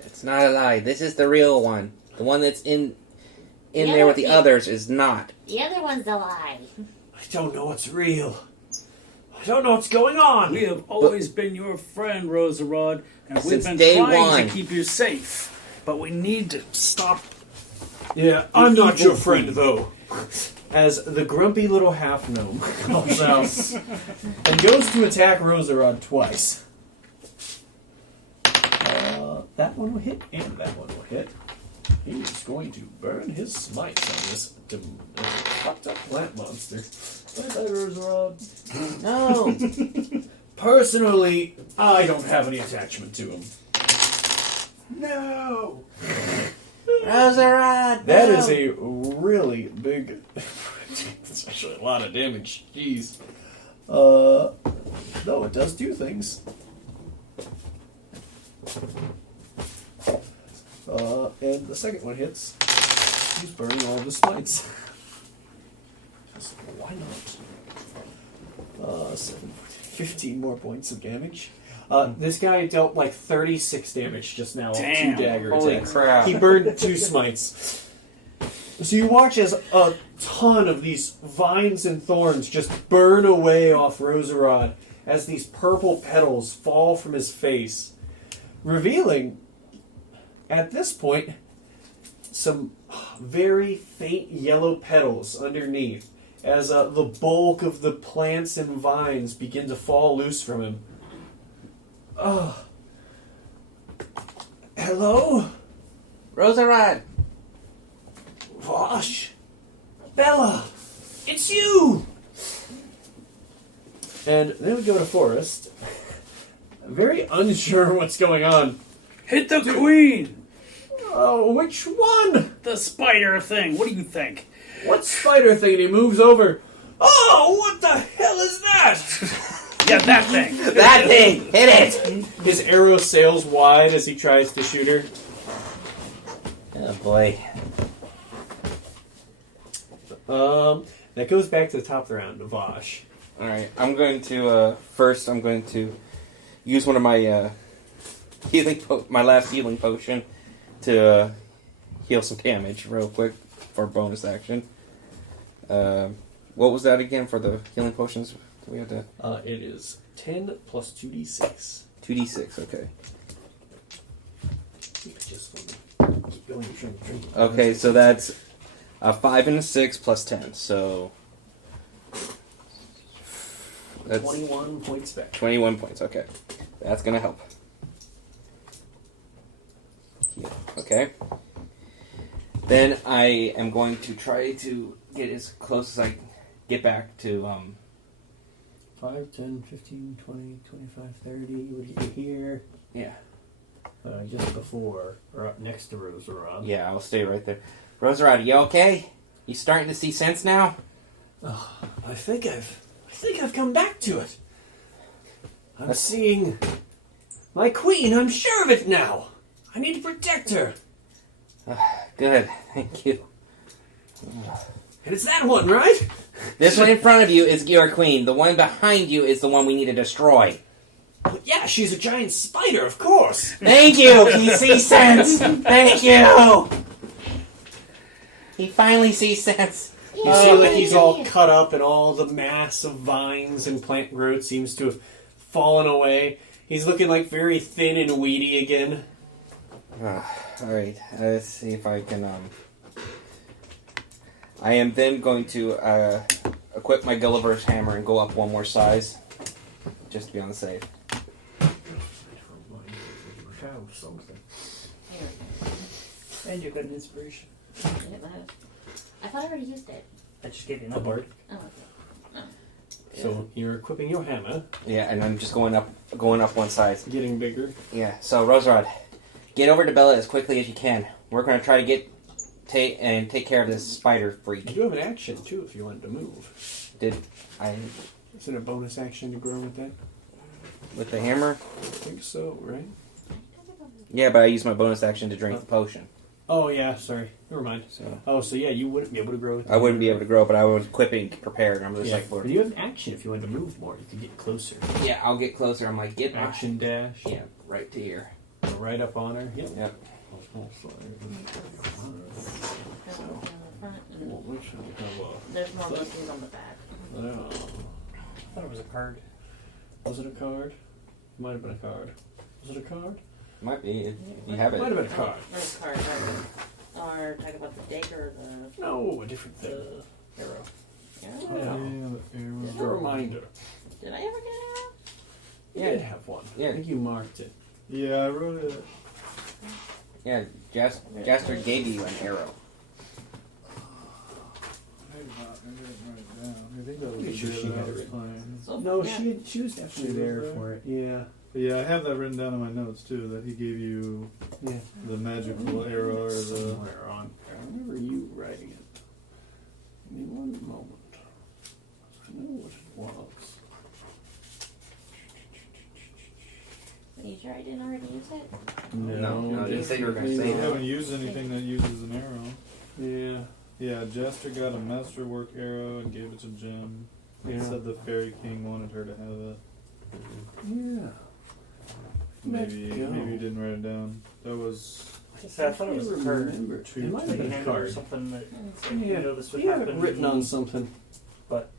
It's not a lie. This is the real one. The one that's in Yeah, there with the yeah. others is not. The other one's a lie. I don't know what's real. I don't know what's going on. We have always been your friend, Roserod, and we've Since been day trying one. to keep you safe. But we need to stop. Yeah, I'm not your friend, though. As the grumpy little half gnome comes out and goes to attack Roserod twice. That one will hit, and that one will hit. He's going to burn his smites on this fucked up plant monster. Bye, Roserod. No. Personally, I don't have any attachment to him. No! Roserod. That no. is a really big. It's actually a lot of damage. Jeez. No, it does do things. And the second one hits. He's burning all of his smites. Just, why not? 15 more points of damage. This guy dealt like 36 damage just now. Damn. 2 dagger Holy attacks. crap. He burned 2 smites. So you watch as a ton of these vines and thorns just burn away off Roserod as these purple petals fall from his face, revealing, at this point, some very faint yellow petals underneath as the bulk of the plants and vines begin to fall loose from him. Hello? Roserod. Vosh! Bella! It's you! And then we go to Forrest. Very unsure what's going on. Hit the queen! Oh, which one? The spider thing. What do you think? What spider thing? And he moves over. Oh, what the hell is that? Yeah, that thing. That thing. Hit it. His arrow sails wide as he tries to shoot her. Oh boy. That goes back to the top of the round, Vosh. Alright, I'm going to, first I'm going to use one of my, my last healing potion to, heal some damage real quick for bonus action. What was that again for the healing potions? We had to... It is 10 plus 2d6. 2d6, okay. Just keep going, drink. Okay, so that's a 5 and a 6 plus 10, so... That's 21 points back. 21 points, okay. That's gonna help. Yeah, okay. Then I am going to try to get as close as I get back to 5, 10, 15, 20, 25, 30. Would get you here. Yeah. Just before, or up next to Roserod. Yeah, I'll stay right there. Roserod, you okay? You starting to see sense now? Oh, I think I've come back to it. I'm seeing my queen. I'm sure of it now. I need to protect her. Good, thank you. And it's that one, right? This one in front of you is your queen. The one behind you is the one we need to destroy. Well, yeah, she's a giant spider, of course. Thank you! He sees sense! Thank you! He finally sees sense. You see that he's all cut up and all the mass of vines and plant growth seems to have fallen away. He's looking like very thin and weedy again. Alright, let's see if I can, I am then going to equip my Gulliver's hammer and go up one more size. Just to be on the safe. And you got an inspiration. Yeah, that. I thought I already used it. I just gave you A another. bard. Oh, okay. So you're equipping your hammer, Yeah, and I'm just going up one size. getting bigger. Yeah, so Roserod, get over to Bella as quickly as you can. We're going to try to take care of this spider You freak. do have an action too if you wanted to move. Did I Is it a bonus action to grow with that? with the hammer? I think so, right? Yeah, but I used my bonus action to drink the potion. Oh yeah, sorry. Never mind. So Oh, so yeah, you wouldn't be able to grow with I wouldn't be able to grow, but I was equipping prepared. I'm just Yeah, like, but you have an action if you wanted to move more. You could get closer. yeah, I'll get closer. I'm like, get back. Action dash. Yeah, right to here. Go right up on her. Yep. Yep. There's more blessings on the back. I thought it was a card. Was it a card? Might have been a card. Was it a card? Might be if you have Might have it. been a card. There's a card, right? Or talk about the dagger or the No, a different thing. Arrow. arrow. Yeah. Just a reminder. Did I ever get an arrow? You Yeah. did have one. Yeah. I think you marked it. Yeah, I wrote it. Yeah, Jasper gave you an arrow. I think that was Pretty the sure day she that I had it was written. playing. So, No, yeah. she was definitely She was there there? for it. Yeah. But yeah, I have that written down in my notes too. That he gave you Yeah. the magical arrow or the. Somewhere on. I remember you writing it. Give me one moment. I know what it was. Are you sure I didn't already use it? No, you said you were gonna You say haven't used anything that uses an arrow. Yeah. Yeah, Jester got a masterwork arrow and gave it to Jim. He Yeah. said the Fairy King wanted her to have it. Yeah. Maybe Let's go. maybe you didn't write it down. That was I thought it was a card. Remember. It might Like have you been a handed her card. something that Yeah. you know this would You have happen. it written on something. But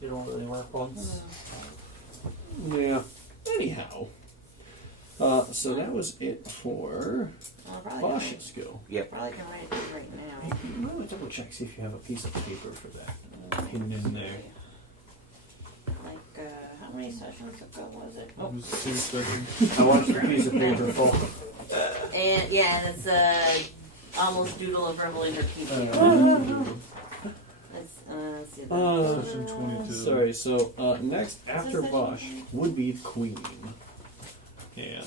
you don't really work once. Yeah. Anyhow. So that was it for Well, probably can Bosch's skill. probably can write it down right now. You might want to double check, see if you have a piece of paper for that hidden in there. Like, how many sessions ago was it? it Oh, was 2 seconds. I want your piece of paper full. and yeah, and it's almost doodle of verbal interpedia. Let's see. Session 22. Sorry, so next after Bosch would be the Queen. Yeah.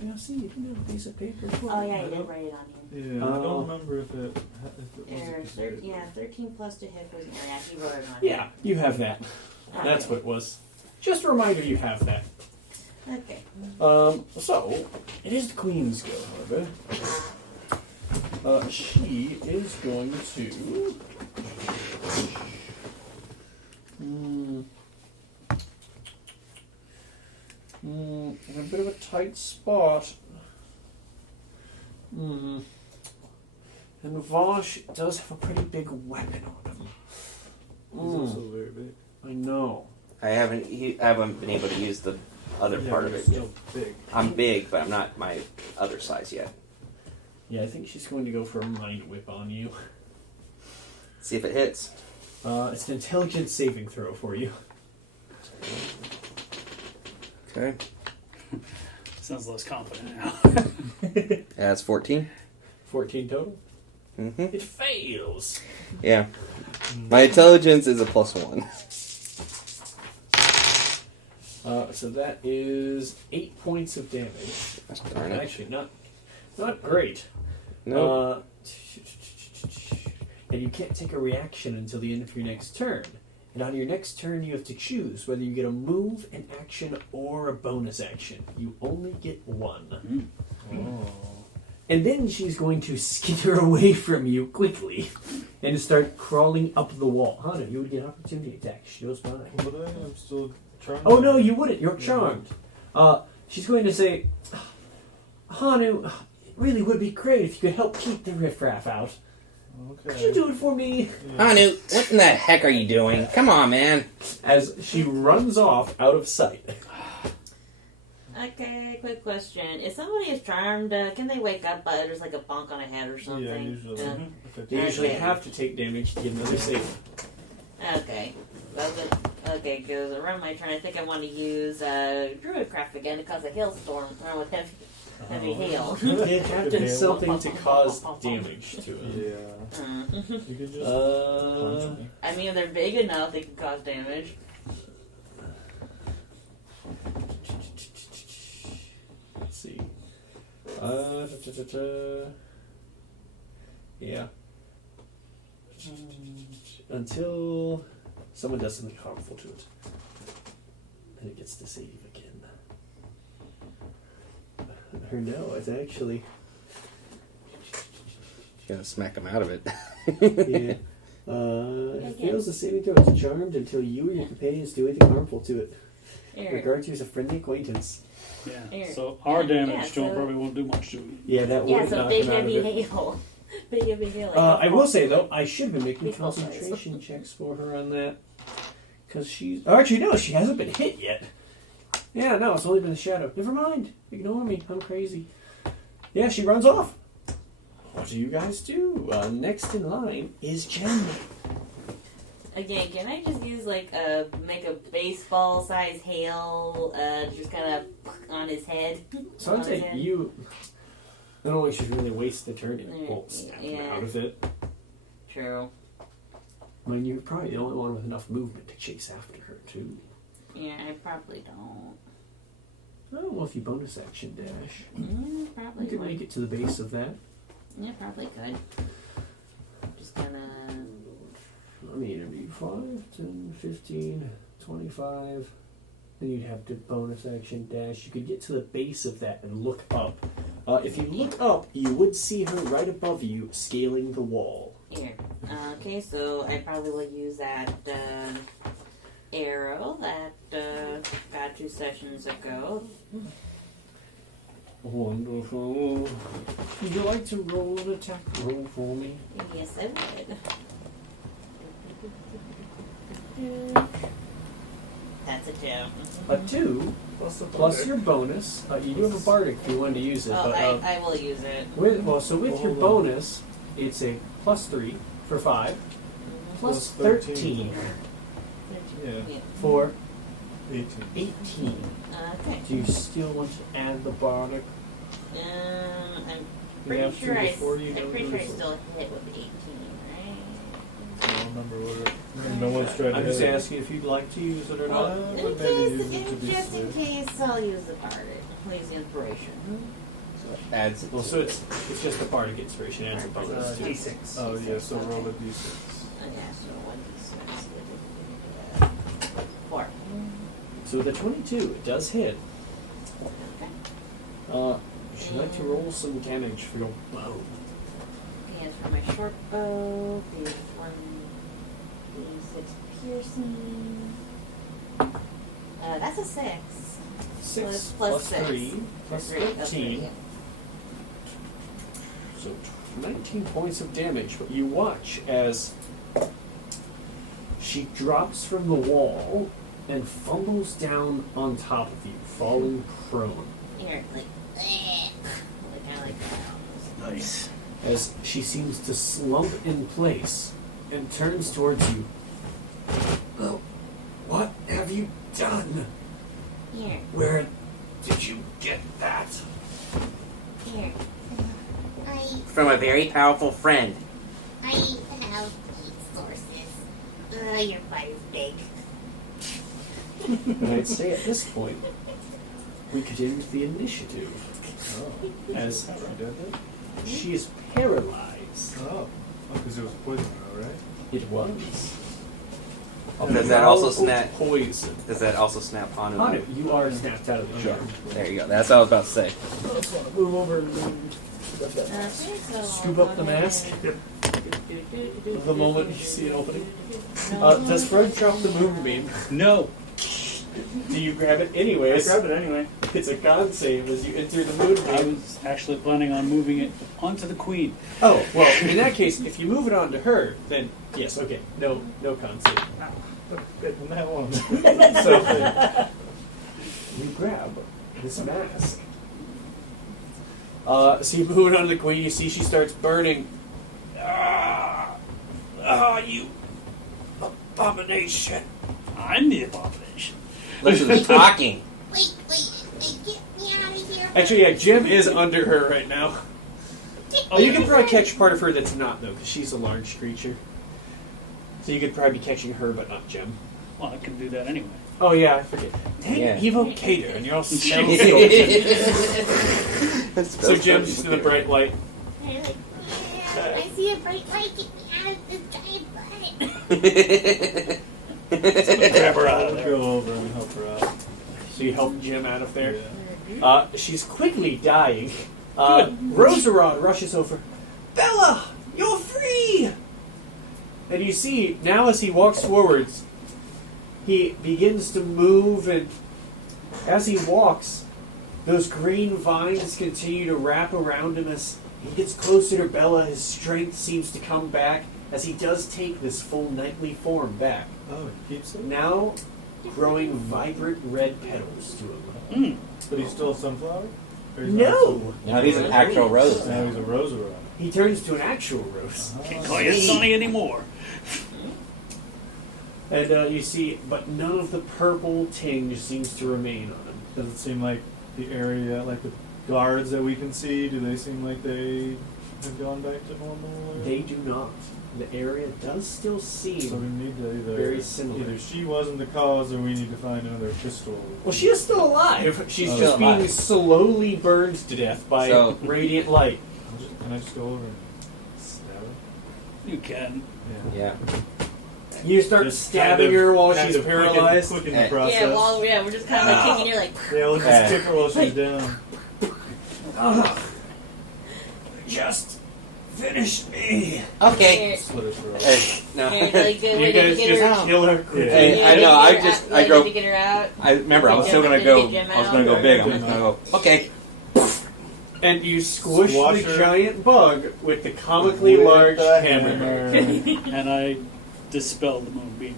Yeah, see, you didn't have a piece of paper for Oh it. yeah, you did write it on here. Yeah, I Oh. don't remember if it was There, a piece of paper. 13 plus to hit was yeah, he wrote it on Yeah, you have that. here. That's what it was. Just a reminder you have that. Okay. So, it is the Queen's go, however. She is going to... in a bit of a tight spot. And Vosh does have a pretty big weapon on him. He's also very big. I know. I haven't been able to use the other Yeah, part but of it it's yet. still big. I'm big, but I'm not my other size yet. Yeah, I think she's going to go for a mind whip on you. See if it hits. It's an intelligence saving throw for you. Okay. Sounds less confident now. That's 14. 14 total. Mm-hmm. It fails. Yeah. My intelligence is a +1. So that is 8 points of damage. Gosh darn it. Actually, not great. No. And you can't take a reaction until the end of your next turn. And on your next turn, you have to choose whether you get a move, an action, or a bonus action. You only get one. Oh. And then she's going to skitter away from you quickly and start crawling up the wall. Hana, you would get opportunity attack. She knows mine. But I'm still trying. Oh no, you wouldn't. You're charmed. She's going to say, Hanu, it really would be great if you could help keep the riffraff out. Could you Okay. do it for me? Anu, what in the heck are you doing? Come on, man. As she runs off out of sight. Okay, quick question. If somebody is charmed, can they wake up by there's like a bonk on a head or something? Yeah, usually. Yeah. If it- They usually Okay. have to take damage to get another save. Okay. Okay, because around my turn, I think I want to use Druidcraft again to cause a hailstorm with heavy hail. They have to do something to cause damage to it. Yeah. You could just punch me. I mean, if they're big enough, they can cause damage. Let's see. Yeah. Until someone does something harmful to it. And it gets to save again. Or no, it's actually... Gotta smack him out of it. Yeah. It fails the saving throw. It's charmed until you or your companions do anything harmful to it. Here. Regard you as a friendly acquaintance. Yeah. Here. So our damage Yeah, to him so- probably won't do much to him. Yeah, that Yeah, would so knock big him out of heavy it. hail. Big heavy hail. I will say though, I should have been making Baseball size. concentration checks for her on that, because she's. Oh, actually, no, she hasn't been hit yet. Yeah, no, it's only been a shadow. Never mind. Ignore me. I'm crazy. Yeah, she runs off. What do you guys do? Next in line is Jen. Again, can I just use make a baseball size hail, just kind of on his head? So I'd On his say head? you. I don't think she's really wasted a turn. It Yeah, won't snap him yeah. out of it. True. I mean, you're probably the only one with enough movement to chase after her too. Yeah, I probably don't. I don't know if you bonus action dash. Probably You could would. make it to the base of that. Yeah, probably could. Just kind of. I mean, it'd be 5, 10, 15, 25. Then you'd have to bonus action dash. You could get to the base of that and look up. If you look up, you would see her right above you scaling the wall. Here. Okay, so I probably will use that arrow that got 2 sessions ago. Wonderful. Would you like to roll an attack roll for me? Yes, I would. That's a 2. A 2 plus your bonus. You do have a bardic if you wanted to use it. Oh, but, I will use it. with your bonus, it's a +3 for 5, plus 13 Yeah. for 18. 18. Okay. Do you still want to add the bardic? I'm You pretty have to sure before you I'm go pretty to sure I the- still hit with 18, right? I don't remember what it. No one's tried to I'm just hit it. asking if you'd like to use it or not. Uh, In but maybe case, use it to be just in safe. case, I'll use the bardic. I'll use the inspiration. Adds Well, so it's just the bardic inspiration adds a bonus to it. D6. Oh yeah, so Okay. roll a d6. Oh, yeah, so 1d6. 4. So the 22, it does hit. Okay. Would you like to roll some damage for your bow? And for my short bow, the 1d6 piercing. That's a 6. 6 plus plus 3 plus 13. So 19 points of damage. But you watch as she drops from the wall and fumbles down on top of you, falling prone. Here, like kind of like that. Nice. As she seems to slump in place and turns towards you. Oh, what have you done? Here. Where did you get that? Here. I From a very powerful friend. have 8 sources. Your fire's big. And I'd say at this point, we could end the initiative. Oh. As She did that? she is paralyzed. Oh. Because it was poison arrow, right? It was. Does that also Powerful snap? Poison. Does that also snap on Hanu, you are snapped out of the jar. There you go. That's what I was about to say. Move over and scoop up the mask. The moment you see it opening. Does Fred drop the moonbeam? No. Do you grab it I anyways? grab it anyway. It's a con save as you enter the I moonbeam. was actually planning on moving it onto the queen. Oh, well, in that case, if you move it onto her, then yes, okay. No con save. Good on that one. So you grab this mask. So you move it onto the queen, you see she starts burning. You abomination. I'm the abomination. Look who's talking. Wait, get me out of here. Actually, yeah, Jim is under her right now. Oh, you can probably catch part of her that's not, though, because she's a large creature. So you could probably be catching her, but not Jim. Well, I can do that anyway. Oh, yeah, I forget. Dang, Yeah. He evoked her, and you're all So So Jim's just in the bright light. I'm like, yeah, I see a bright light. Get me out of this giant butt. Grab her out of I'll there. go over and help her out. So you help Jim out of there. Yeah. She's quickly dying. Roserod rushes over. Bella, you're free! And you see, now as he walks forwards, he begins to move, and as he walks, those green vines continue to wrap around him. As he gets closer to Bella, his strength seems to come back as he does take this full knightly form back. Oh, he keeps it? Now growing vibrant red petals to him. But he's still a sunflower? Or he's not a No! sunflower? Now he's an actual rose. Now he's a rosa. He turns to an actual rose. Can't call you Sonny anymore. And you see, but none of the purple tinge seems to remain on him. Does it seem like the area, like the guards that we can see, do they seem like they have gone back to normal? Or? They do not. The area does still So we seem... need to either... very similar. Either she wasn't the cause, or we need to find another pistol. Well, she is still alive. She's Oh, just still alive. being slowly burned to death by So- radiant light. Can I just go over and stab her? You can. Yeah. You start Just stabbing kind of- her while kind she's of paralyzed. Quicken the Hey. process. Yeah, we're just kind of like kicking you like. Yeah, we'll just kick her while she's down. Just finish me. Okay. Here, Slit her throat. No. here, like, good You way to guys get just her. kill her quickly. Hey, I know, I just- I Like, go- to get her out. I remember. I was still gonna go. I was gonna go big. I'm just gonna go. Okay. And you squish Squash the her. giant bug with the comically With large the hammer. And I dispelled the moonbeam.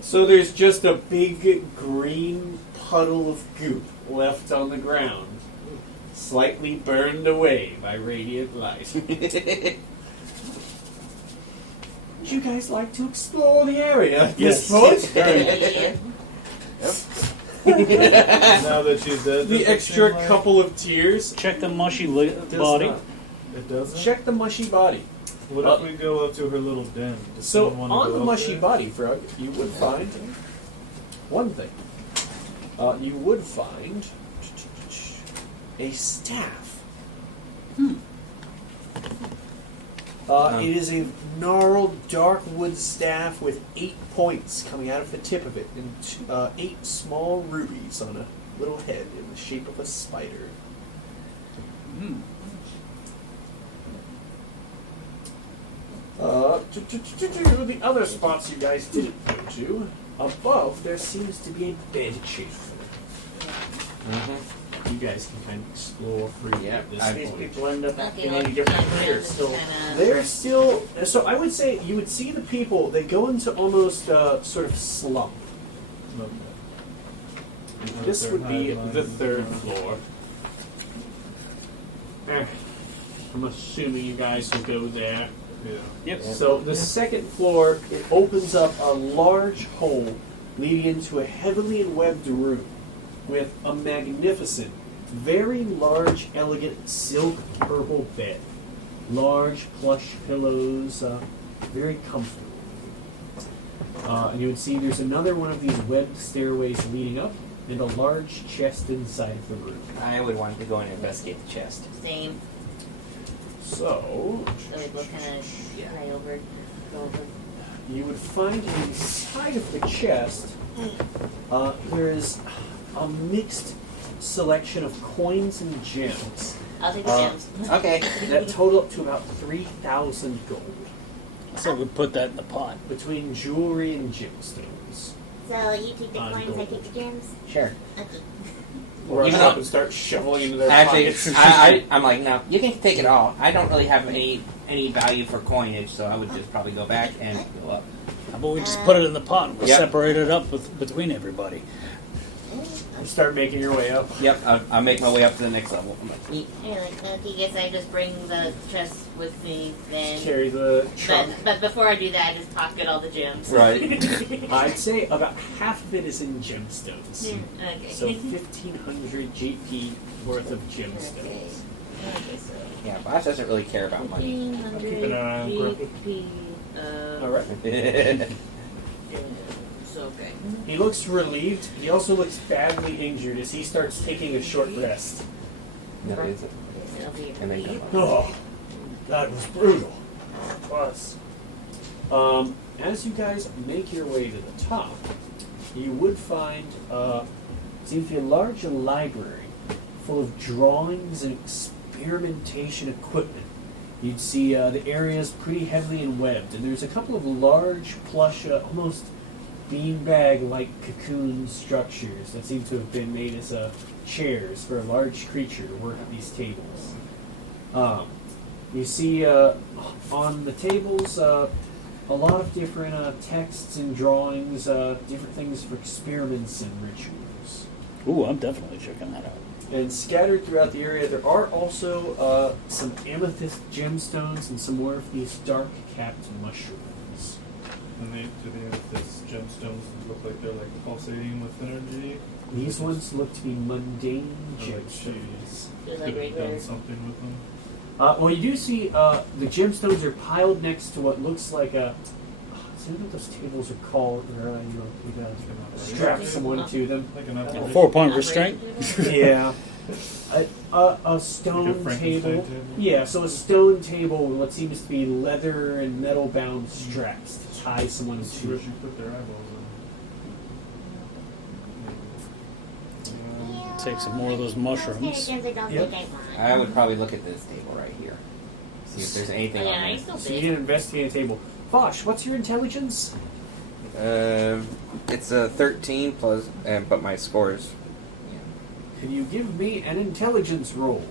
So there's just a big green puddle of goop left on the ground, slightly burned away by radiant light. Would you guys like to explore the area at this point? Now that she's dead, The does it extra seem like couple of tears. Check the mushy it does body. not- It doesn't? Check the mushy body. What if we go up to her little den? Does So someone wanna on go the up mushy there? body, Frog, you would find one thing. You would find a staff. It is a gnarled dark wood staff with 8 points coming out of the tip of it, and 8 small rubies on a little head in the shape of a spider. The other spots you guys didn't go to, above there seems to be a bed chamber. You guys can kind of explore freely Yeah, at this These point. people end up Okay, in well, any different yeah, players still. They're still. So I would say you would see the people. They go into almost sort of slump. Okay. This would be High the line. 3rd floor. I'm assuming you guys will go there. Yeah. Yep. So the 2nd floor, it opens up a large hole leading into a heavily webbed room with a magnificent, very large, elegant silk purple bed. Large plush pillows, very comfortable. And you would see there's another one of these webbed stairways leading up, and a large chest inside of the room. I would want to go and investigate the chest. Same. So, So we both kind of fly over, go over. you would find inside of the chest, there is a mixed selection of coins and gems I'll take the gems. Okay. that total up to about 3,000 gold So we put that in the pot. between jewelry and gemstones. So you take the On coins, I gold. take the gems. Sure. Okay. Rush Even up though- and start shoveling into their Actually, pockets. I'm like, no, you can take it all. I don't really have any value for coinage, so I would just probably go back and go up. How about we just put it in the pot and we'll Yep. separate it up between everybody? You start making your way up. Yep, I'll make my way up to the next level. I'm like, "Eep." You're like, okay, guess I just bring the chest with me then. Carry the trunk. But before I do that, I just pocket all the gems. Right. I'd say about half of it is in gemstones. Okay. So 1,500 GP worth of gemstones. Okay, so Yeah, Boss doesn't really care about money. 1,500 Keep an eye on Grumpy. GP. All right. So okay. He looks relieved. He also looks badly injured as he starts taking a short rest. No, it isn't. I'll be And then relieved. come up. Oh, that was brutal. Plus, As you guys make your way to the top, you would find seems to be a large library full of drawings and experimentation equipment. You'd see the area is pretty heavily webbed, and there's a couple of large, plush, almost beanbag-like cocoon structures that seem to have been made as chairs for a large creature to work at these tables. You see on the tables a lot of different texts and drawings, different things for experiments and rituals. Ooh, I'm definitely checking that out. And scattered throughout the area, there are also some amethyst gemstones and some more of these dark-capped mushrooms. And do they have this gemstones that look like they're like pulsating with energy? These ones look to be mundane Or like gemstones. shades? Just Could like have regular. done something with them. Well, you do see the gemstones are piled next to what looks like a. I don't know what those tables are called. Or, you strap someone to them. Like an A operation. 4-point restraint? Yeah. A stone Like a Frankenstein table. table? Yeah, so a stone table with what seems to be leather and metal bound straps to tie someone That's to where it. you put their eyeballs in. Take some more of those mushrooms. Gems I don't Yep. think I want. I would probably look at this table right here. See if there's anything Yeah, on I there. still So you see. can investigate a table. Vosh, what's your intelligence? It's a 13 plus, but my score is. Can you give me an intelligence roll?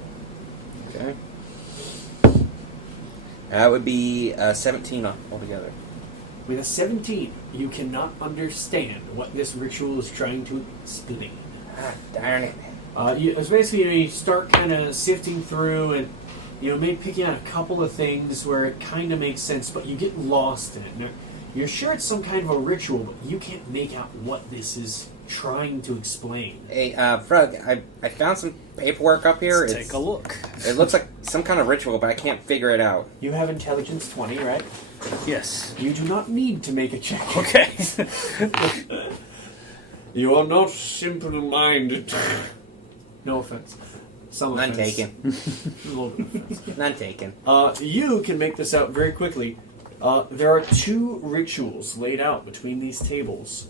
Okay. That would be 17 altogether. With a 17, you cannot understand what this ritual is trying to explain. Ah, darn it. It's basically, you start kind of sifting through and, maybe picking out a couple of things where it kind of makes sense, but you get lost in it. Now, you're sure it's some kind of a ritual, but you can't make out what this is trying to explain. Hey, Fred, I found some paperwork up here. Let's take a look. It looks like some kind of ritual, but I can't figure it out. You have intelligence 20, right? Yes. You do not need to make a check. Okay. You are not simple-minded. No offense. Some None offense. taken. A little bit of offense. None taken. You can make this out very quickly. There are two rituals laid out between these tables.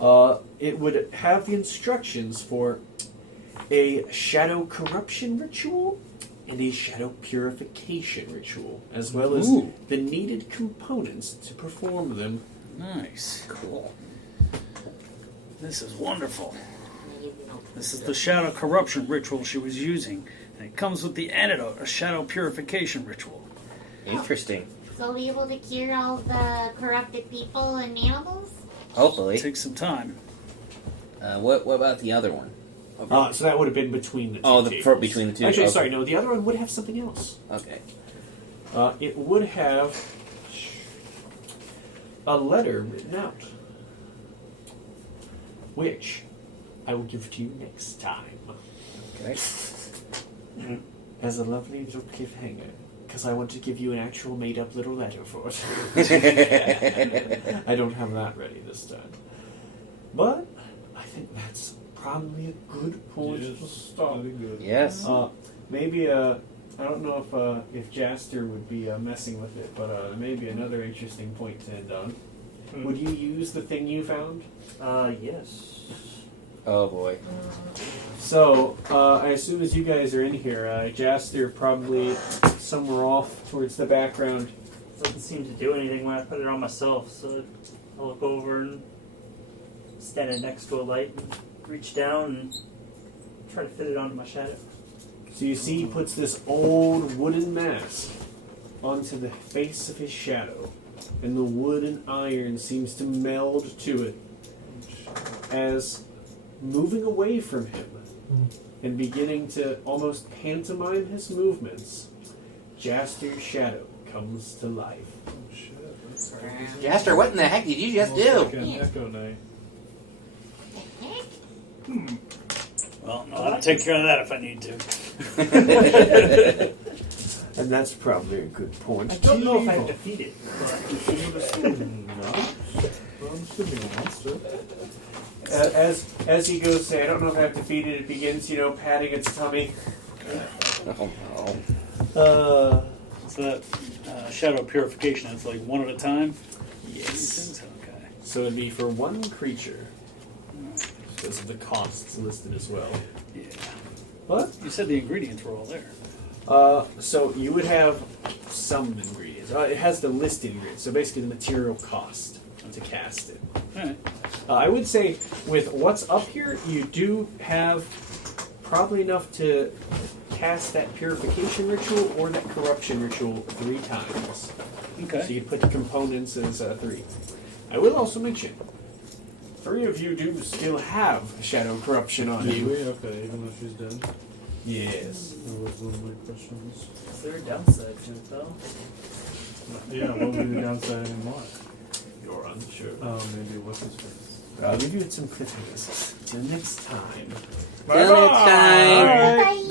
It would have the instructions for a shadow corruption ritual and a shadow purification ritual, as well as Ooh. the needed components to perform them. Nice. Cool. This is wonderful. This is the shadow corruption ritual she was using, and it comes with the antidote, a shadow purification ritual. Interesting. So we'll be able to cure all the corrupted people and animals? Hopefully. Take some time. What about the other one? So that would have been between the two Oh, tables. between the two. Actually, Okay. sorry, no, the other one would have something else. Okay. It would have a letter written out. which I will give to you next time Okay. as a lovely little cliffhanger. Because I want to give you an actual made-up little letter for it. I don't have that ready this time. But I think that's probably a good point to stop. Very good. Yes. Maybe I don't know if Jaster would be messing with it, but maybe another interesting point to end on. Would you use the thing you found? Yes. Oh boy. So, as soon as you guys are in here, Jaster probably somewhere off towards the background. Doesn't seem to do anything when I put it on myself, so I'll look over and stand next to a light and reach down and try to fit it onto my shadow. So you see he puts this old wooden mask onto the face of his shadow, and the wood and iron seems to meld to it as moving away from him and beginning to almost pantomime his movements, Jaster's shadow comes to life. Oh, shit. That's crazy. Jaster, what in the heck did you just Almost do? like an Echo Knight. The heck? Well, I'll take care of that if I need to. And that's probably a good point. I don't know if I defeat it, but No. Well, I'm assuming a monster. As he goes to say, I don't know if I've defeated it, begins, patting its tummy. Oh no. So that shadow purification, it's like one at a time? Yes. Okay. So it'd be for one creature. Because of the costs listed as well. Yeah. What? You said the ingredients were all there. So you would have some ingredients. It has the listed ingredients, so basically the material cost to cast it. Alright. I would say with what's up here, you do have probably enough to cast that purification ritual or that corruption ritual 3 times. So Okay. you'd put the components as 3. I will also mention, 3 of you do still have shadow corruption on Did you. we? Okay, even though she's dead. Yes. That was one of my questions. is there a downside to it though? Yeah, what would be the downside and why? You're unsure. Maybe what's his face? I'll leave you with some cliffhangers. Till next time. Till next time. Bye.